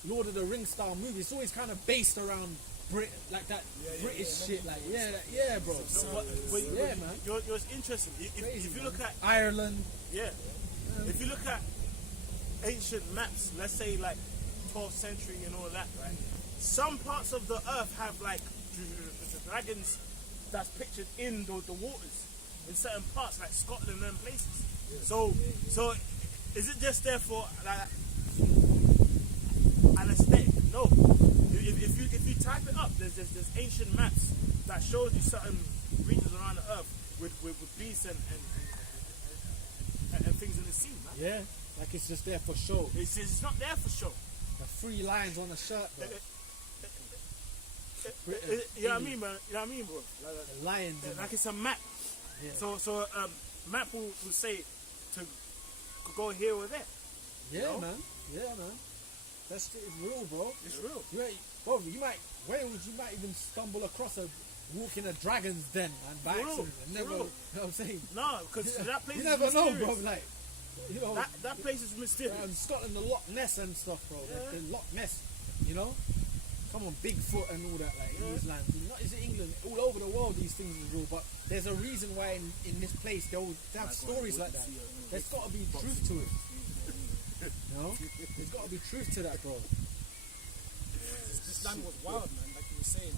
Lord of the Rings style movies, it's always kind of based around like that British shit, like bro. But Yeah, man. You're interesting. If you look at Ireland, if you look at ancient maps, let's say like 12th century and all that, right? Some parts of the earth have like dragons that's pictured in the waters in certain parts, like Scotland and places. So is it just there for like an aesthetic? No. If you type it up, there's ancient maps that shows you certain regions around the earth with beasts and things in the sea, man. yeah, like it's just there for show. It's not there for show. The 3 lines on a shirt, bro. You know what I mean, man? You know what I mean, bro? The lions, and Like it's a map. Yeah. So map will say to go here or there. yeah, know? man. That shit is real, bro. It's real. Bro, Wales, you might even stumble across walk in a dragon's den and by Real, accident. And never, real. you know what I'm saying? No, because that place You is never know, mysterious. bro. Like, you know, That place is mysterious. in Scotland, the Loch Ness and stuff, bro. Yeah. The Loch Ness, you know? Come on, Bigfoot and all that, like, in these lands. Not is it England, all over the world these things are real, but there's a reason why in this place they have stories like that. There's got to be truth to it. You know? There's got to be truth to that, bro. This land was wild, man. Like you were saying,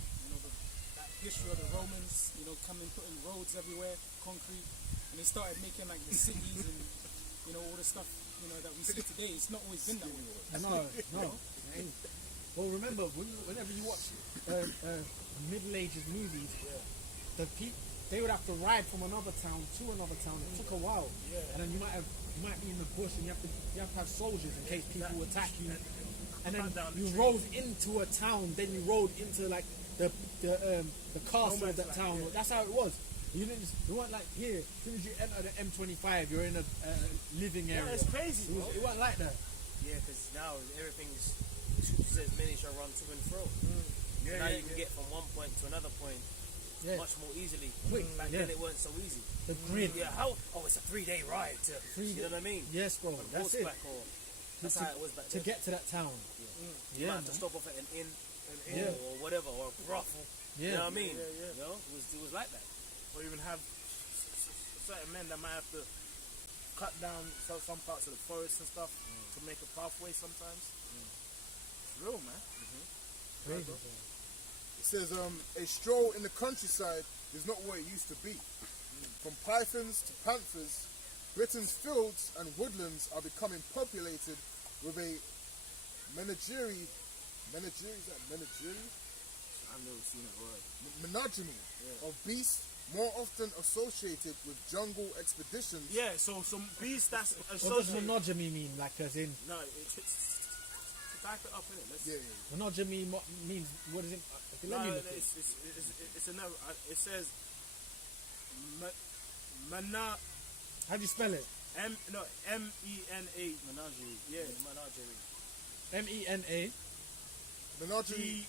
that history of the Romans, you know, coming, putting roads everywhere, concrete, and they started making like the cities and, you know, all the stuff, you know, that we see today. It's not always been that way. No. It ain't. Well, remember, whenever you watch Middle Ages movies, they would have to ride from another town to another town. It took a while, and then you might be in the bush, and you have to have soldiers in case people attack you. And then you rode into a town, then you rode into like the castle of that town. That's how it was. You weren't like here. As soon as you enter the M25, you're in a living area. Yeah, it's crazy. It wasn't like that. Yeah, because now everything's, the scripture says many shall run to and fro. So now you can get from one point to another point much more easily. Quick. Back then it weren't so easy. The grid. Yeah, it's a 3-day ride to, you know what I mean? Yes, bro. That's it. Horseback or, that's how it was back To then. get to that town. You might have to stop off at an inn or whatever, or a brothel. You know what I mean? You know, it was like that. Or even have certain men that might have to cut down some parts of the forest and stuff to make a pathway sometimes. It's real, man. Crazy, bro. It says, a stroll in the countryside is not what it used to be. From pythons to panthers, Britain's fields and woodlands are becoming populated with a menagerie. Is that menagerie? I've never seen that word. Menogamy of beasts more often associated with jungle expeditions. Yeah, so some beast that's What does associated. monogamy mean? Like as in, No, type it up in it. Let's monogamy means, what is it? Okay, let me look. it's another. It says mana. How do you spell it? MENA menagerie. Yeah, menagerie. MENA. Menagerie.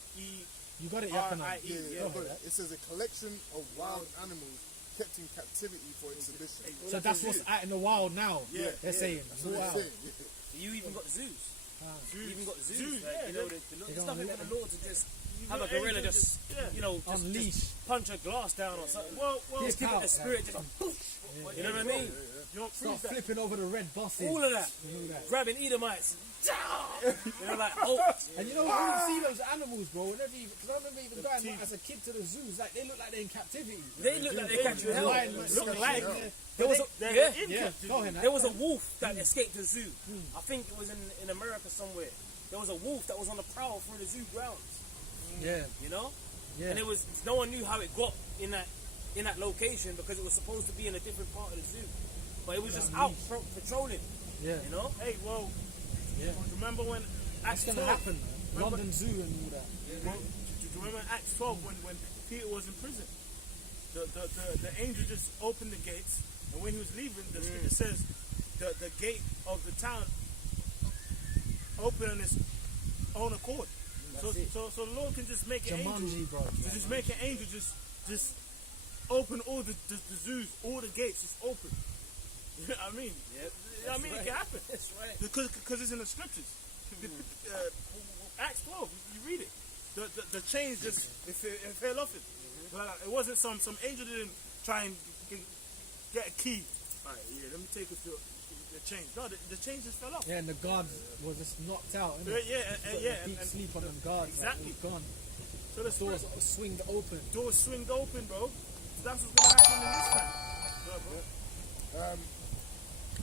You got it, Yakana. RIE. Yeah, but it says a collection of wild animals kept in captivity for exhibition. So that's what's out in the wild now. Yeah, They're saying. That's what Wow. they're saying. You even got zoos. You even got zoos. Zoos, Like, yeah, you know, They it's don't not let even them- the law to just have a gorilla just, you know, just Unleash. punch a glass down or something. Well, Just give it out, a spirit, just you know what I mean? you don't Start prove that. flipping over the red buses. All of that. Grabbing Edomites. You know, like, oh. And you know when you see those animals, bro, whenever you, because I remember even going as a kid to the zoos, like they look like they're in captivity. They look like they catch you hell. Lion Look like like. There was a, yeah. Go ahead. There was a wolf that escaped the zoo. I think it was in America somewhere. There was a wolf that was on the prowl through the zoo grounds. Yeah. You know? Yeah. And it was, no one knew how it got in that location because it was supposed to be in a different part of the zoo. But it was just out patrolling. Yeah. You know? Hey, well, remember when That's Acts gonna 12? happen. London Zoo and all that. Well, do you remember Acts 12 when Peter was in prison? The angel just opened the gates, and when he was leaving, the scripture says the gate of the town opened on its own accord. So the Lord can just make an angel, Jumanji, bro. just make an angel just open all the zoos, all the gates just open. You know what I mean? Yep. You know what I mean? It can happen. That's right. Because it's in the scriptures. Acts 12, you read it. The chains just it fell off it. But it wasn't some angel didn't try and get a key. All right, let me take it to the chains. No, the chains just fell off. Yeah, and the guards was just knocked out. And Deep sleep on them guards. Exactly. Like, it was gone. so the Doors swing open. doors swing open, bro. So that's what's gonna happen in this time. Bro.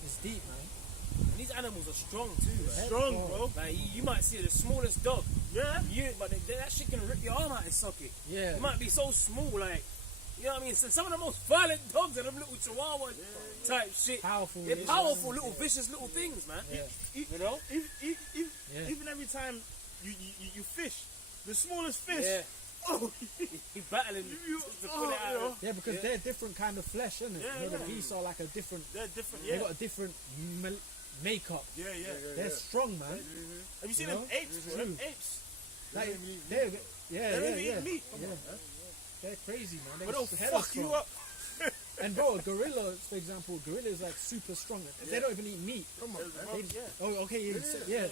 It's deep, man. And these animals are strong too, right? Strong, bro. Like you might see the smallest dog, Yeah. but that shit can rip your arm out its socket. Yeah. It might be so small, like, you know what I mean? So some of the most violent dogs are them little chihuahua type shit. Powerful. They're powerful, little vicious little things, man. Yeah. You know? Even every time you fish, the smallest fish. Yeah. Oh, He's battling you, to pull it out. Yeah, because they're different kind of flesh, isn't it? Yeah, You know, the yeah. beasts are like a different. they're different. They Yeah. got a different makeup. Yeah. They're strong, man. Have you seen You them know? apes, bro? Them True. apes. Like, They yeah. don't even eat meat. Come Yeah. on, man. They're crazy, man. But They're they'll hella fuck you strong. up. And bro, a gorilla, for example, gorilla is like super strong. They don't even eat meat. Come on, man. They, oh, okay, yeah.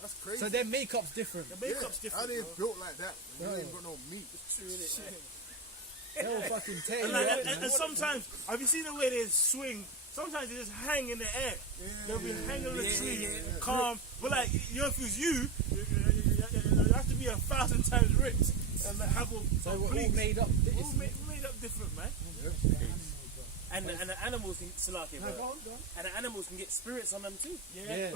That's crazy. So their makeup's different. The makeup's How different, they bro. built like that? They ain't got no meat. They'll fucking tear you And, up, like, man. and sometimes, have you seen the way they swing? Sometimes they just hang in the air. They'll be hanging on the tree, calm. But like, if it was you have to be 1,000 times ripped. and have a So we're all bleach. made up. All made up different, man. And the animals can Salaki, No, bro. go on, go on. And the animals can get spirits on them too. Yeah.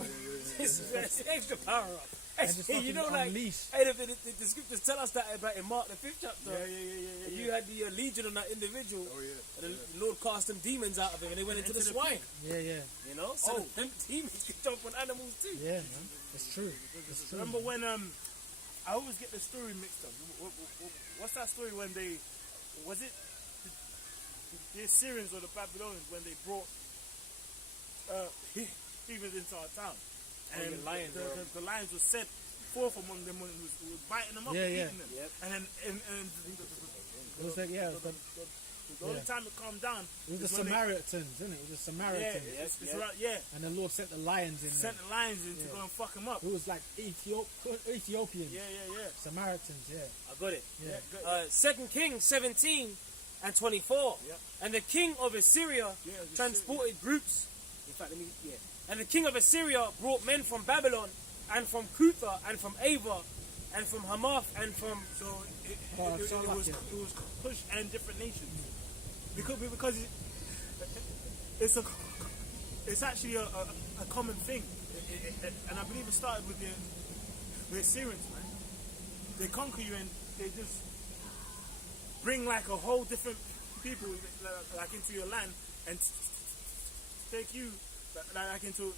It's extra power up. And just Hey, you know, fucking like, unleash. hey, the scriptures tell us that about in Mark the 5th chapter. Yeah. You had the legion on that individual, Oh, yeah. and the Lord cast them demons out of him, and they went into the swine. Yeah. You know, so them demons can jump on animals too. Yeah, man. It's true. It's true. Remember when I always get the story mixed up. What's that story when they was it the Assyrians or the Babylonians when they brought demons into our town, and the lions the lions were set forth among them and was biting them up Yeah, and yeah. eating them. Yep. And then It was like, yeah, the only time it calmed down it was the is when they- Samaritans, isn't it? It was the Samaritans. it's right, yeah. And the Lord sent the lions in there. Sent the lions in to go and fuck them up. It was like Ethiopians. Yeah. Samaritans, yeah. I got it. Yeah. 2 Kings 17 and 24. Yep. And the king of Assyria transported groups. In fact, And the king of Assyria brought men from Babylon, and from Cutha, and from Ava, and from Hamath, and from. So Oh, it so was lucky. Cush and different nations because it's actually a common thing, and I believe it started with the Assyrians, man. They conquer you and they just bring like a whole different people like into your land and take you like into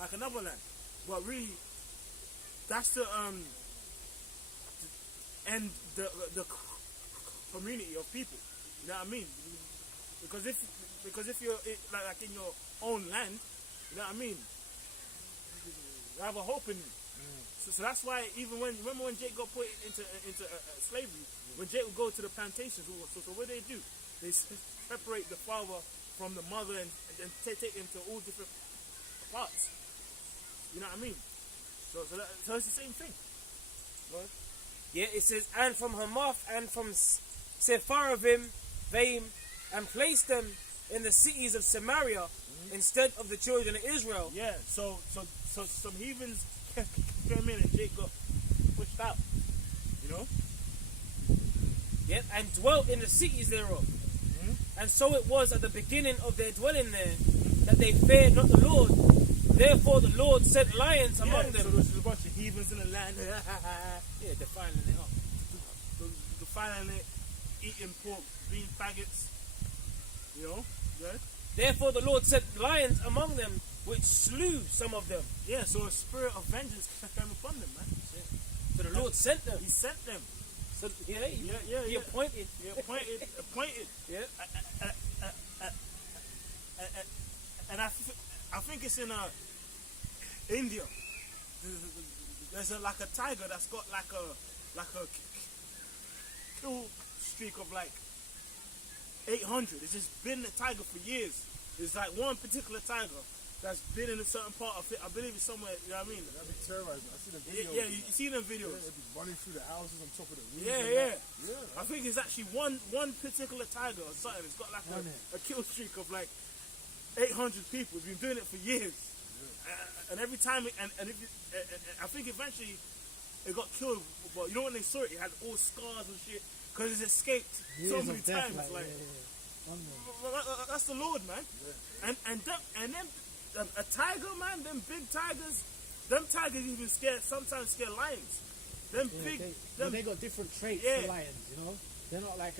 like another land, but really that's the and the community of people. You know what I mean? Because if you're like in your own land, you know what I mean? You have a hope in you. So that's why even remember when Jake got put into slavery, when Jake would go to the plantations, so what do? They separate the father from the mother and take him to all different parts. You know what I mean? So it's the same thing. Right? Yeah, it says, and from Hamath, and from Sepharvaim, and placed them in the cities of Samaria instead of the children of Israel. Yeah, so some heathens came in and Jake got pushed out. You know? Yep, and dwelt in the cities thereof. And so it was at the beginning of their dwelling there that they feared not the Lord. Therefore the Lord sent lions among them. So there's a bunch of heathens in the land. Yeah, defiling it up. Defiling it, eating pork, being faggots. You know? Yeah? Therefore the Lord sent lions among them, which slew some of them. Yeah, so a spirit of vengeance came upon them, man. So the Lord sent them. He sent them. So he Yeah. appointed. He appointed. Yeah. And I think it's in India. There's like a tiger that's got like a kill streak of like 800. It's just been a tiger for years. There's like one particular tiger that's been in a certain part of it. I believe it's somewhere. You know what I mean? That'd be terrorizing. I see the videos. Yeah, you see them videos. They'd be running through the houses on top of the roofs. Yeah. Yeah. I think it's actually one particular tiger or something. It's got like a kill streak of like 800 people. It's been doing it for years. And every time, I think eventually it got killed. But you know when they saw it, it had all scars and shit because it's escaped so many times. That's the Lord, man. And then a tiger, man. Them big tigers. Them tigers even sometimes scare lions. Them big. They got different traits to lions, you know. They're not like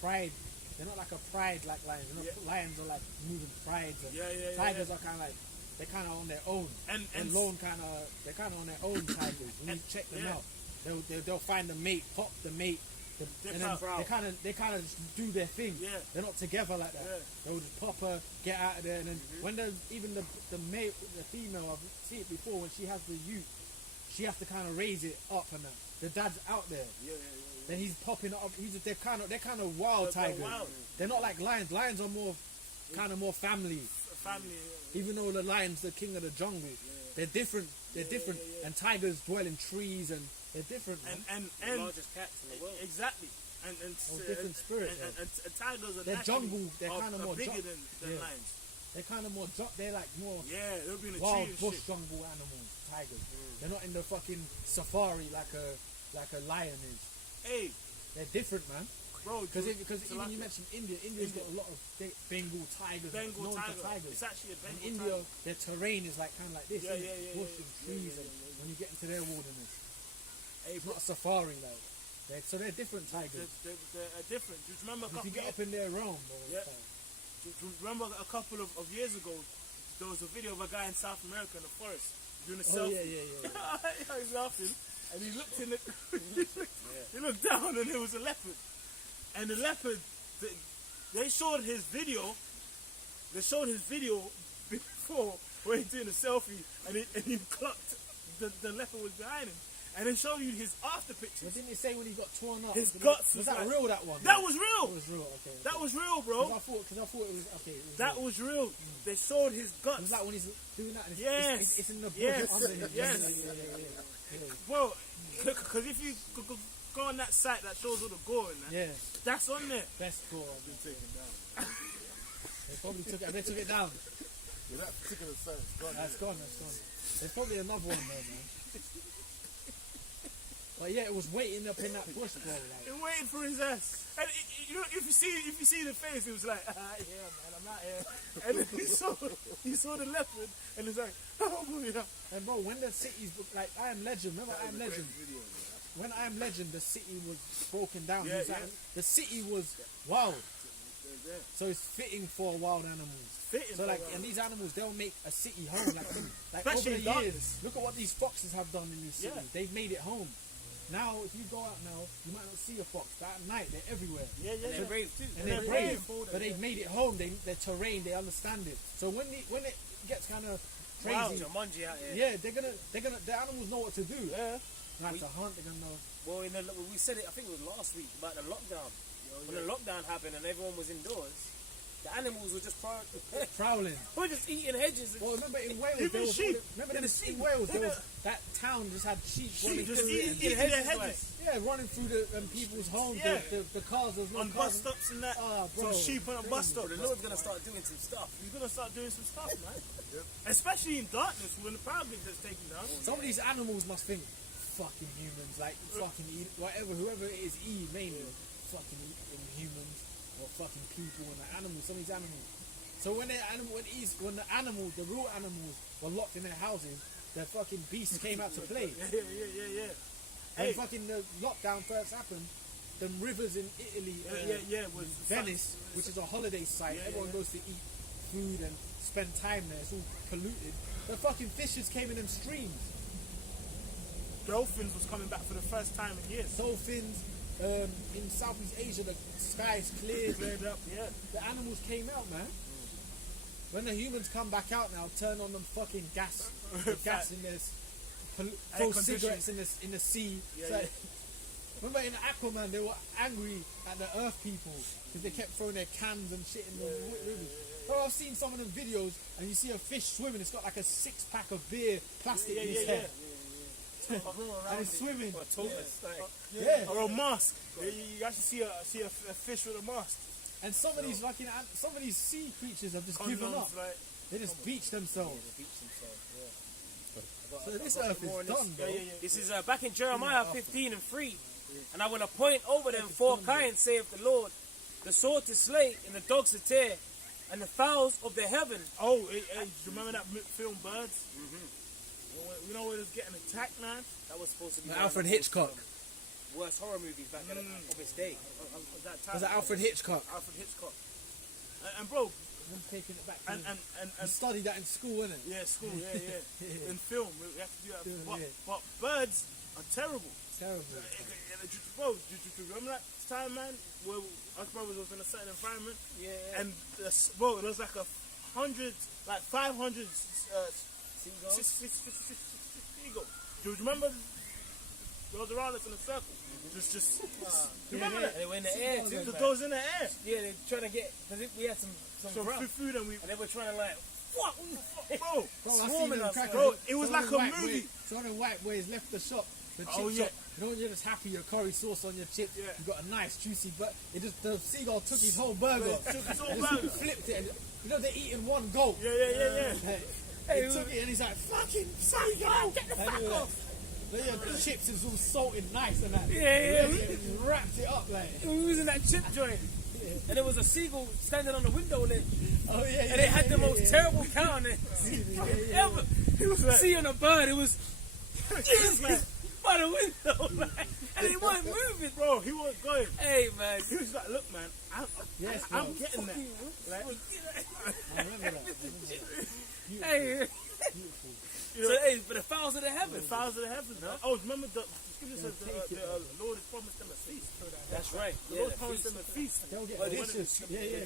pride. They're not like a pride like lions. You know, lions are like moving prides. And tigers are kind of like they're kind of on their own. And they're kind of on their own. Tigers. When you check them out, they'll find the mate, pop the mate. And then they kind of just do their thing. Yeah. They're not together like that. Yeah. They'll just pop her, get out of there, and then when even the mate, the female, I've seen it before. When she has the youth, she has to kind of raise it up, and the dad's out there. Then he's popping up. They're kind of wild tigers. Wild. They're not like lions. Lions are more family. Even though the lion's the king of the jungle, they're different. They're different. And tigers dwell in trees and they're different. And The largest cats in the world. exactly. And different spirits. And tigers are They're jungle. They're kind of more bigger than lions. They're kind of more. They're like more Yeah, they'll be in a wild tree and bush shit. jungle animals. Tigers. They're not in the fucking safari like a lion is. Hey, They're different, man. bro, Because even Tilapia. you mentioned India's got a lot of Bengal tigers. Bengal known for tiger. tigers. It's actually a In Bengal India, tiger. their terrain is like kind of like this. Yeah, isn't it? yeah, yeah, Bush yeah, and trees, yeah, and yeah, when you get into their wilderness, Hey, it's not a safari though. So they're different tigers. they're different. Do you remember a If couple you get up in their realm, bro, Yeah. it's like, Do you remember a couple of years ago, there was a video of a guy in South America in the forest doing a oh selfie. yeah. He's laughing, and he looked in the, he looked down, and there was a leopard. And the leopard, they showed his video. They showed his video before where he's doing a selfie, and he clocked the leopard was behind him. And they showed you his after pictures. But didn't it say when he got torn up? His guts Was was that like- real? That one. That was It real. was real. Okay. That was real, Because bro. I thought it was okay. It was That real. was real. They showed his It guts. was like when he's doing that. And Yes. It's in the bush Yes. under him. Yes. Yeah. Bro, because if you go on that site that shows all the gore and that, Yeah. that's on there. Best score I've been taken down. They probably took it. They took it down. Yeah, that particular site is gone. That's gone. There's probably another one there, man. But yeah, it was waiting up in that bush, bro. Like, He waited for his ass. And you know, if you see the face, it was like, yeah, man, I'm not here. And then he saw the leopard, and he's like, oh yeah. and bro, when the city's like I Am Legend, remember I Am Legend? When I Am Legend, the city was broken down. Yeah, It was like- yeah. The city was wild, so it's fitting for wild animals. Fitting So for like, wild and these animals, they'll make a city home. Like Especially over in the darkness. years, look at what these foxes have done in these cities. Yeah. They've made it home. Now, if you go out now, you might not see a fox, but at night they're everywhere. Yeah, And they're brave too. And they're they're brave, brave. but they've made it home. Their terrain, they understand it. So when it gets kind of Wow, crazy, Jumanji out here. yeah, they're gonna. The animals know what to do. Yeah. Like to hunt, they're gonna know. Well, we said it, I think it was last week, about the lockdown. When the lockdown happened and everyone was indoors, the animals were just Prowling. we're just eating hedges. And Well, remember in Wales, Even there was sheep. in Wales, there was that town just had sheep running Just through eating it. their hedges. Yeah, running through the people's homes. Yeah. The cars, there's no On cars. bus stops and that. Ah, bro. Some sheep on a bus stop. the Lord's gonna start doing some stuff. He's gonna start doing some stuff, man. Especially in darkness when the power grid gets taken down. Some of these animals must think, fucking humans, like fucking eat whatever, whoever it is, Eve mainly, fucking eating humans or fucking people and the animals. Some of these animals. So when the real animals were locked in their houses, the fucking beasts came out to play. Yeah. When Hey. fucking the lockdown first happened, the rivers in Italy, Was Venice, which is a holiday site, everyone goes to eat food and spend time there. It's all polluted. The fucking fishes came in them streams. Dolphins was coming back for the first time in years. Dolphins in Southeast Asia, the sky is cleared up. Yeah. The animals came out, man. When the humans come back out now, turn on them fucking gas, the gas in this, throw conditioning. cigarettes in the sea. It's like- remember in Aquaman, they were angry at the Earth people because they kept throwing their cans and shit in the rivers. Oh, I've seen some of them videos, and you see a fish swimming. It's got like a 6-pack of beer, plastic in his head, and it's swimming. Yeah. Or a mask. You actually see a fish with a mask. And some of these sea creatures have just given up. Condoms, like, They just beach themselves. So this earth is done, bro. This is back in Jeremiah 15:3. And I will appoint over them 4 kinds, saith the Lord, the sword to slay, and the dogs to tear, and the fowls of the heaven. Oh, hey, do you remember that film Birds? You know where it was getting attacked, man? That was supposed to be Alfred one of the Hitchcock. worst horror movies back of its day. That time. Was it Alfred Hitchcock? Alfred Hitchcock. And bro, I'm taking it back. and You studied that in school, innit? yeah, school, yeah. In film, we have to do that. Yeah. But birds are terrible. Terrible. Bro, do you remember that time, man, where us brothers was in a certain environment? Yeah. And bro, there was like 500 seagulls. Do you remember? They was around us in a circle. Just. You remember that? And they were in the air too. Those in the air. Yeah, they're trying to get, because we had some So grub, food and we. and they were trying to like, Bro, Bro, I Swarming seen them us, crackers. bro, it was Some like of them a white movie. boys- Some of them white boys left the shop. The chip Oh, yeah. shop. You know when you're just happy, your curry sauce on your chips. Yeah. You got a nice juicy, but it just the seagull took his whole burger. Took his whole and just burger. flipped it. And, you know they're eating one goat. Yeah. Hey, he took it and he's like, fucking seagull, get the fuck off. The chips is all salted nice and that. Yeah. It wrapped it up like. We was in that chip joint. And there was a seagull standing on the window ledge. Oh yeah. And it had the most terrible countenance ever. He was like, Seeing a bird, it was by the window, like, and it wasn't moving. bro, he wasn't going. Hey man, He was like, look, man, I'm getting that. Like, I remember that. hey. So hey, but the fowls of the heavens. the fowls of the heavens, man. Oh, remember the scripture says the Lord has promised them a feast. That's right. The Yeah, Lord the promised feast. them a feast. They'll get Well, delicious. Yeah.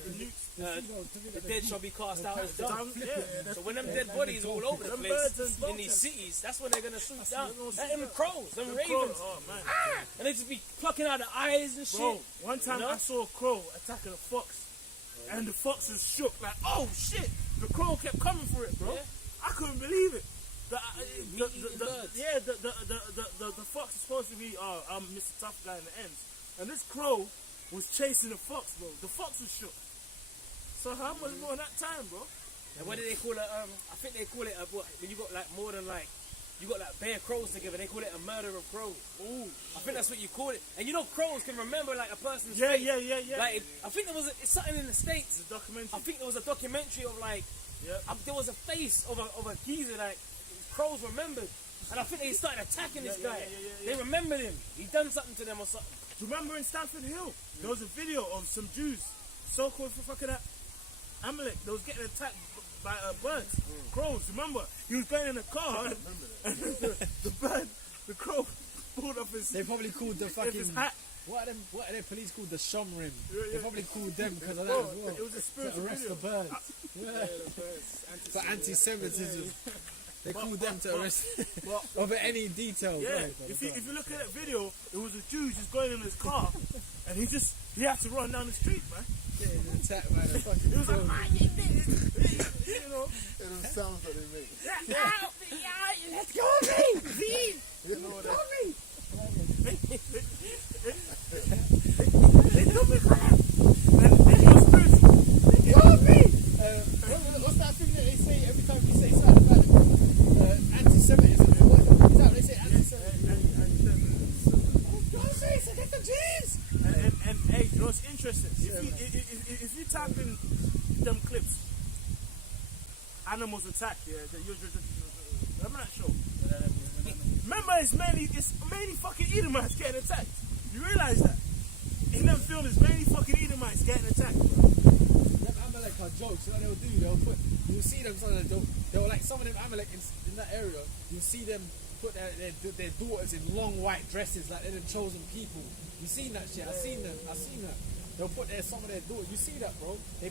The dead shall be cast out as dung. Yeah. So when them dead bodies all over the Them place birds and in vultures. these cities, that's when they're gonna swoop down. they're gonna That swoop them down. crows, them Them ravens, crow- Oh, man. and they just be plucking out the eyes and shit. Bro, one time You know? I saw a crow attacking a fox, and the fox was shook, like, oh shit! The crow kept coming for it, bro. Yeah. I couldn't believe it. The fox is supposed to be Mr. Tough Guy in the ends, and this crow was chasing the fox, bro. The fox was shook. So how much more in that time, bro? And what do they call it? I think they call it what? When you got like more than like, you got like bare crows together. They call it a murder of crows. Ooh. I think that's what you call it. And you know, crows can remember like a person's Yeah, face. yeah. Like I think there was it's something in the States. It's a documentary. I think there was a documentary of like Yeah. there was a face of a geezer like crows remembered, and I think they started attacking this guy. They remembered him. He done something to them or something. Do you remember in Stamford Hill, there was a video of some Jews, so-called for fucking Amalek, they was getting attacked by birds, crows. Remember? He was going in a car, and the crow pulled up his, They probably called the his fucking. hat. What are their police called? The Shomrim. Yeah. They probably called them because of that Bro, as well. it was a To spiritual arrest video. the birds. Yeah. For anti-Semitism. They called them to arrest over any detail. Yeah, if you look at that video, it was a Jew just going in his car, and he had to run down the street, man. Getting attacked by the fucking. He was like, crows. man, you know. It was sounds that they make. Let's go, me. You know what that? They took me crap. And he was spiritual. What's that thing that they say every time you say something about anti-Semitism? Is that what they say? Anti-Semitism. Don't say it's against the Jews. And hey, you know what's interesting? If you type in them clips, animals attack, I'm not sure. Remember, it's mainly fucking Edomites getting attacked. You realize that? In them film, it's mainly fucking Edomites getting attacked. Them Amalek are jokes. You know what they'll do? You'll see them. They'll like some of them Amalek in that area. You'll see them put their daughters in long white dresses like they're the chosen people. You seen that shit? I seen that. They'll put some of their daughters. You see that, bro? They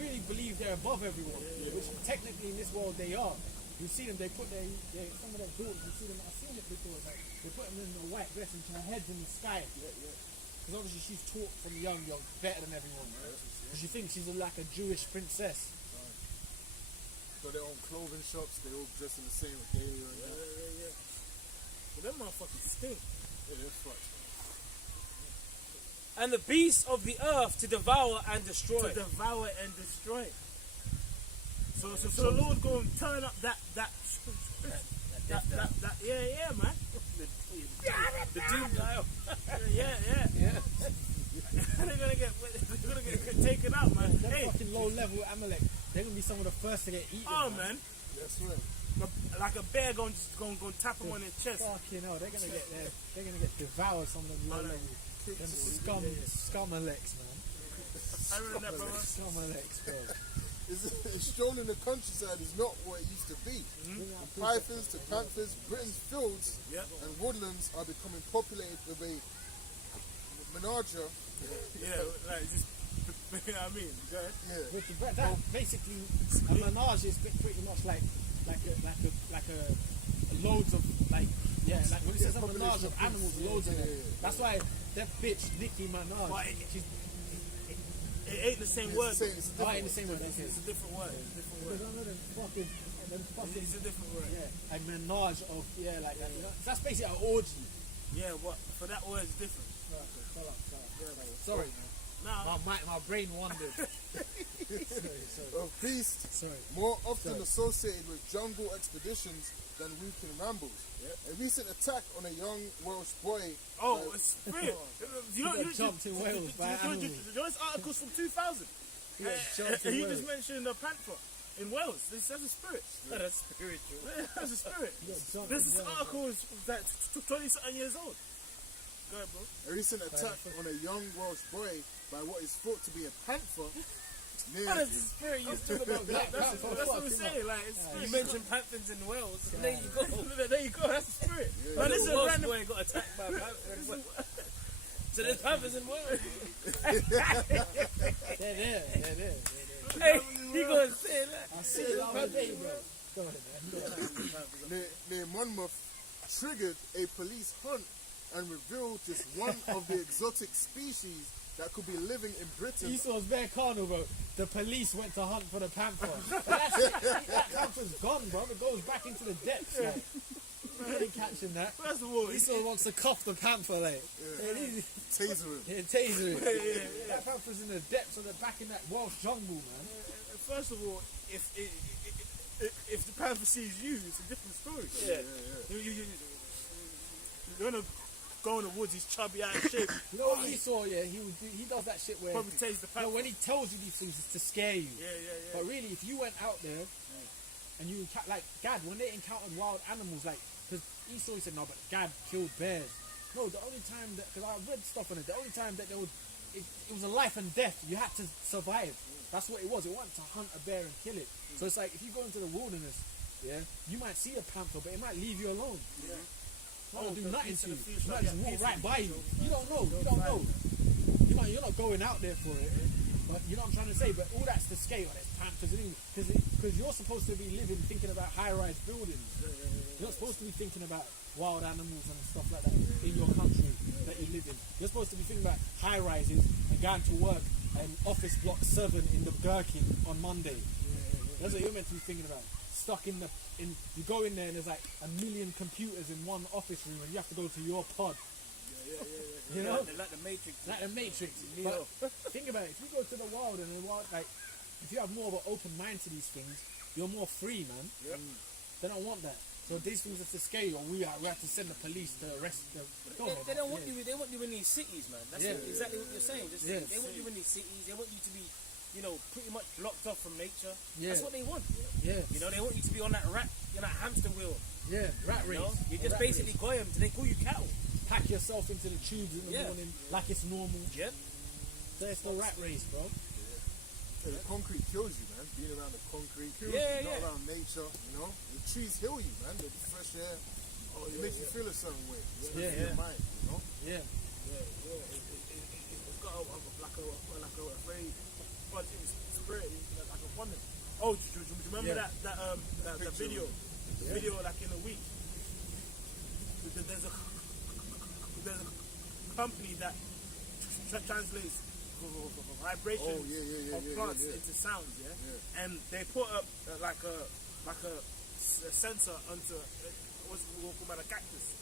really believe they're above everyone, which technically in this world they are. You see them. They put some of their daughters. You see them. I've seen it before. It's like they put them in a white dress and her head's in the sky. Because obviously she's taught from young, better than everyone. Because she thinks she's like a Jewish princess. So they own clothing shops. They all dress in the same area. Yeah. But them motherfuckers stink. Yeah, they're fucked. And the beasts of the earth to devour and destroy. To devour and destroy. So the Lord going to turn up that yeah, man. The doom dial. Yeah. They're gonna get taken out, man. Them Hey, fucking low level Amalek, they're gonna be some of the first to get eaten. oh man, That's right. like a bear going tap them on their chest. Fucking hell, they're gonna get devoured. Some of them low level, them scum-Alex, man. I remember that, brother. Scum-Alex, bro. It's shown in the countryside is not what it used to be. From pythons to panthers, Britain's fields and woodlands are becoming populated with a menagerie. Yeah, like just, you know what I mean? Go ahead. Yeah. With that basically, a menage is pretty much like a loads of like when it says a menage of animals, loads of them. That's why that bitch Nicki Minaj. But She's it ain't the same word. It's in the same word. It's a different word. It's a different word. Yeah, a menage of like that. You know? That's basically an orgy. Yeah, what? For that word is different. Sorry, man. Now, My brain wandered. of beast Sorry. more often associated with jungle expeditions than weekend rambles. A recent attack on a young Welsh boy. Oh, it's spirit. You know, got jumped in Wales by animals. you know, this article's from 2000. He got jumped And in you Wales. just mentioned a panther in Wales. That's a spirit. That's spiritual. That's a spirit. jumped This in Wales. article is like 20-something years old. Go ahead, bro. A recent attack on a young Welsh boy by what is thought to be a panther near. What is the spirit you talking about? That's what I'm saying. Like, it's You spirit. mentioned panthers in Wales, and there you go. There you go. That's the spirit. Yeah. Now, this is a Welsh random. boy got attacked by a panther in Wales. So there's panthers in Wales. They're there. Hey, he gonna say that. I see it the other day, bro. Go ahead, man. Near Monmouth triggered a police hunt and revealed just one of the exotic species that could be living in Britain. Esau's bare carnal, bro. The police went to hunt for the panther. That panther's gone, bro. It goes back into the depths. Like. You ain't catching that. First of all, Esau wants to cuff the panther, like. Taser him. Yeah, taser him. That panther's in the depths of the back in that Welsh jungle, man. first of all, if the panther sees you, it's a different story. You're gonna go in the woods, he's chubby out of shape. You know what Esau, yeah, he does that shit where Probably taste the panther. when he tells you these things, it's to scare you. Yeah. But really, if you went out there and you like Gad, when they encountered wild animals, like because Esau he said no, but Gad killed bears. No, the only time that because I read stuff on it, the only time that there was it was a life and death. You had to survive. That's what it was. It wasn't to hunt a bear and kill it. So it's like if you go into the wilderness, yeah, you might see a panther, but it might leave you alone. Yeah. Not do nothing to you. It might just walk right by you. You don't know. You're not going out there for it. But you know what I'm trying to say. But all that's to scale. There's panthers because you're supposed to be living thinking about high-rise buildings. You're not supposed to be thinking about wild animals and stuff like that in your country that you live in. You're supposed to be thinking about high-rises and going to work and office block 7 in the Gherkin on Monday. That's what you're meant to be thinking about. Stuck in you go in there and there's like 1 million computers in one office room and you have to go to your pod. You know? Like the Matrix. Like the Matrix. But think about it, if you go to the wild and the wild, like, if you have more of an open mind to these things, you're more free, man. Yep. They don't want that. So these things are to scale, or we have to send the police to arrest them. They don't want you. They want you in these cities, man. That's exactly what you're saying. They want you in these cities. They want you to be, pretty much blocked off from nature. Yeah. That's what they want. Yeah. They want you to be on that hamster wheel. Yeah, rat race. You just basically go them. They call you cattle. Pack yourself into the tubes in the morning like it's normal. Yep. So it's the rat race, bro. Yeah, the concrete kills you, man. Being around the concrete, not around nature, The trees heal you, man. The fresh air, it makes you feel a certain way. Your mind, Yeah. It's got like a very positive spirit, like a fondness. Oh, do you remember that video? The video like in a week. There's a company that translates vibrations of plants into sounds, and they put up like a sensor onto what's called a cactus,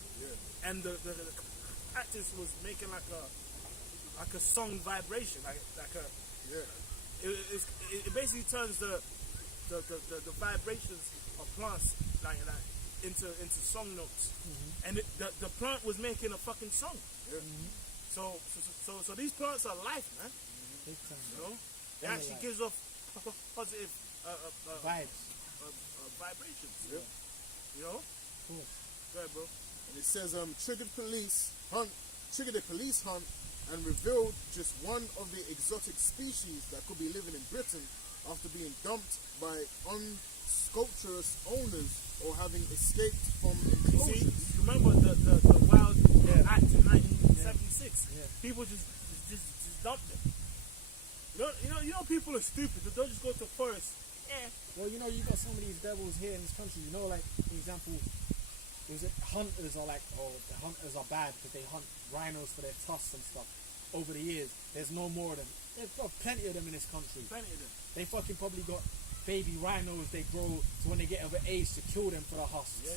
and the cactus was making like a song vibration, it basically turns the vibrations of plants like into song notes, and the plant was making a fucking song. So these plants are life, man. It actually gives off positive vibes, vibrations. Of course. Go ahead, bro. And it says triggered a police hunt and revealed just one of the exotic species that could be living in Britain after being dumped by unsculpturous owners or having escaped from enclosures. See, remember the Wild Act in 1976? People just dumped them. You know, people are stupid. They don't just go to the forest. Well, you got some of these devils here in this country. Like, for example, hunters are like, the hunters are bad because they hunt rhinos for their tusks and stuff. Over the years, there's no more of them. There's got plenty of them in this country. Plenty of them. They fucking probably got baby rhinos they grow so when they get of an age to kill them for the husks. Yeah.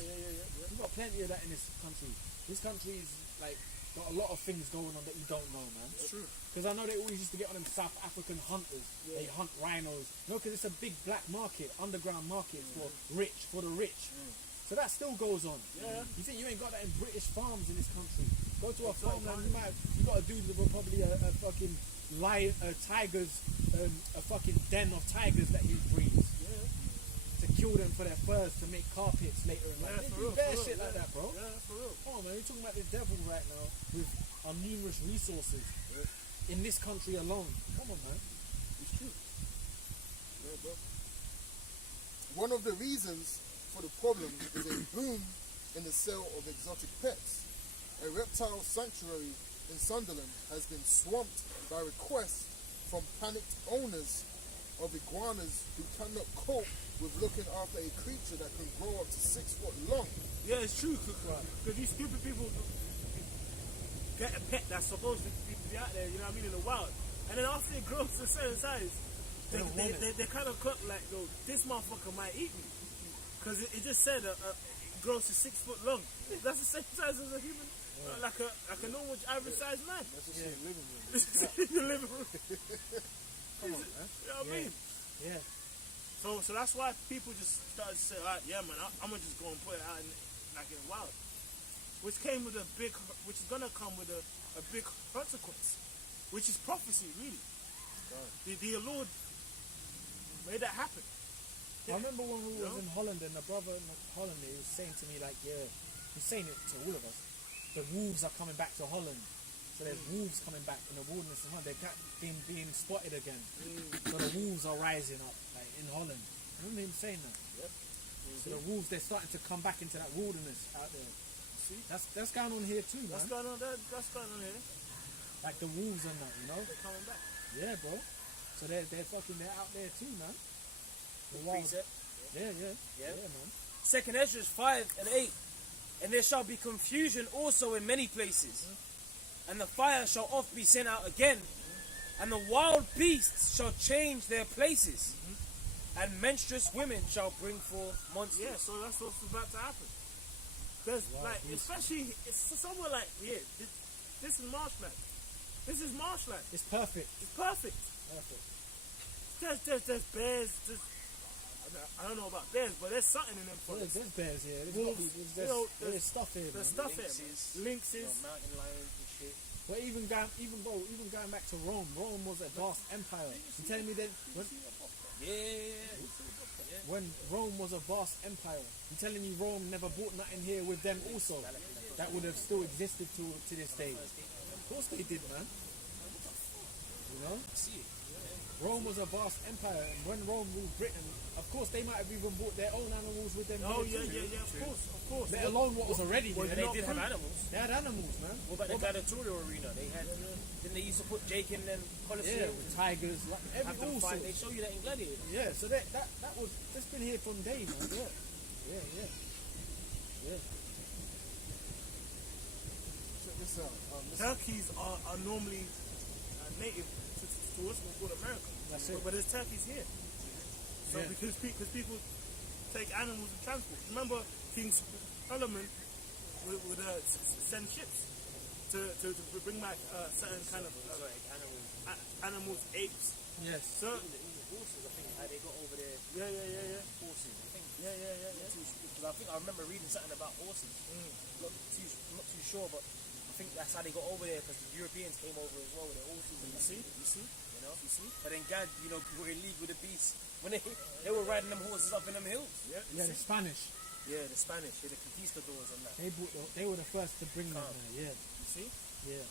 We've got plenty of that in this country. This country is like got a lot of things going on that you don't know, man. It's true. Because I know they always used to get on them South African hunters. They hunt rhinos. You know, because it's a big black market, underground market for the rich. So that still goes on. Yeah. You think you ain't got that in British farms in this country? Go to a farmland, you got a dude with probably a fucking tigers, a fucking den of tigers that he breeds. To kill them for their furs to make carpets later in life. They do bare shit like that, bro. Yeah, for real. Oh man, you're talking about the devil right now with our numerous resources in this country alone. Come on, man. It's true. Yeah, bro. One of the reasons for the problem is a boom in the sale of exotic pets. A reptile sanctuary in Sunderland has been swamped by requests from panicked owners of iguanas who cannot cope with looking after a creature that can grow up to 6 foot long. Yeah, it's true. Because these stupid people get a pet that's supposed to be out there, you know what I mean, in the wild. And then after it grows to a certain size, they kind of clock like, yo, this motherfucker might eat me. Because it just said it grows to 6 foot long. That's the same size as a human, like a normal average sized man. That's just in the living room. In the living room. Come on, man. You know what I mean? Yeah. So that's why people just started to say, all right, yeah, man, I'm gonna just go and put it out in the wild, which is gonna come with a big consequence, which is prophecy, really. The Lord made that happen. I remember when we was in Holland and the brother in Holland, he was saying to me like, he's saying it to all of us, the wolves are coming back to Holland. So there's wolves coming back in the wilderness in Holland. They're being spotted again. So the wolves are rising up like in Holland. I remember him saying that. Yep. So the wolves, they're starting to come back into that wilderness out there. See? That's going on here too, man. That's going on here. Like the wolves and that, you know? They're coming back. Yeah, bro. So they're out there too, man. The wild. Precept. Yeah, man. 2nd Ezra 5 and 8. And there shall be confusion also in many places. And the fire shall oft be sent out again. And the wild beasts shall change their places. And menstruous women shall bring forth monsters. Yeah, so that's what's about to happen. There's like, especially somewhere like here. This is marshland. This is marshland. It's perfect. It's perfect. There's bears. I don't know about bears, but there's something in them forests. There's bears here. There's stuff here. There's Man. stuff here. Lynxes. Mountain lions and shit. But even going back to Rome was a vast empire. You telling me that when Rome was a vast empire, you telling me Rome never brought nothing here with them also? That would have still existed to this day. Of course they did, man. You know? Rome was a vast empire, and when Rome ruled Britain, of course they might have even brought their own animals with them. Oh here yeah, too. of course. Let alone what was already there. They did have animals. They had animals, man. What about the gladiatorial arena? They had. Then they used to put Jake in them Yeah, Colosseum. with tigers, like Have them all fight. sorts. They show you that in Gladiator. Yeah, so that's been here from day, man. Yeah. Check this out. Turkeys are normally native to us, we call America. That's it. But there's turkeys here. So because people take animals in transport. Remember King Solomon would send ships to bring back certain kind of animals, apes. Yes. So Horses, I think, how they got over there. yeah. Horses, I think. Yeah. Because I think I remember reading something about horses. Not too sure, but I think that's how they got over there because the Europeans came over as well with their horses. And You see? you know. But then God, were in league with the beasts when they were riding them horses up in them hills. Yeah. Yeah, the Spanish. Yeah, the Spanish, the conquistadors and that. They were the first to bring them there. You see? Yeah.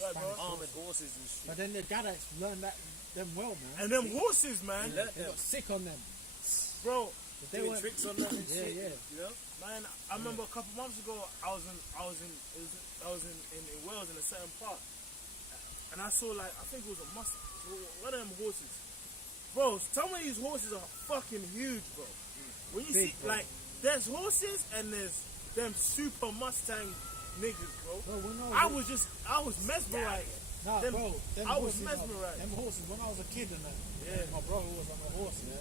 Right, bro. Armored horses and shit. But then the Gadites learned them well, man. And them horses, man. They learnt They got sick on them. Bro, They doing weren't- tricks on them and shit. Yeah. You know? man, I remember a couple months ago I was in Wales in a certain part, and I saw I think it was a Mustang, one of them horses. Bro, some of these horses are fucking huge, bro. When you Big, see bro. there's horses and there's them super Mustang niggas, bro. Bro, when I was mesmerized. Nah, Them- bro, them I was horses, mesmerized. Them horses, when I was a kid and that, Yeah. my brother was on a horse, yeah.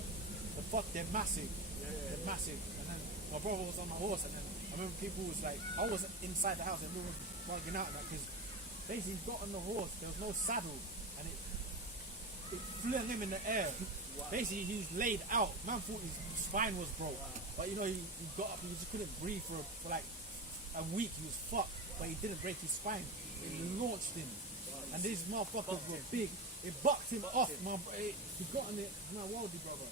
The fuck, they're massive. They're massive. And then my brother was on my horse, and then I remember people was like, I was inside the house and everyone was bugging out like, because basically he got on the horse, there was no saddle, and it flung him in the air. Basically he's laid out. Man thought his spine was broke, but you know he got up and he just couldn't breathe for like a week. He was fucked, but he didn't break his spine. It launched him, and these motherfuckers were big. It bucked him off. He got on it. My Waldy brother,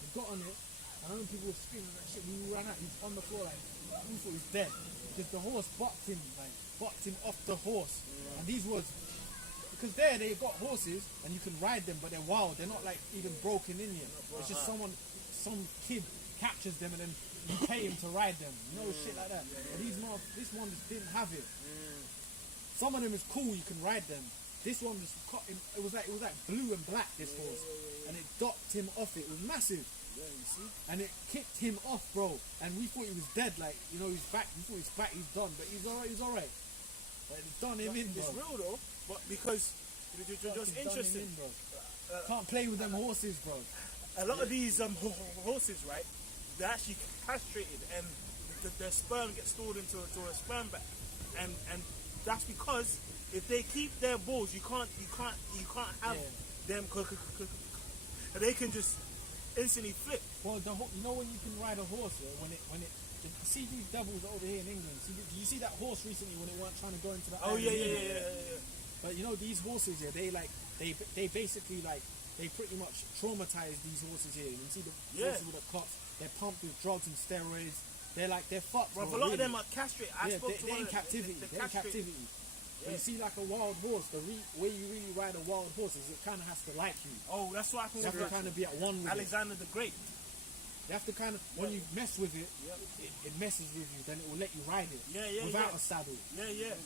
he got on it. And I know people were screaming that shit. We ran out. He's on the floor like we thought he was dead because the horse bucked him off the horse. And these was because there they got horses and you can ride them, but they're wild. They're not like even broken in yet. It's just some kid captures them and then you pay him to ride them. You know, shit like that. But this one just didn't have it. Some of them is cool. You can ride them. This one just caught him. It was like blue and black. This horse, and it docked him off. It was massive. Yeah, you see? And it kicked him off, bro. And we thought he was dead. Like, you know, he's back. We thought he's back. He's done. But he's alright. He's alright. But it's done him in, bro. It's real though, but because you're just interested. Bro. Can't play with them horses, bro. A lot of these horses, right? They're actually castrated, and their sperm gets stored into a sperm bank, and that's because if they keep their balls, you can't have them. They can just instantly flip. Well, you know when you can ride a horse, when it see these devils over here in England. Do you see that horse recently when it weren't trying to go into the? Oh island? Yeah. But you know these horses here, they basically like they pretty much traumatize these horses here. You see the horses with the cops, they're pumped with drugs and steroids. They're fucked. Bro, bro, a lot really. of them are castrated. They're in captivity. They're in captivity. When you see like a wild horse, the way you really ride a wild horse is it kind of has to like you. Oh, that's what happened You have to kind of be at one with Alexander the Great. You have to kind of, when you mess with it, it messes with you, then it will let you ride it without a saddle. Yeah.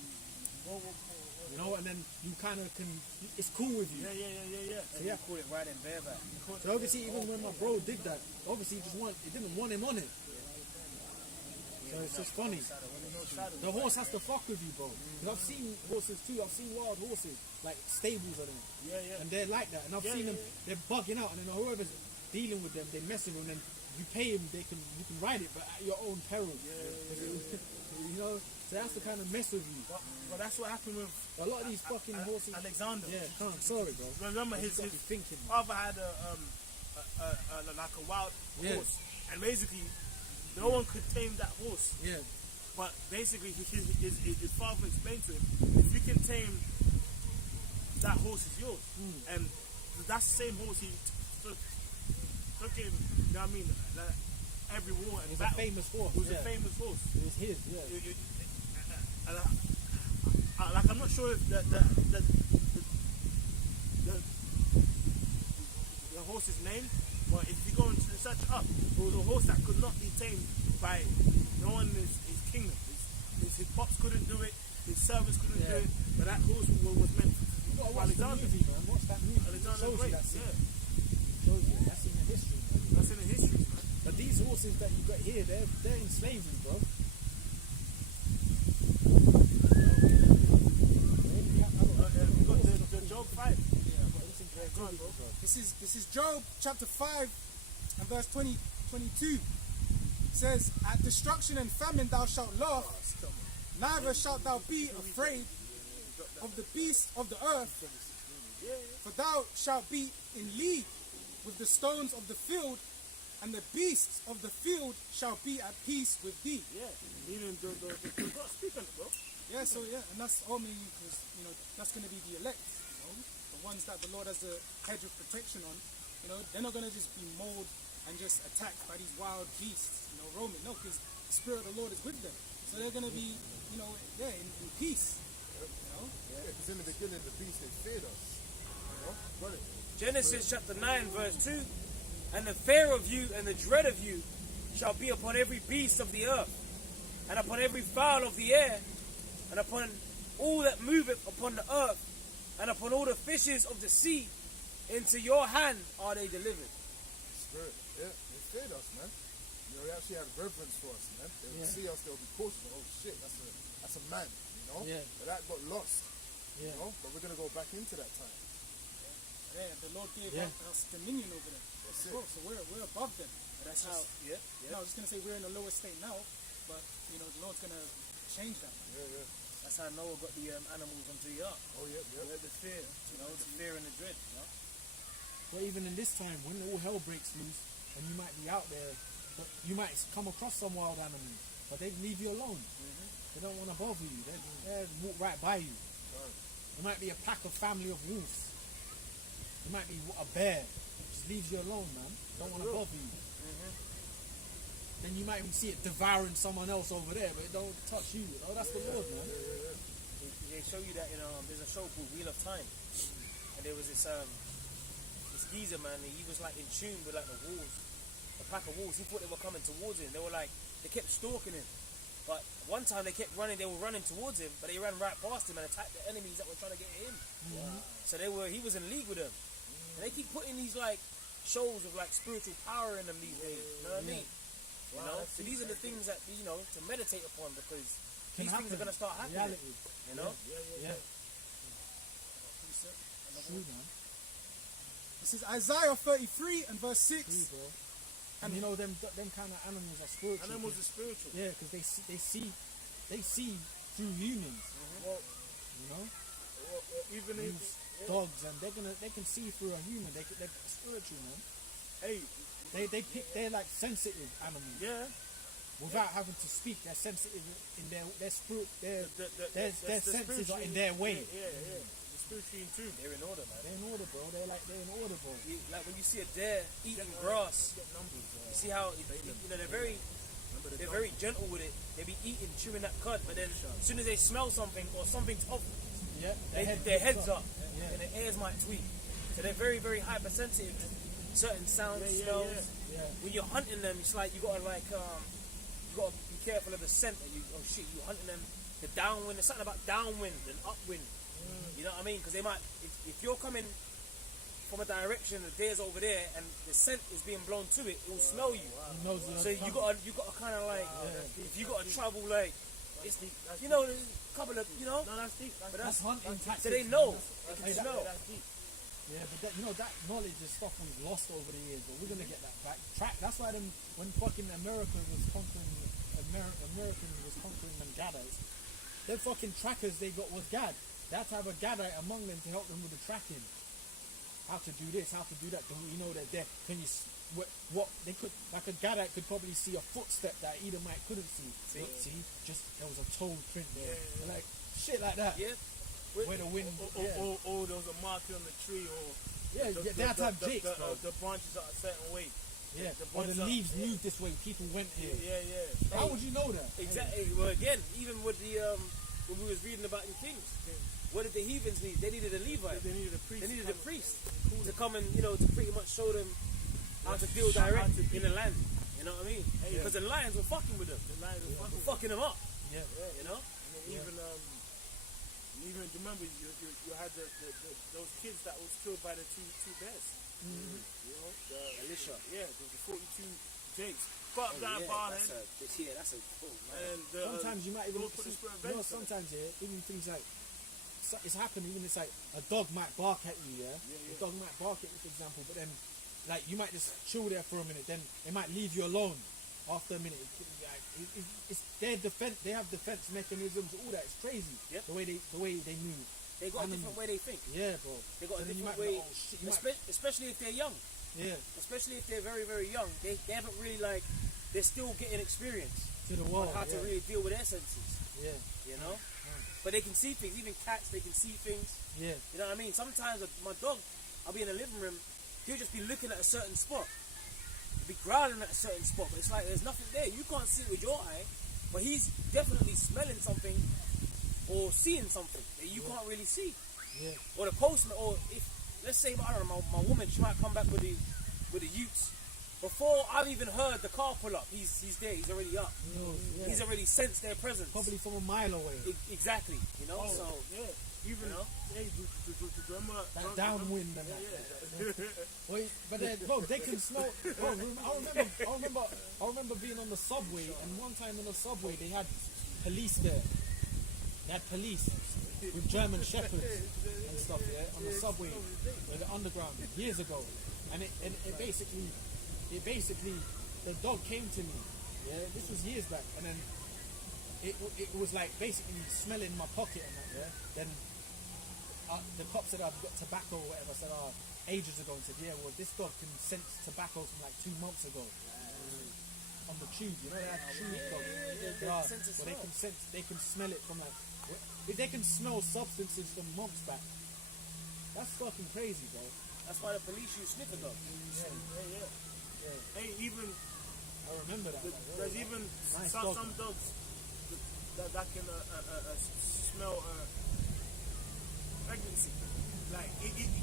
You know, and then you kind of can, it's cool with you. Yeah. So yeah, Call it riding bareback. so obviously even when my bro did that, obviously it didn't want him on it. So it's just funny. The horse has to fuck with you, bro. Because I've seen horses too. I've seen wild horses, like stables of them. Yeah. And they're like that. And I've seen them, they're bugging out. And then whoever's dealing with them, they mess with them. And then you pay them, you can ride it, but at your own peril. You know, so that's to kind of mess with you. But that's what happened with A lot of these fucking horses. Alexander. Yeah, sorry, bro. Remember his father had like a wild horse, and basically no one could tame that horse. Yeah. But basically his father explained to him, if you can tame that horse, is yours. And that's the same horse he took him, you know what I mean, like, every war and It was battle. a famous horse. It was a famous horse. It was his, yeah. Like, I'm not sure if the horse's name, but if you go and search it up, it was a horse that could not be tamed by no one in his kingdom. His pops couldn't do it, his servants couldn't do it, but that horse was meant for Alexander. Watch that movie. Alexander Shows the Great, you that scene. yeah. Shows you. That's in the history, man. That's in the history, man. But these horses that you got here, they're in slavery, bro. You got the Job 5. Go on, bro. This is Job chapter 5 and verse 22. It says, at destruction and famine thou shalt laugh, neither shalt thou be afraid of the beasts of the earth, for thou shalt be in league with the stones of the field, and the beasts of the field shall be at peace with thee. Yeah, meaning the God speak on it, bro. Yeah, so yeah, and that's only because, you know, that's going to be the elect, you know, the ones that the Lord has a hedge of protection on. You know, they're not going to just be mauled and just attacked by these wild beasts, you know, roaming. No, because the Spirit of the Lord is with them. So they're going to be, you know, in peace. You know? Yeah, because in the beginning, the beast, they feared us. You know? Got it. Genesis chapter 9 verse 2. And the fear of you and the dread of you shall be upon every beast of the earth, and upon every fowl of the air, and upon all that moveth upon the earth, and upon all the fishes of the sea. Into your hand are they delivered. Spirit, yeah, they feared us, man. You know, they actually had reverence for us, man. They would see us, they'll be cautious. Oh shit, that's a man, you know? Yeah. But that got lost, Yeah. you know? But we're going to go back into that time. Yeah, the Lord gave us dominion over them. Yes, Oh, so we're above them. And that's how, yeah. No, I was just gonna say we're in a lower state now, but the Lord's gonna change that. That's how Noah got the animals onto the ark. Oh, yeah. The fear, the fear and the dread, But even in this time, when all hell breaks loose, and you might be out there, but you might come across some wild animals, but they leave you alone. They don't want to bother you. They walk right by you. There might be a pack of family of wolves. There might be a bear. Just leaves you alone, man. Don't want to bother you. Then you might even see it devouring someone else over there, but it don't touch you. Oh, that's the Lord, man. They show you that in there's a show called Wheel of Time, and there was this geezer, man, and he was like in tune with like the wolves, a pack of wolves. He thought they were coming towards him. They were like, they kept stalking him. But one time they kept running, they were running towards him, but they ran right past him and attacked the enemies that were trying to get him. So he was in league with them. And they keep putting these like shows of like spiritual power in them these days. You know what I mean? So these are the things that to meditate upon, because these things are gonna start happening. Reality. Yeah. True, man. This is Isaiah 33 and verse 6. True, bro. And them kind of animals are spiritual. Animals are spiritual. Yeah, because they see through humans. Well, even These if dogs, and they can see through a human. They're spiritual, man. hey, They're like sensitive animals. yeah, Without having to speak, they're sensitive in their spirit. Their the senses are in spiritually- their way. Yeah. The spiritually in tune. They're in order, man. They're in order, bro. They're in order, bro. Like when you see a deer eating grass, you see how they're very gentle with it. They be eating, chewing that cud, but then as soon as they smell something or something's off, Yeah, their heads up, Yeah. and their ears might tweak. So they're very, very hypersensitive to certain sounds, smells. Yeah. When you're hunting them, it's like you gotta be careful of the scent that you're hunting them. The downwind, there's something about downwind and upwind. You know what I mean? Because they might, if you're coming from a direction, the deer's over there, and the scent is being blown to it, it will smell you. He knows So you gotta kind of like, if you gotta travel like, it's a couple of No, that's deep. but that's hunting tactics. so they know, man. they can smell. That's deep. Yeah, but that knowledge is stuff we've lost over the years, but we're gonna get that back. That's why when fucking Americans was conquering them Gadites, them fucking trackers they got was Gad. They had to have a Gadite among them to help them with the tracking. How to do this, how to do that. That there. Can you what they could, like a Gadite could probably see a footstep that Edomite couldn't see. See, just there was a toe print there. Like shit like that. Yeah. Where the wind. Or there was a marking on the tree, or Yeah, they had to have jakes, bro. the branches are a certain way. Yeah, the or the branches are- leaves moved this way. People went here. Yeah. How would you know that? Exactly. Well, again, even with the when we was reading about in Kings, what did the heathens need? They needed a Levite. They needed a priest. They needed a priest to come and to pretty much show them how to deal direct in the land. You know what I mean? Because the lions were fucking with them. The lions were Were fucking them up. Yeah. You know? Even remember you had those kids that was killed by the two bears. Alicia. Yeah, the 42 jakes. Fuck that barhead. That's a cool man. And Sometimes you might even Lord put the spirit of vengeance on it. sometimes even things like it's happened. Even it's like a dog might bark at you. Yeah. A dog might bark at you, for example, but then like you might just chill there for a minute. Then it might leave you alone after a minute. It's their defense. They have defense mechanisms. All that. It's crazy. Yep. The way they move. They got a different way they think. Yeah, bro. They got a So then you different might way, be like, oh, shit, you might- especially if they're young. Yeah. Especially if they're very, very young. They haven't really they're still getting experience To the on world. how to Yeah. really deal with their senses. Yeah. You know? But they can see things. Even cats, they can see things. Yeah. You know what I mean? Sometimes my dog, I'll be in the living room, he'll just be looking at a certain spot. He'll be growling at a certain spot, but it's like there's nothing there. You can't see it with your eye, but he's definitely smelling something or seeing something that you can't really see. Yeah. Or the postman, or if, let's say, I don't know, my woman, she might come back with the utes. Before I've even heard the car pull up, he's there, he's already up. Yeah. He's already sensed their presence. Probably from a mile away. Exactly, so, Even hey, do remember That downwind and that. Wait, but bro, they can smell. Bro, I remember being on the subway, and one time on the subway they had police there. They had police with German shepherds and stuff, yeah, on the subway, the underground, years ago. and it basically, the dog came to me. Yeah, this was years back, and then it was like basically smelling my pocket and that. Yeah, then the cop said I've got tobacco or whatever. I said, ages ago, and said, yeah, well, this dog can sense tobacco from like 2 months ago. On the tube, you know, they have tube dogs. Well, they can smell it from like, if they can smell substances from months back. That's fucking crazy, bro. That's why the police use sniffer dogs. Hey, even I remember that. there's even Nice some dog. dogs that can smell pregnancy. Like even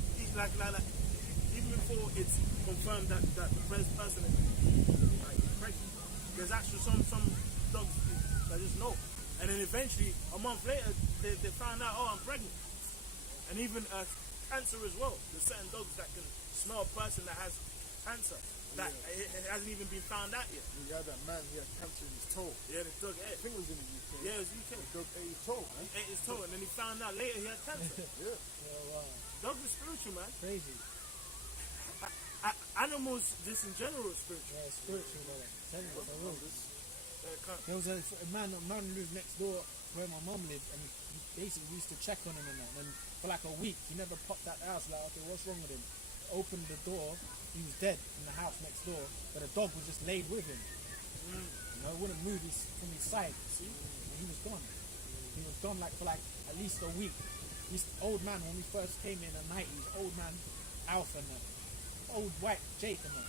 before it's confirmed that the person is like pregnant. There's actually some dogs that just know, and then eventually a month later they found out, I'm pregnant. And even cancer as well. There's certain dogs that can smell a person that has cancer that it hasn't even been found out yet. You had that man, he had cancer in his toe. Yeah, the dog I ate. think it was in the UK. Yeah, it was UK. The dog ate his toe, man. He ate his toe, and then he found out later he had cancer. Yeah. Dogs are spiritual, man. Crazy. Animals, just in general, are spiritual. Yeah, it's spiritual, brother. Tell you what, for real. Can't. There was a man lived next door where my mum lived, and he basically used to check on him and that. And for like a week, he never popped out the house. Like, okay, what's wrong with him? Opened the door, he was dead in the house next door, but the dog was just laid with him. You know, it wouldn't move from his side. See, and he was gone. He was gone like for like at least a week. This old man, when we first came in the 90s, old man Alf and that, old white Jake and that,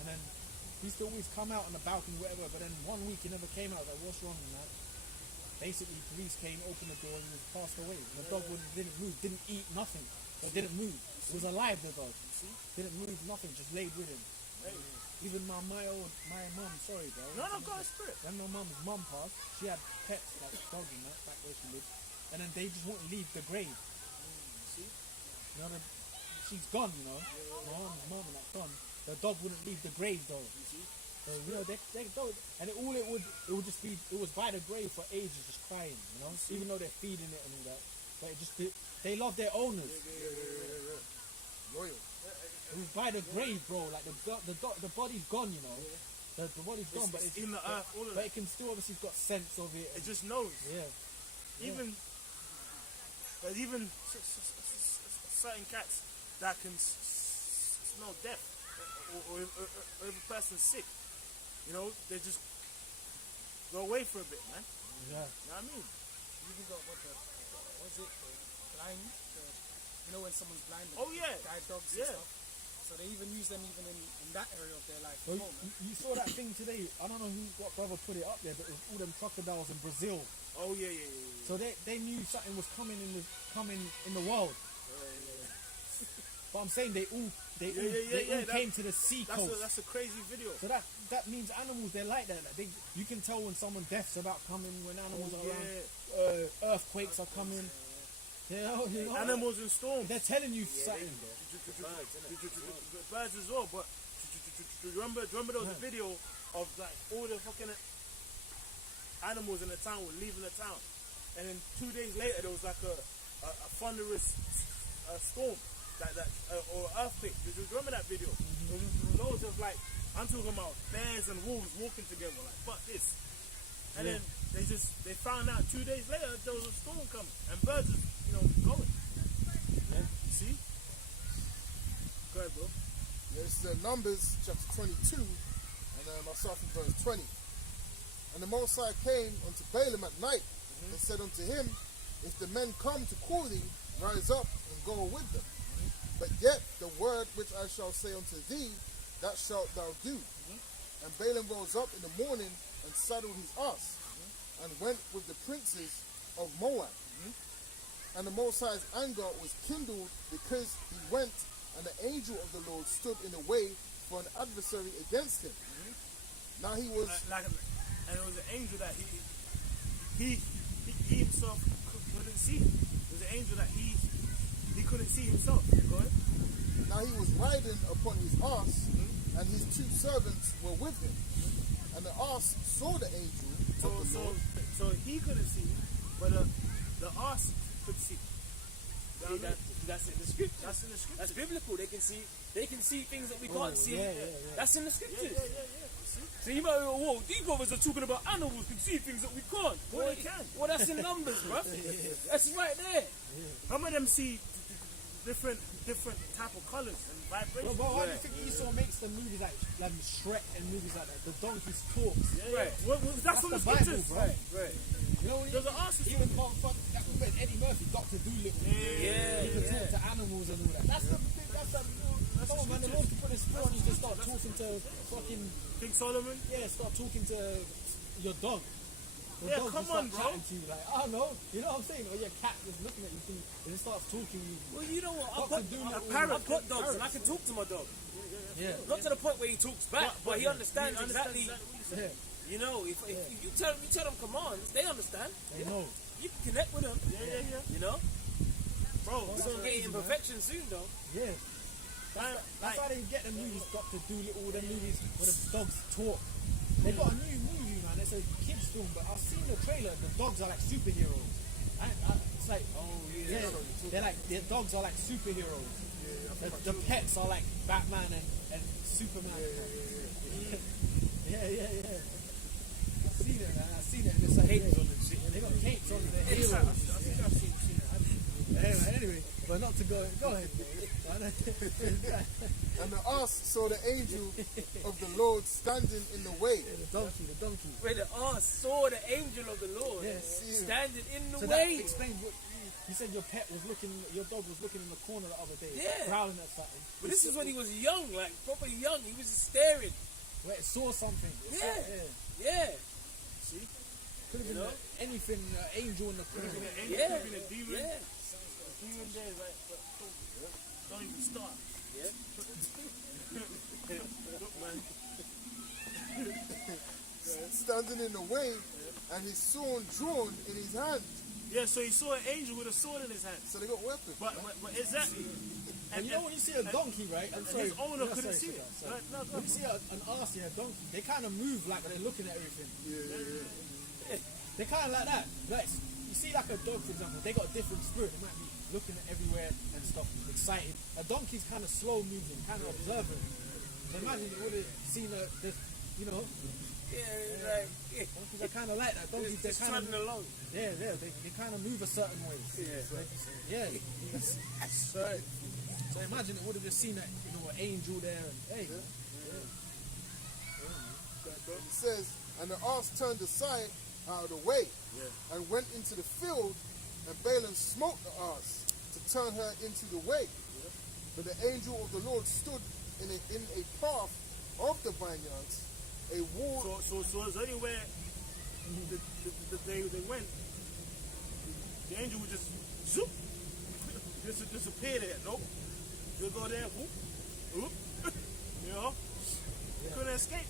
and then he used to always come out on the balcony, whatever. But then 1 week he never came out. I was like, what's wrong with that? Basically, police came, opened the door, and he was passed away. The dog didn't move, didn't eat nothing, but didn't move. It was alive, the dog. Didn't move, nothing, just laid with him. Even my mum, sorry, bro. No, God's spirit. When my mum passed, she had pets like dogs and that back where she lived, and then they just wouldn't leave the grave. You know, she's gone. You know, my mum and that gone. The dog wouldn't leave the grave though. So, you know, they dog, and it would just be, it was by the grave for ages, just crying. You know, even though they're feeding it and all that, but it just they love their owners. Loyal. It was by the grave, bro. Like the body's gone, you know. The body's gone, but it's in the earth, all of but it. it can still obviously got sense of it. It just knows. Yeah. Even there's even certain cats that can smell death, or if a person's sick, you know, they just go away for a bit, man. Yeah. You know what I mean? You even got what's it? Blind. You know when someone's blind. Oh yeah. Guide dogs Yeah. and stuff. So they even use them even in that area of their life. Well, you saw that thing today. I don't know what brother put it up there, but it was all them crocodiles in Brazil. Oh yeah. So they knew something was coming in the world. But I'm saying they all came to the sea coast. That's a crazy video. So that means animals, they're like that. Like you can tell when someone death's about coming, when animals are around. Earthquakes are coming. You know, Animals in storms. they're telling you something. Birds as well, but remember there was a video of like all the fucking animals in the town were leaving the town, and then 2 days later there was like a thunderous storm, or earthquake. Did you remember that video? There was loads of like, I'm talking about bears and wolves walking together, like fuck this. And then they found out 2 days later there was a storm coming, and birds was, going. Yeah. See? Go ahead, bro. Yeah, it's Numbers chapter 22, and I'll start from verse 20. And the Most High came unto Balaam at night, and said unto him, if the men come to call thee, rise up and go with them. But yet the word which I shall say unto thee, that shalt thou do. And Balaam rose up in the morning and saddled his ass, and went with the princes of Moab. And the Most High's anger was kindled because he went, and the angel of the Lord stood in the way for an adversary against him. Now he was and it was an angel that he himself couldn't see. It was an angel that he couldn't see himself. Go ahead. Now he was riding upon his ass, and his 2 servants were with him. And the ass saw the angel of the Lord. So he couldn't see, but the ass could see. That's in the scripture. That's in the scripture. That's biblical. They can see things that we can't see. yeah. That's in the scriptures. Yeah. So you might be, whoa, these brothers are talking about animals can see things that we can't. Well, they can. Well, that's in numbers, bro. That's right there. Some of them see different type of colors and vibrations. But why do you think Esau makes the movies like Shrek and movies like that? The donkeys talks. Right. Well, that's from the the Bible, scriptures. bro. Right. You know, There's an answer. even motherfucker, that when Eddie Murphy, Dr. Doolittle, he can talk to animals and all that. That's the come on, man. The Lord can put his foot on you to start talking to fucking King Solomon. start talking to your dog. Your Yeah, dog come just start on, bro. chatting to you like, I don't know, you know what I'm saying? Or your cat is looking at you and it starts talking to you. Well, you know what? Dr. Doolittle. I've got dogs and I can talk to my dog. Yeah. Not to the point where he talks back, but he understands exactly. Yeah. You know, if you tell them commands, they understand. They know. You can connect with them. Yeah. You know, Bro, we're gonna get imperfection soon, though. Yeah. That's why they get the movies, Dr. Doolittle, the movies where the dogs talk. They got a new movie, man. It's a kids film, but I've seen the trailer. The dogs are like superheroes. It's like, they're like, their dogs are like superheroes. The pets are like Batman and Superman. Yeah. I've seen it, man. I've seen it. And it's like, Capes on and shit. they got capes on their heroes. I think I've seen that. Anyway, but not to go ahead. And the ass saw the angel of the Lord standing in the way. The donkey. Where the saw the angel of the Lord Yes. standing in the So that way. explains what you said. Your dog was looking in the corner the other day, Yeah. growling at something. But this is when he was young, like properly young. He was just staring. Where it saw something. Yeah. Could have been anything, angel in the corner. Yeah. Could have been a demon. Yeah. Demon there is like, don't even start. Yeah. Look, man. Standing in the way, and his sword drawn in his hand. Yeah, so he saw an angel with a sword in his hand. So they got weapons. But exactly. And you know when you see a donkey, right? I'm sorry. His owner Yeah, couldn't sorry, see it. sorry. No, When you see an ass and a donkey, they kind of move like they're looking at everything. Yeah. They kind of like that. Like you see, like a dog, for example, they got a different spirit. They might be looking at everywhere and stuff, excited. A donkey's kind of slow moving, kind of observant. So imagine you would have seen donkeys are kind of like that. Donkeys, they're Just kind trotting of along. they kind of move a certain way. So imagine it would have just seen that, an angel there, and hey. It says, and the ass turned aside out of the way and went into the field, and Balaam smote the ass to turn her into the way. But the angel of the Lord stood in a path of the vineyards, a wall. So it's anywhere they went, the angel would just zoop, just disappear there. Nope. You'll go there, whoop, whoop. Couldn't escape.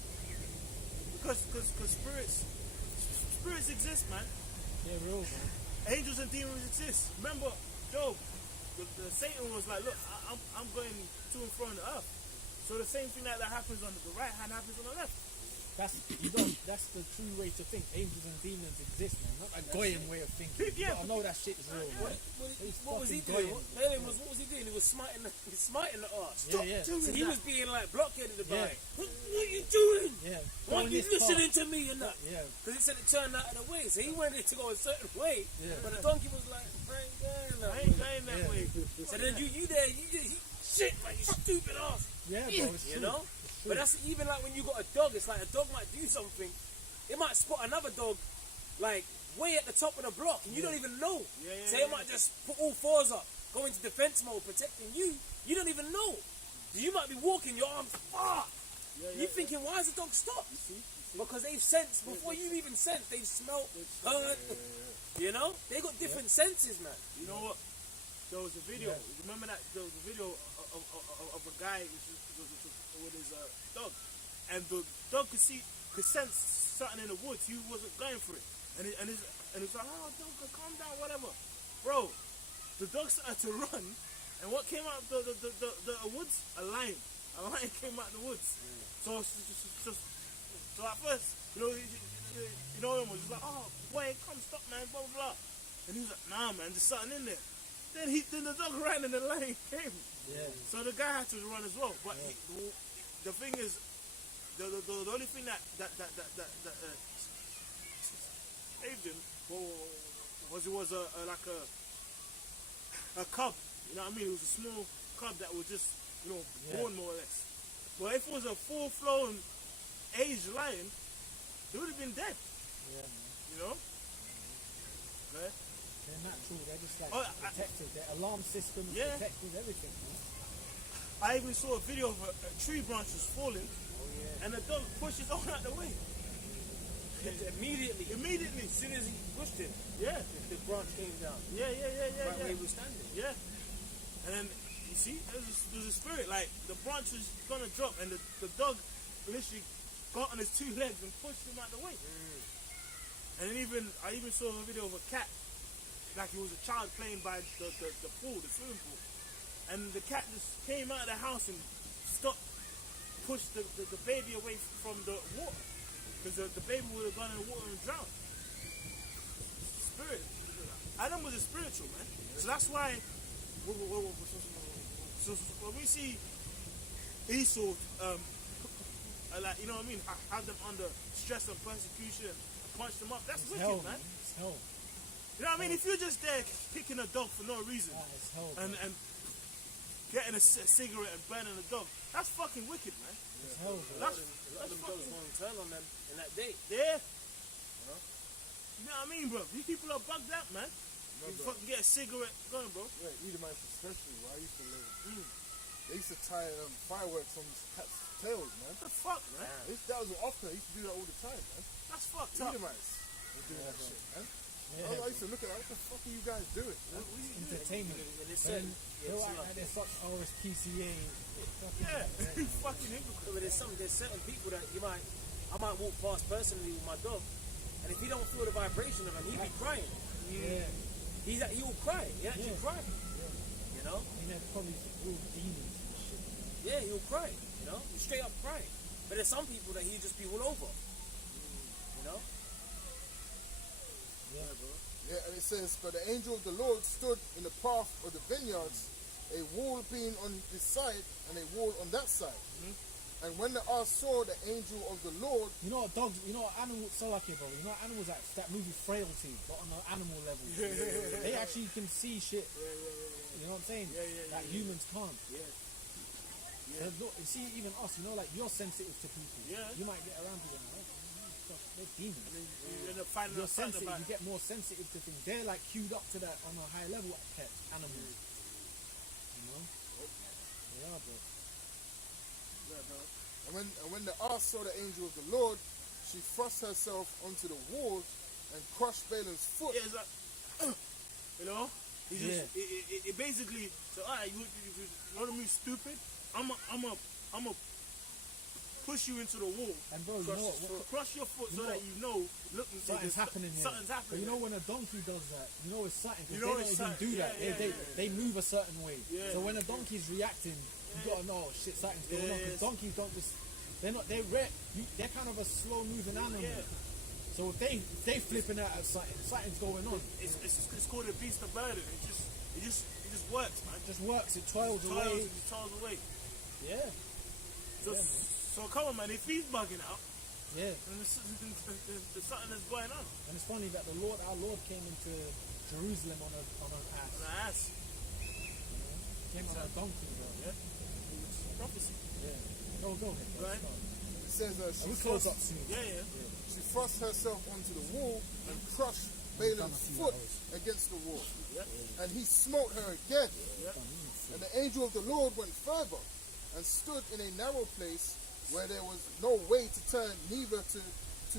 Because spirits exist, man. Yeah, real, man. Angels and demons exist. Remember, Job, the Satan was like, look, I'm going to and fro in the earth. So the same thing that happens on the right hand happens on the left. That's the true way to think. Angels and demons exist, man. Not a Goyim way of thinking. Yeah. You gotta know that shit is real. What was he doing? Balaam what was he doing? He was smiting the ass. Yeah. So he was being like blockheaded about it. Yeah. What are you doing? Yeah. Why are you Going this listening path. to me and that? Yeah. Because it said it turned out of the way. So he wanted it to go a certain way. Yeah. But the donkey was like, I ain't going that I way. ain't going that way. So then you there, shit, like you stupid ass. Yeah, bro. It's You true. know? But that's even like when you got a dog, it's like a dog might do something. It might spot another dog like way at the top of the block and you don't even know. So it might just put all fours up, go into defense mode, protecting you. You don't even know. You might be walking, your arms far. You're thinking, why has the dog stopped? Because they've sensed, before you even sense, they've smelt, heard. You know? They got different senses, man. You know what? There was a video. Remember that? There was a video of a guy with his dog, and the dog could sense something in the woods. He wasn't going for it, and it's like, oh, dog, calm down, whatever, bro. The dog started to run, and what came out of the woods? A lion. A lion came out of the woods. So at first, him was just like, oh, boy, come, stop, man, blah blah blah. And he was like, nah, man, there's something in there. Then the dog ran and the lion came. Yeah. So the guy had to run as well. But the thing is, the only thing that saved him was it was like a cub. You know what I mean? It was a small cub that was just born more or less. But if it was a full-flown aged lion, he would have been dead. Yeah, man. You know? Okay. They're natural. They're just like Oh, protected. Their alarm systems, Yeah. protected, everything. Man. I even saw a video of a tree branch was falling, and the dog pushed his own out the way. Immediately. As soon as he pushed it, Yeah. the branch came down. Yeah. Right where he was standing. Yeah. And then, you see, there's a spirit, like, the branch was gonna drop, and the dog literally got on his two legs and pushed him out the way. And then I even saw a video of a cat, like it was a child playing by the pool, the swimming pool. And the cat just came out of the house and pushed the baby away from the water. Because the baby would have gone in the water and drowned. Spirit. Adam was a spiritual, man. So that's why so when we see Esau, like, you know what I mean, have them under stress and persecution and punch them up, that's It's wicked, hell, man. It's hell. You know what I mean? If you're just there kicking a dog for no reason It's hell. and getting a cigarette and burning a dog, that's fucking wicked, man. It's hell, bro. That's A lot of them dogs won't turn on them in that day. yeah. You know what I mean, bro? These people are bugged out, man. You fucking get a cigarette going, bro. Yeah, Edomites especially, where I used to live. They used to tie fireworks on cats' tails, man. What the fuck, man? That was often. They used to do that all the time, man. That's fucked up. Edomites were doing that shit, man. Yeah, I used to look at that. What the fuck are you guys doing? entertainment. And it's But then certain, they'll act like they're such RSPCA. Yeah, fucking hypocrite. but there's certain people that I might walk past personally with my dog, and if he don't feel the vibration of him, he'll be crying. Yeah. He will cry. He actually cry. You know? I mean, they're probably real demons and shit. Yeah, he'll cry. You know? He'll straight up cry. But there's some people that he'll just be all over. You know? Yeah, and it says, but the angel of the Lord stood in the path of the vineyards, a wall being on this side and a wall on that side. And when the ass saw the angel of the Lord, You know what dogs, you know what animals, so lucky, bro. You know what animals, that movie Frailty, but on an animal level. They actually can see shit. You know what I'm saying? That humans can't. Look, you see, even us, you know, like, you're sensitive to people. Yeah. You might get around people and like, fuck, they're demons. You end up finding You're out sensitive, about you get more sensitive to things. They're like queued up to that on a high level at pets, animals. You know? They are, bro. and when the ass saw the angel of the Lord, she thrust herself onto the walls and crushed Balaam's foot. Yeah, it's like, you know, he just it basically. So, alright, you want to move stupid? I'm a push you into the wall. And bro, you know what? Crush your foot you so know that you know. Look, Something's happening here. Something's But happening. you know when a donkey does that, you know it's something. You Because know they it's don't even something. do that. They move a certain way. Yeah. So when a donkey's reacting, you gotta know, oh, shit, something's going on. Because Yeah. donkeys don't just, they're kind of a slow moving animal. Yeah. So if they flipping out at something, something's going on. It's called a beast of burden. It just works, man. It just works. It toils away. It toils away. Yeah. So come on, man. If he's bugging out, Yeah. then there's something that's going on. And it's funny that our Lord came into Jerusalem on an ass. On the ass. He came on a donkey, bro. Yeah. It's prophecy. Yeah. Go ahead. bro. Right. It says And we close up soon. Yeah. she thrust herself onto the wall and crushed Balaam's foot against the wall. And he smote her again. And the angel of the Lord went further and stood in a narrow place where there was no way to turn, neither to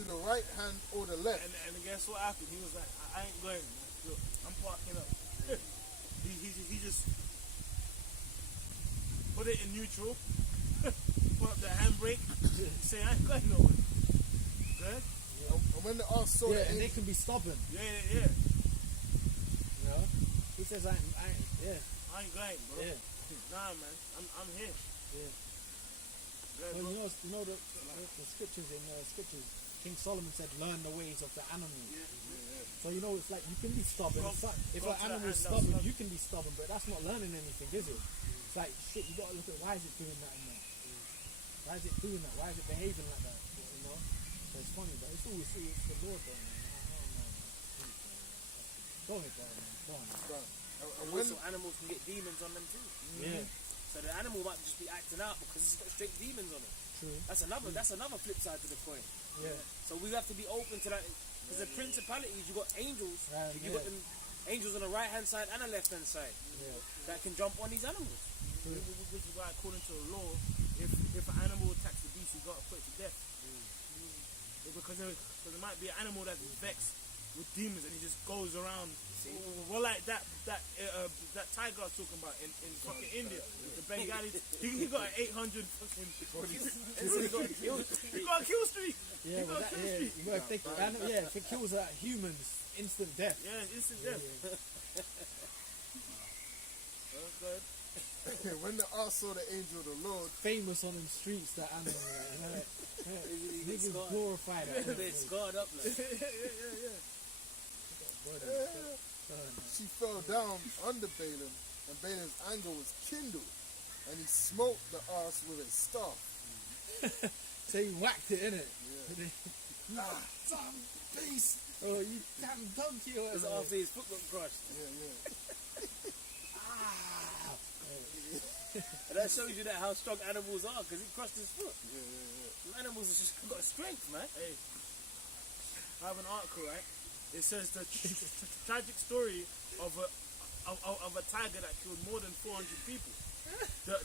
the right hand or the left. And guess what happened? He was like, I ain't going, man. Look, I'm parking up. he just put it in neutral, put up the handbrake, say, I ain't going nowhere. Good? And when the ass saw the And they angel, can be stubborn. Yeah. You know? He says, I ain't I ain't going, bro. Yeah. Nah, man. I'm here. Yeah. Good, Well, bro. you know the scriptures in scriptures. King Solomon said, "Learn the ways of the animal." So you know, it's like you can be stubborn. Go- It's like, if go an to the animal is hand, stubborn, that's you can be stubborn, but that's not learning anything, is it? It's like shit. You gotta look at why is it doing that and that. Why is it doing that? Why is it behaving like that? You know. So it's funny, but it's always it's the Lord, though, man. I don't know, man. Go ahead, bro, man. Go on. Man. And when, Also, animals can get demons on them too. Yeah, So the animal might just be acting out because it's got straight demons on it. true. That's another flip side to the coin. Yeah, So we have to be open to that. Because the principalities, you got angels. Right, You yeah. got them angels on the right hand side and the left hand side yeah. that can jump on these animals. This is why, according to the law, if an animal attacks the beast, you got to put it to death. Because there might be an animal that's vexed with demons and he just goes around. Well, like that tiger I was talking about in fucking India, the Bengali. He got an 800 fucking. He got a kill streak. Yeah, You but got that, kill yeah, streak. you gotta think, if it kills humans, instant death. Yeah, instant death. Good. when the ark saw the angel of the Lord, Famous on them streets, that animal. Right? Niggas glorify that. They're scarred up. Like. she fell down under Balaam, and Balaam's anger was kindled, and he smote the arse with a staff. So he whacked it, innit? You damn beast! Oh, you damn donkey or It's whatever. after his foot got crushed. Yeah. And that shows you that how strong animals are because he crushed his foot. Some animals have just got strength, man. Hey, I have an article, right? It says the tragic story of a tiger that killed more than 400 people. The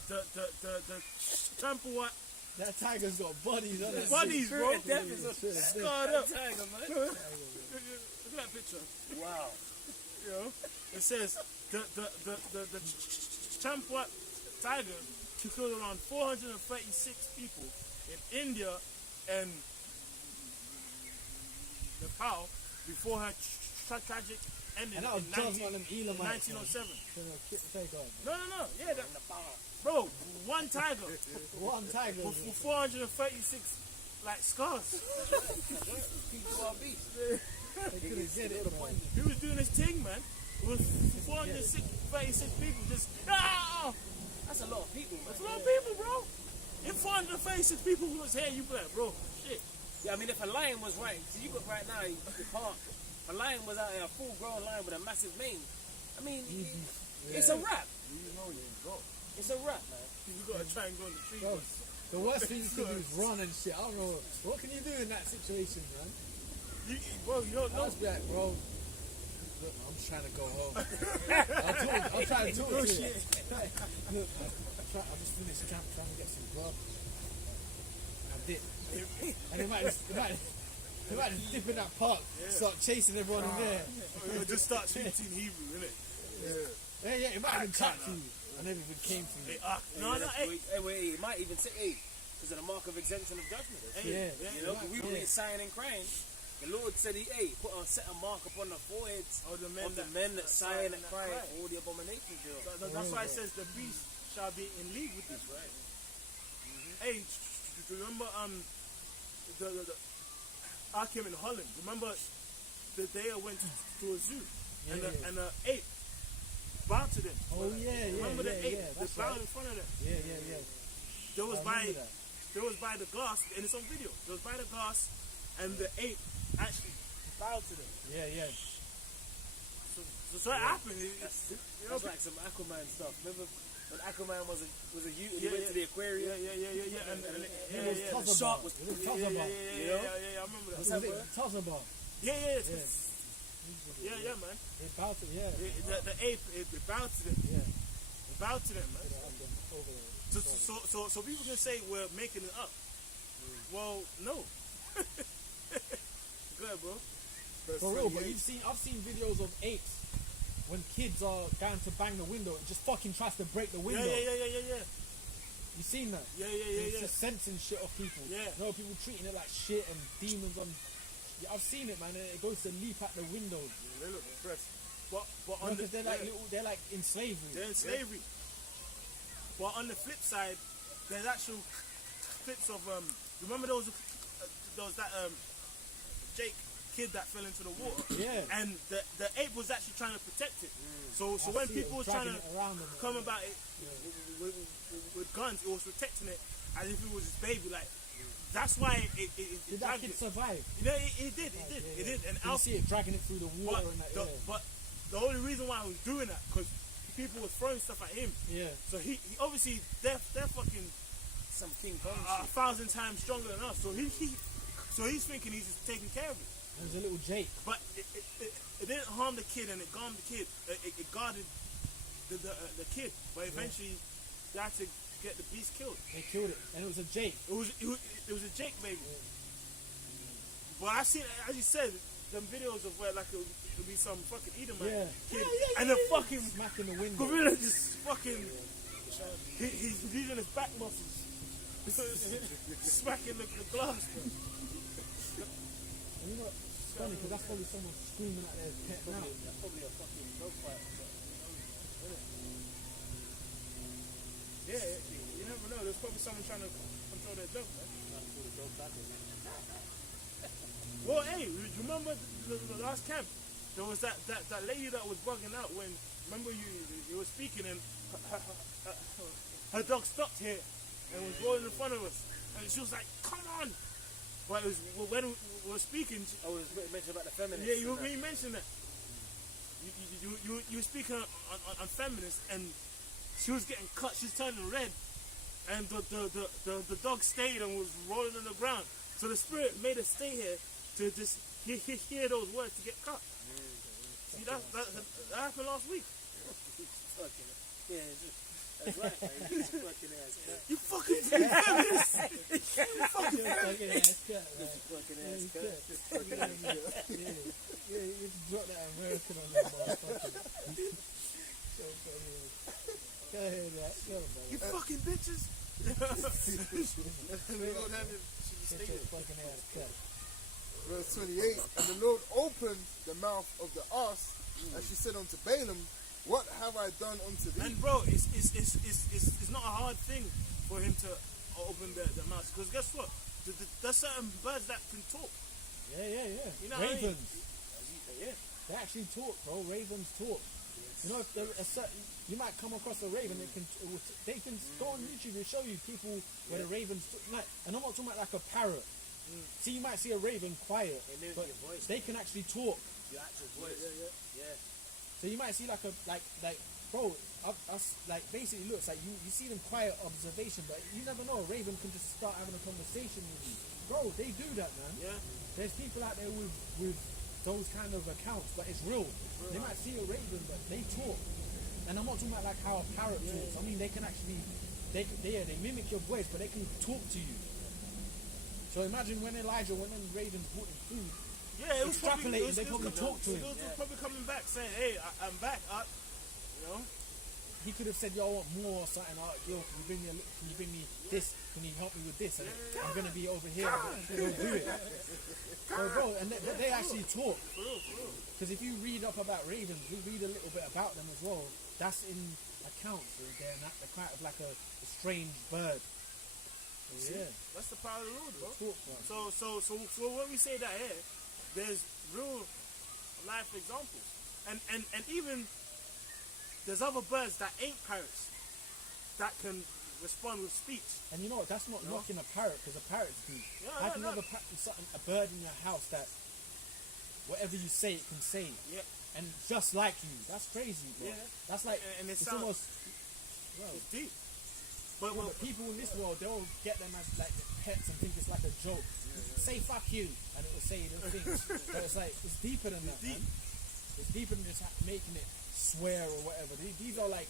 Champawat That tiger's got bodies on it. bodies, bro. Death is a Scarred up. tiger, man. Look at that picture. Wow. You know, it says the Champawat tiger killed around 436 people in India and Nepal before her tragic ending And that was in just one of them Elamites. 1907. Take on. No, yeah, bro, one tiger One tiger. for 436 like scars. People are beasts. They couldn't get it, man. He was doing his thing, man. It was 436 people just That's a lot of people, man. That's a lot of people, bro. If 436 people was here, you be like, bro, shit. Yeah, I mean, if a lion was right, so you got right now, you can't. If a lion was out there, a full-grown lion with a massive mane, I mean, it's a wrap. You know you go. It's a wrap, man. You gotta try and go in the tree. Bro, the worst thing you can do is run and shit. I don't know. What can you do in that situation, man? Bro, you don't I'll know. just be like, bro, look, I'm just trying to go home. I'll try to talk to you. Look, I just finished camp trying to get some grub. I did. And they might just dip in that park, start chasing everyone in there. Or just start speaking Hebrew, innit? Yeah, it might even chat to you. I never even came to you. No, Wait, it might even say, because of the mark of exemption of judgment. Yeah. You know, we were sighing and crying. The Lord said, set a mark upon the foreheads Of the men that sighing and crying for all the abominations thereof. That's why it says the beast shall be in league with this, right? Hey, do you remember the Arkham in Holland? Remember the day I went to a zoo and the ape bowed to them. Oh yeah. Remember the ape? They That's bowed right. in front of them. Yeah. There was I remember that. There was by the glass, and it's on video. There was by the glass, and the ape actually bowed to them. Yeah. So it happened. That's like some Aquaman stuff. Remember when Aquaman was a youth and he Yeah, went yeah. to the aquarium? Yeah. And It was yeah. The shark was Tuzzabar. I remember that. Was it Tuzzabar? Yeah, man. They bowed to, The ape, it bowed to them. Yeah. It bowed to them, man. So people can say we're making it up. Well, no. Go ahead, bro. For real, but I've seen videos of apes when kids are going to bang the window, it just fucking tries to break the window. Yeah. You seen that? It's just sensing shit off people. Yeah. You know, people treating it like shit and demons on. Yeah, I've seen it, man. And it goes to leap at the windows. They look impressed. But on Because they're like in slavery. they're in slavery. But on the flip side, there's actual clips of remember there was that Jake kid that fell into the water. Yeah. And the ape was actually trying to protect it. So when see it, people were trying to dragging it around and come about it with guns, it was protecting it as if it was his baby. Like, that's why it Did that dragged kid it. survive? You know, it did. And You see it dragging it through the water and that. but the only reason why I was doing that, because people were throwing stuff at him. Yeah. So he obviously they're fucking Some King Kong a shit. 1,000 times stronger than us. So he's thinking he's just taking care of it. There's a little Jake. But it didn't harm the kid, and it calmed the kid. It guarded the kid. But eventually, they had to get the beast killed. They killed it, and it was a Jake. It was a Jake baby. But I seen, as you said, them videos of where like it would be some fucking Edomite kid, and the fucking Smacking the window. gorilla just fucking he's using his back muscles, smacking the glass. Bro. And you know, it's funny because that's probably someone screaming at their pet now. That's probably a fucking dog fight. Yeah, you never know. There's probably someone trying to control their dog, man. Well, hey, you remember the last camp? There was that lady that was bugging out when, remember you were speaking and her dog stopped here and was rolling in front of us. And she was like, come on! But it was, when we were speaking... Oh, it was mentioned about the feminists. Yeah, you mentioned that. You were speaking on feminists, and she was getting cut. She's turning red, and the dog stayed and was rolling on the ground. So the spirit made her stay here to just hear those words to get cut. See, that happened last week. Yeah, that's right. Man. He's a fucking ass cat. You fucking feminist. Fucking ass cat, right? Fucking Yeah, ass you cat. could. Yeah, you just drop that American on that motherfucker. So funny. Go ahead, right? Go, brother. You fucking bitches. Get your fucking ass cut. Verse 28, and the Lord opened the mouth of the ass, and she said unto Balaam, what have I done unto thee? And bro, it's not a hard thing for him to open the mouth, because guess what? There's certain birds that can talk. Yeah. You know what I mean? Ravens. Yeah. They actually talk, bro. Ravens talk. You know, if there a certain, you might come across a raven that they can go on YouTube and show you people where the ravens like, and I'm not talking about like a parrot. See, you might see a raven quiet, but they can actually talk. Your actual voice. Yeah. So you might see like bro, us like basically looks like you see them quiet observation, but you never know. A raven can just start having a conversation with you, bro. They do that, man. Yeah. There's people out there with those kind of accounts, but it's real. They might see a raven, but they talk. And I'm not talking about like how a parrot talks. I mean, they can actually, they mimic your voice, but they can talk to you. So imagine when them ravens brought him food. Yeah, it was Extrapolating, they probably talk to him. It was probably coming back saying, hey, I'm back. You know? He could have said, yo, I want more or something. Yo, can you bring me this? Can you help me with this? And I'm going to be over here. They'll do it. So, bro, and they actually talk. Because if you read up about ravens, you read a little bit about them as well. That's in accounts. They're kind of like a strange bird. Yeah. That's the power of the Lord, bro. Talk, bro. So when we say that here, there's real life examples. And even there's other birds that ain't parrots that can respond with speech. And you know what? That's not knocking a parrot, because a parrot's deep. Yeah, Have you ever a bird in your house that whatever you say it can say? Yeah. And just like you. That's crazy, bro. Yeah. That's like, And it it's sounds almost, well, it's deep. but people in this world, they'll get them as like pets and think it's like a joke. Say fuck you, and it will say the things. But it's like, it's deeper than that, man. It's deeper than just making it swear or whatever. These are like,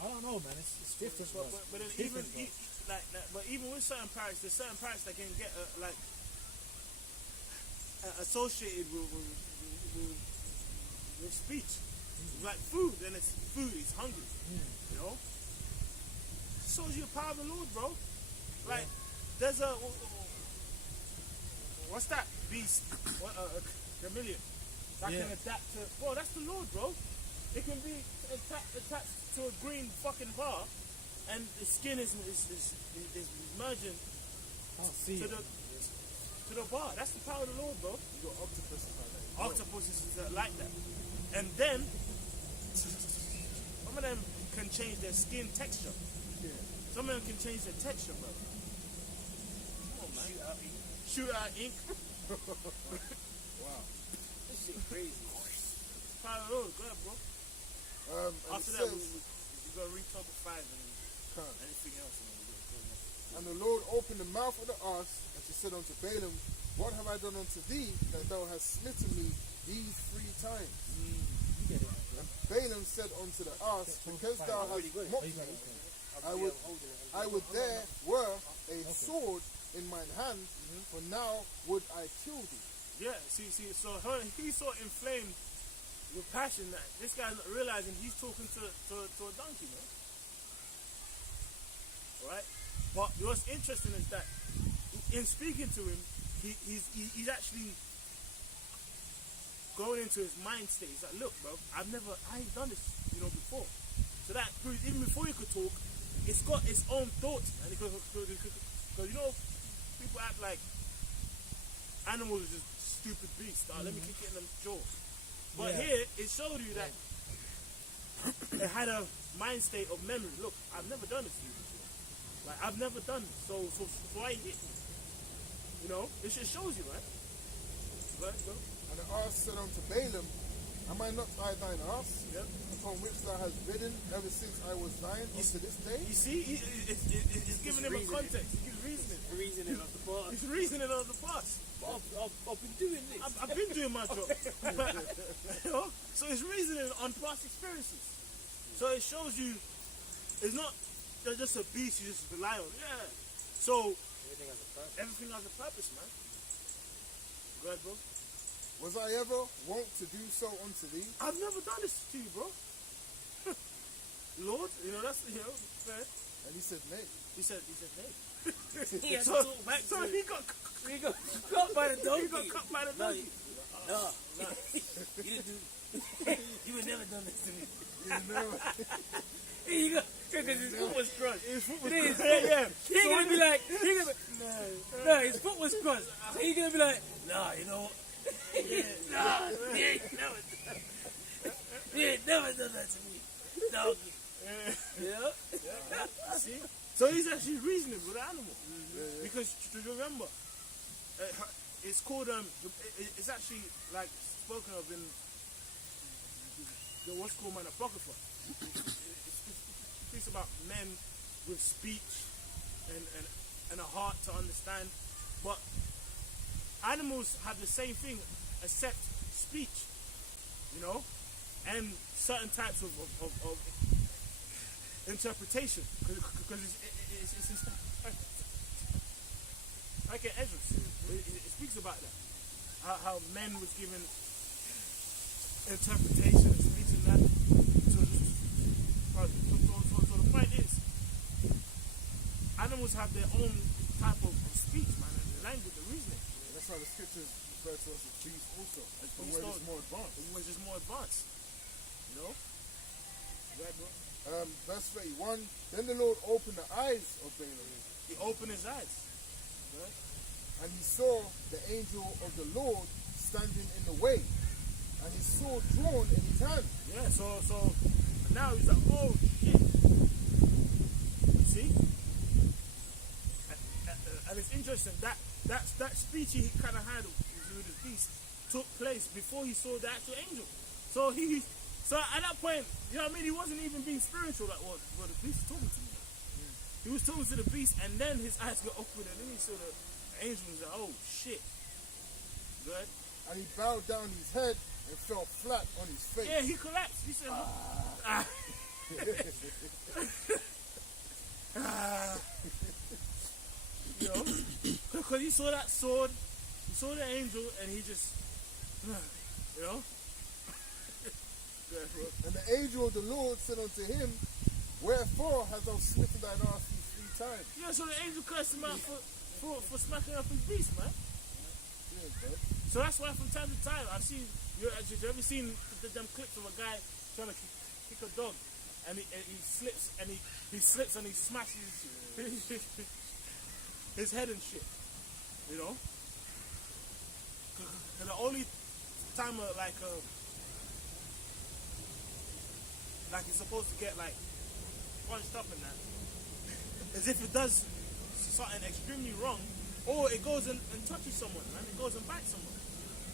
I don't know, man. It's different. But then but even with certain parrots, there's certain parrots that can get associated with speech, like food. And it's food. It's hungry. You know. Shows you the power of the Lord, bro. Like there's a what's that beast? Chameleon. That can adapt to. Bro, that's the Lord, bro. It can be attached to a green fucking bar, and the skin is merging Can't see to it. to the bar. That's the power of the Lord, bro. You got octopuses like that. Octopuses are like that. And then some of them can change their skin texture. Yeah. Some of them can change their texture, bro. Come on, man. Shoot out ink. Wow. This shit crazy. Power of the Lord. Go ahead, bro. And After it that, says, we're going to read chapter 5 and Can't. anything else. And the Lord opened the mouth of the ass, and she said unto Balaam, What have I done unto thee, that thou hast smitten me these 3 times? And Balaam said unto the ass, Because thou hast mocked me, I would there were a sword in mine hand, for now would I kill thee. Yeah, see, so he's so inflamed with passion that this guy's not realizing he's talking to a donkey, man. Right? But what's interesting is that in speaking to him, he's actually going into his mind state. He's like, look, bro, I ain't done this, before. So that proves, even before he could talk, it's got its own thoughts, man. Because people act like animals are just stupid beasts. Let me kick it in the jaw. But here, it showed you that it had a mind state of memory. Look, I've never done this to you before. Like, I've never done this. So why hit me? It just shows you, right? Right, go. And the ass said unto Balaam, Am I not I thine ass, Yep. upon which thou hast ridden ever since I was thine unto this day? You see, it's giving him a context. He's reasoning. Reasoning of the past. He's reasoning of the past. I've been doing this. I've been doing my job. So it's reasoning on past experiences. So it shows you it's not just a beast you just rely on. Yeah. So everything has a purpose, man. Go ahead, bro. Was I ever wont to do so unto thee? I've never done this to you, bro. Lord, that's fair. And he said, Nay. He said, hey. He had to talk back to it. He got Cut by the donkey. He got cut by the donkey. No. You didn't do. You would never done this to me. You go. Because his foot was crushed. His foot was His crushed. Yeah. He's gonna be like, no, his foot was crushed. So he's gonna be like, nah, you know what? Nah, he ain't never done that to me. Donkey. Yeah. See? So he's actually reasoning with the animal. Because to remember, it's called, it's actually like spoken of in the what's called an apocrypha. It speaks about men with speech and a heart to understand. But animals have the same thing except speech, and certain types of interpretation. Because it's like an Ezra. It speaks about that. How men was given interpretation and speech and that. So the point is, animals have their own type of speech, man, and the language, the reasoning. That's why the scriptures refer to us as beasts also. As The beasts word also. is more advanced. Which is more advanced. Right, bro? Verse 31, Then the Lord opened the eyes of Balaam, He opened his eyes. Right? and he saw the angel of the Lord standing in the way, and his sword drawn in his hand. Yeah, so now he's like, oh shit. You see? And it's interesting that speech he kind of had with the beast took place before he saw the actual angel. So at that point, you know what I mean? He wasn't even being spiritual like what the beast was talking to me. He was talking to the beast, and then his eyes got open, and then he saw the angel and was like, oh shit. Good. And he bowed down his head and fell flat on his face. Yeah, he collapsed. He said, because he saw that sword, he saw the angel, and he just, And the angel of the Lord said unto him, Wherefore hast thou smitten thine ass these 3 times? Yeah, so the angel cursed him out for smacking up his beast, man. Yeah, bro. So that's why from time to time I've seen, you ever seen them clips of a guy trying to kick a dog, and he slips and he smashes his head and shit, the only time like it's supposed to get like punched up in that is if it does something extremely wrong, or it goes and touches someone, man. It goes and bites someone,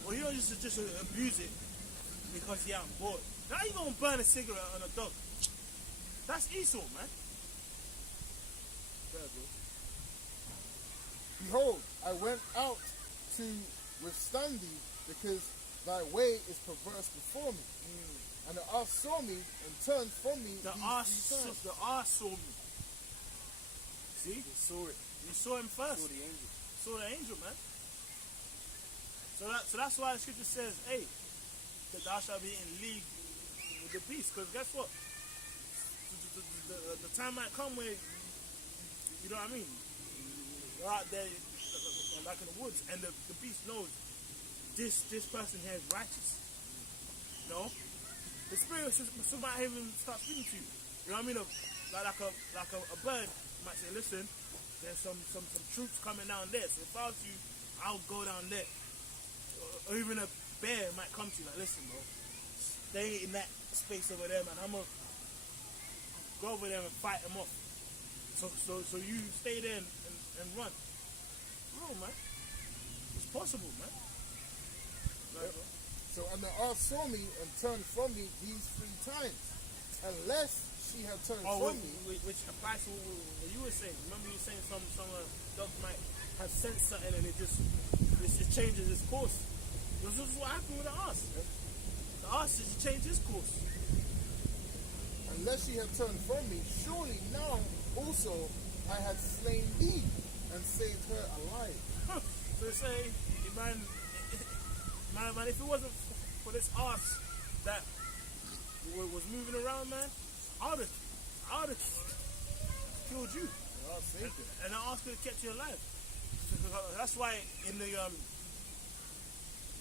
or you don't just abuse it because I'm bored. Now you gonna burn a cigarette on a dog? That's Esau, man. Behold, I went out to withstand thee, because thy way is perverse before me. And the ark saw me and turned from me. The ark saw me. See? He saw it. You saw him first. Saw the angel. Saw the angel, man. So that's why the scripture says, hey, that thou shalt be in league with the beast. Because guess what? The time might come where, you know what I mean? You're out there, like in the woods, and the beast knows this person here is righteous. You know? The spirit might even start speaking to you. You know what I mean? Like a bird might say, listen, there's some troops coming down there. So if I was you, I'll go down there. Or even a bear might come to you like, listen, bro, stay in that space over there, man. I'm gonna go over there and fight them off. So you stay there and run. Bro, man. It's possible, man. Right, bro. So, and the ark saw me and turned from me these 3 times. Unless she had turned from me. Which applies to what you were saying. Remember you were saying some dogs might have sensed something and it changes its course. This is what happened with the arse. The arse just changed its course. Unless she had turned from me, surely now also I had slain thee and saved her alive. So say, man, if it wasn't for this arse that was moving around, man, I would have killed you. And the arse could have kept you alive. That's why in the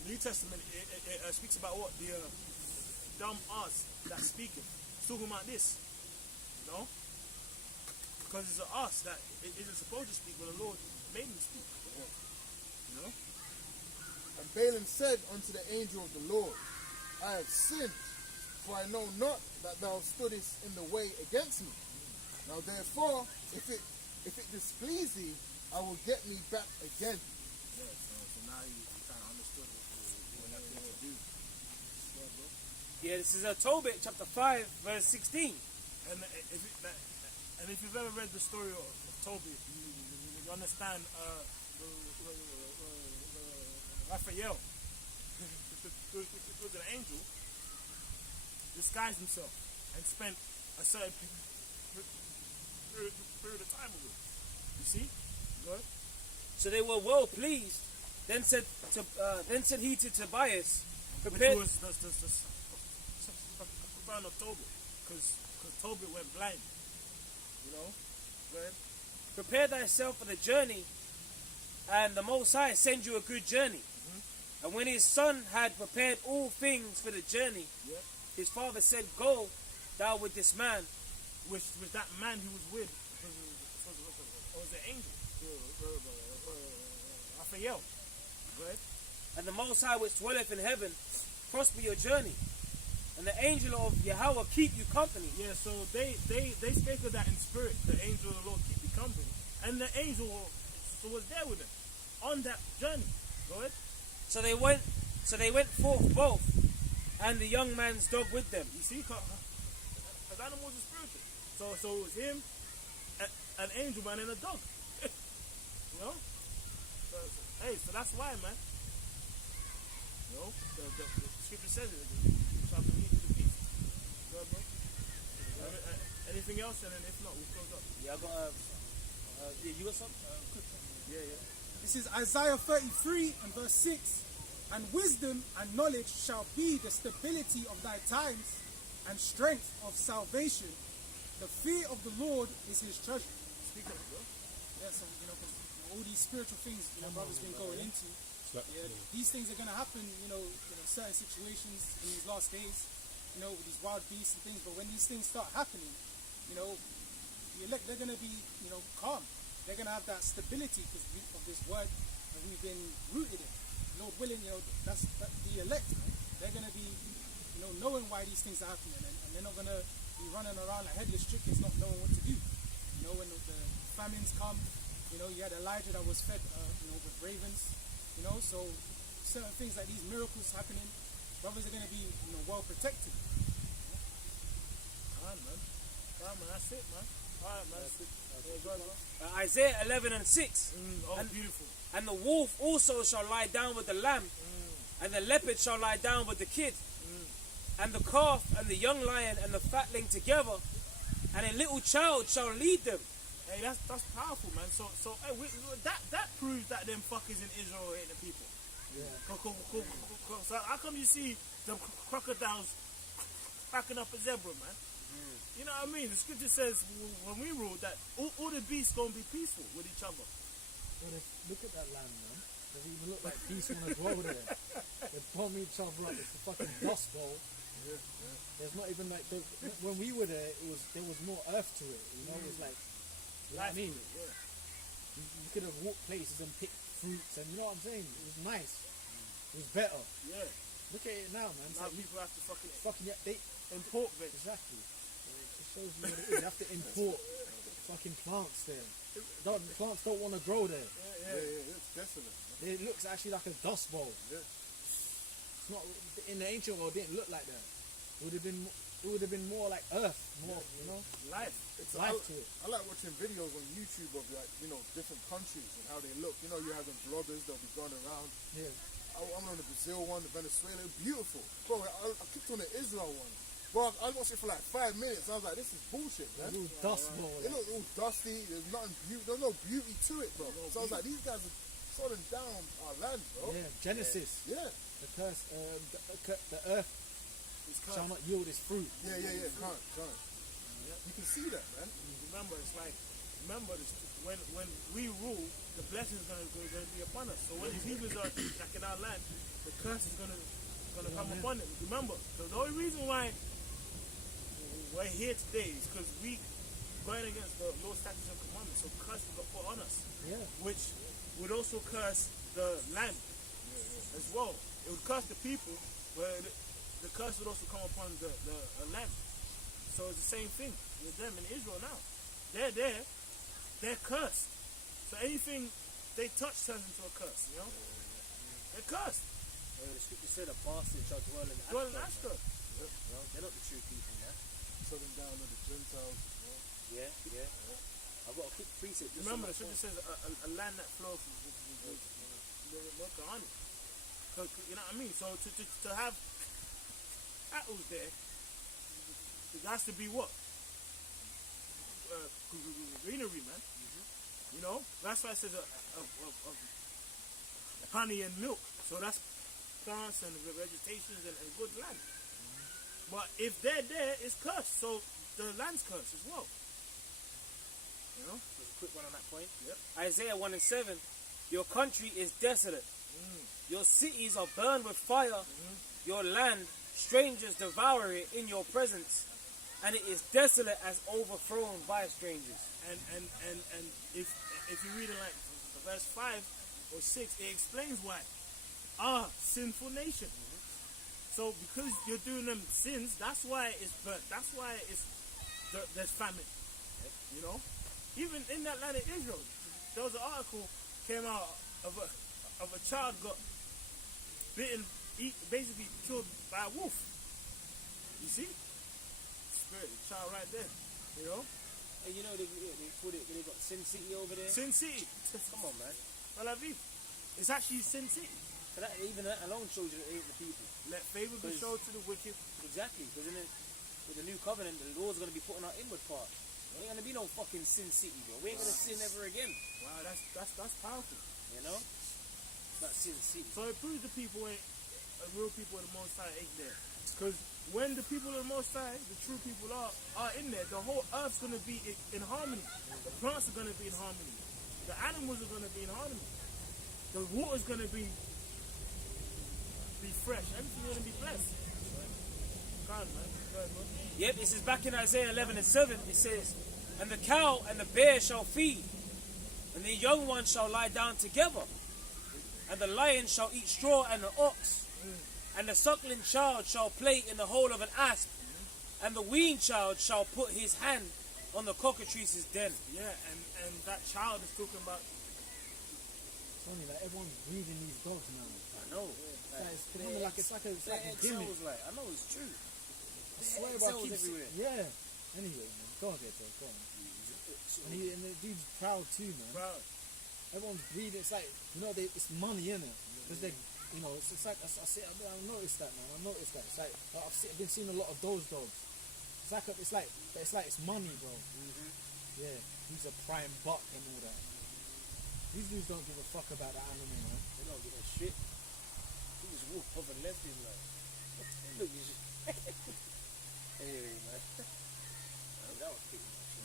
New Testament it speaks about what the dumb arse that's speaking. It's talking about this, you know, because it's an arse that it isn't supposed to speak, but the Lord made him speak. You know. And Balaam said unto the angel of the Lord, I have sinned, for I know not that thou stoodest in the way against me. Now therefore, if it displease thee, I will get me back again. Yeah, so now you kind of understood what that thing to do. Yeah, bro. Yeah, this is Tobit chapter 5, verse 16. And if you've ever read the story of Tobit, you understand Raphael, who was an angel, disguised himself and spent a certain period of time with him. You see? Good. So they were well pleased. Then said he to Tobias, prepare. Which was the crown of Tobit, because Tobit went blind. You know. Go ahead. Prepare thyself for the journey, and the Most High send you a good journey. And when his son had prepared all things for the journey, his father said, go thou with this man. Which that man who was with was the angel. Raphael. Go ahead. And the Most High which dwelleth in heaven prosper your journey. And the angel of Yahweh keep you company. Yeah, so they spake of that in spirit. The angel of the Lord keep you company. And the angel was there with them on that journey. Go ahead. So they went forth both, and the young man's dog with them. You see, because animals are spiritual. So it was him, an angel man, and a dog. You know? So that's why, man. You know, the scripture says it. You shall believe the beast. Go ahead, bro. Anything else? And then if not, we'll close up. Yeah, I got. You got something? Yeah. This is Isaiah 33 and verse 6. And wisdom and knowledge shall be the stability of thy times, and strength of salvation. The fear of the Lord is his treasure. Speak of it, bro. Yeah, so, you know, because all these spiritual things, brother's been going into, these things are going to happen, certain situations in these last days, with these wild beasts and things. But when these things start happening, they're going to be, calm. They're going to have that stability because of this word that we've been rooted in. Lord willing, that's the elect, man. They're going to be, knowing why these things are happening, and they're not going to be running around like headless chickens, not knowing what to do. When the famines come, you had Elijah that was fed, with ravens, so certain things like these miracles happening, brothers are going to be, well protected. Come on, man. That's it, man. All right, man. That's it. Isaiah 11 and 6. And beautiful. And the wolf also shall lie down with the lamb, and the leopard shall lie down with the kid, and the calf and the young lion and the fatling together, and a little child shall lead them. Hey, that's powerful, man. So hey, that proves that them fuckers in Israel ain't the people. Yeah. So how come you see the crocodiles cracking up a zebra, man? You know what I mean? The scripture says when we rule that all the beasts gonna be peaceful with each other. Well, look at that land, man. Doesn't even look like peace want to grow there. They bomb each other up. It's a fucking dust bowl. Yeah. There's not even like when we were there. There was more earth to it. It was like, you know what I mean? Yeah. You could have walked places and picked fruits, and you know what I'm saying. It was nice. It was better. Yeah. Look at it now, man. Now like people have to fucking they import veg. Exactly. It shows you what it is. You have to import fucking plants there. Plants don't want to grow there. Yeah, it's desolate. It looks actually like a dust bowl. Yeah. It's not in the ancient world. It didn't look like that. It would have been more like earth, more life. It's life to it. I like watching videos on YouTube of different countries and how they look. You have them vloggers that'll be going around. Yeah. I'm on the Brazil one, the Venezuela, beautiful. Bro, I clicked on the Israel one. Bro, I watched it for like 5 minutes. I was like, this is bullshit, man. It looked dust bowl. It looked all dusty. There's no beauty to it, bro. So I was like, these guys are throwing down our land, bro. Yeah, Genesis. Yeah. The curse, the earth shall not yield its fruit. Yeah. Can't. You can see that, man. Remember, when we rule, the blessing is gonna be upon us. So when these Hebrews are attacking our land, the curse is gonna come upon them. Remember, so the only reason why we're here today is because we going against the law, statutes, and commandments. So curse got put on us, which would also curse the land as well. It would curse the people, but the curse would also come upon the land. So it's the same thing with them in Israel now. They're there, they're cursed. So anything they touch turns into a curse, They're cursed. The scripture said a bastard shall dwell in Ashton. They're not the true people, man. Shutting down of the Gentiles. Yeah. I've got a quick precept. Remember, the scripture says a land that flows with milk and honey. You know what I mean? So to have cattle there, it has to be what? Greenery, man. That's why it says of honey and milk. So that's plants and vegetations and good land. But if they're there, it's cursed. So the land's cursed as well. There's a quick one on that point. Yep. Isaiah 1 and 7. Your country is desolate. Your cities are burned with fire. Your land, strangers devour it in your presence. And it is desolate as overthrown by strangers. And if you read it like verse 5 or 6, it explains why. Sinful nation. So because you're doing them sins, that's why it's burnt. That's why there's famine. Even in that land of Israel, there was an article came out of a child got bitten, basically killed by a wolf. You see? Spirit, the child right there. And they put it. They got Sin City over there. Sin City. Come on, man. Tel Aviv. It's actually Sin City. But even that alone shows you that it ain't the people. Let favor be shown to the wicked. Exactly, because with the new covenant, the Lord's going to be put on our inward part. There ain't going to be no fucking Sin City, bro. We ain't going to sin ever again. Wow, that's powerful. Not Sin City. So it proves the people real people of the Most High ain't there. Because when the people of the Most High, the true people are in there, the whole earth's going to be in harmony. The plants are going to be in harmony. The animals are going to be in harmony. The water's going to be fresh. Everything's going to be blessed. God, man. Go ahead, bro. Yep, this is back in Isaiah 11 and 7. It says, and the cow and the bear shall feed, and the young ones shall lie down together. And the lion shall eat straw and the ox. And the suckling child shall play in the hole of an asp. And the weaned child shall put his hand on the cockatrice's den. Yeah, and that child is talking about. It's funny, like everyone's breeding these dogs now. I know. It's becoming like it's like a gimmick. I know it's true. I swear Egg about cells keeps everywhere. Yeah. Anyway, man, go on, go on. And the dude's proud too, man. Proud. Everyone's breeding. It's like it's money in it because they, it's like I noticed that, man. I noticed that. It's like I've been seeing a lot of those dogs. It's like it's money, bro. Yeah, he's a prime buck and all that. These dudes don't give a fuck about that animal, man. They don't give a shit. He just walked over and left him like, look, you just... Anyway, man. That was big.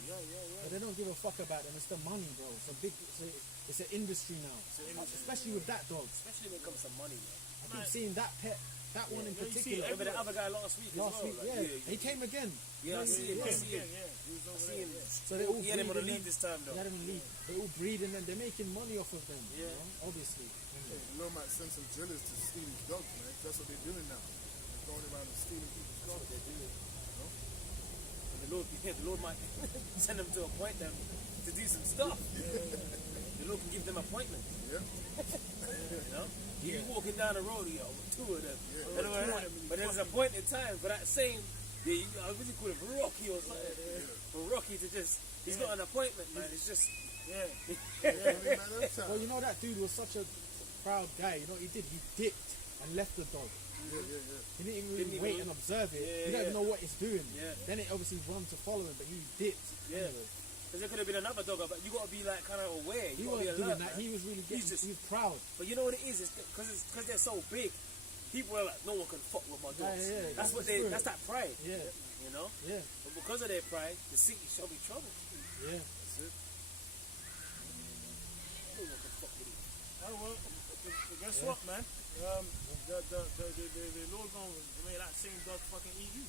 Yeah. But they don't give a fuck about them. It's the money, bro. It's an industry now. Especially with that dog. Especially when it comes to money, man. I keep seeing that one in particular. Remember the other guy last week as well? He came again. Yeah, I see him. So they all He had him on the breeding lead this time, though. They had him on the lead. They're all breeding and they're making money off of them. Yeah. Obviously. Lord might send some drillers to steal his dogs, man. That's what they're doing now. They're going around and stealing people's dogs. They're doing it. And the Lord might send them to appoint them to do some stuff. The Lord can give them appointments. Yeah. You're walking down the road, two of them. But there's an appointed time for that same, I was call him Rocky or something. For Rocky to he's got an appointment, man. It's just, Well, that dude was such a proud guy. He dipped and left the dog. He didn't even really wait and observe it. You don't even know what it's doing. Then it obviously run to follow him, but he dipped. Anyway. Because there could have been another dog, but you got to be like kind of aware. He wasn't doing alert, that. Man. He was really he was proud. But you know what it is? It's because they're so big. People are like, no one can fuck with my dogs. That's what they. That's that pride. Yeah. Yeah. But because of their pride, the city shall be troubled. Yeah. That's it. No one can fuck with it. Oh well, guess what, man? The Lord gonna make that same dog fucking eat you.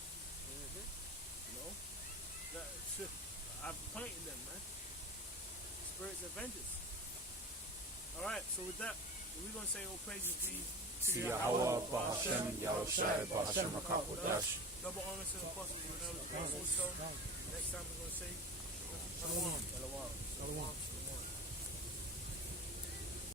I've appointed them, man. Spirits of vengeance. Alright, so with that, we're gonna say all praises be to Yahweh, Ba'ashem, Yahushai, Ba'ashem, HaKakodash. double honor to the apostles. Also, next time we're gonna say Shalom.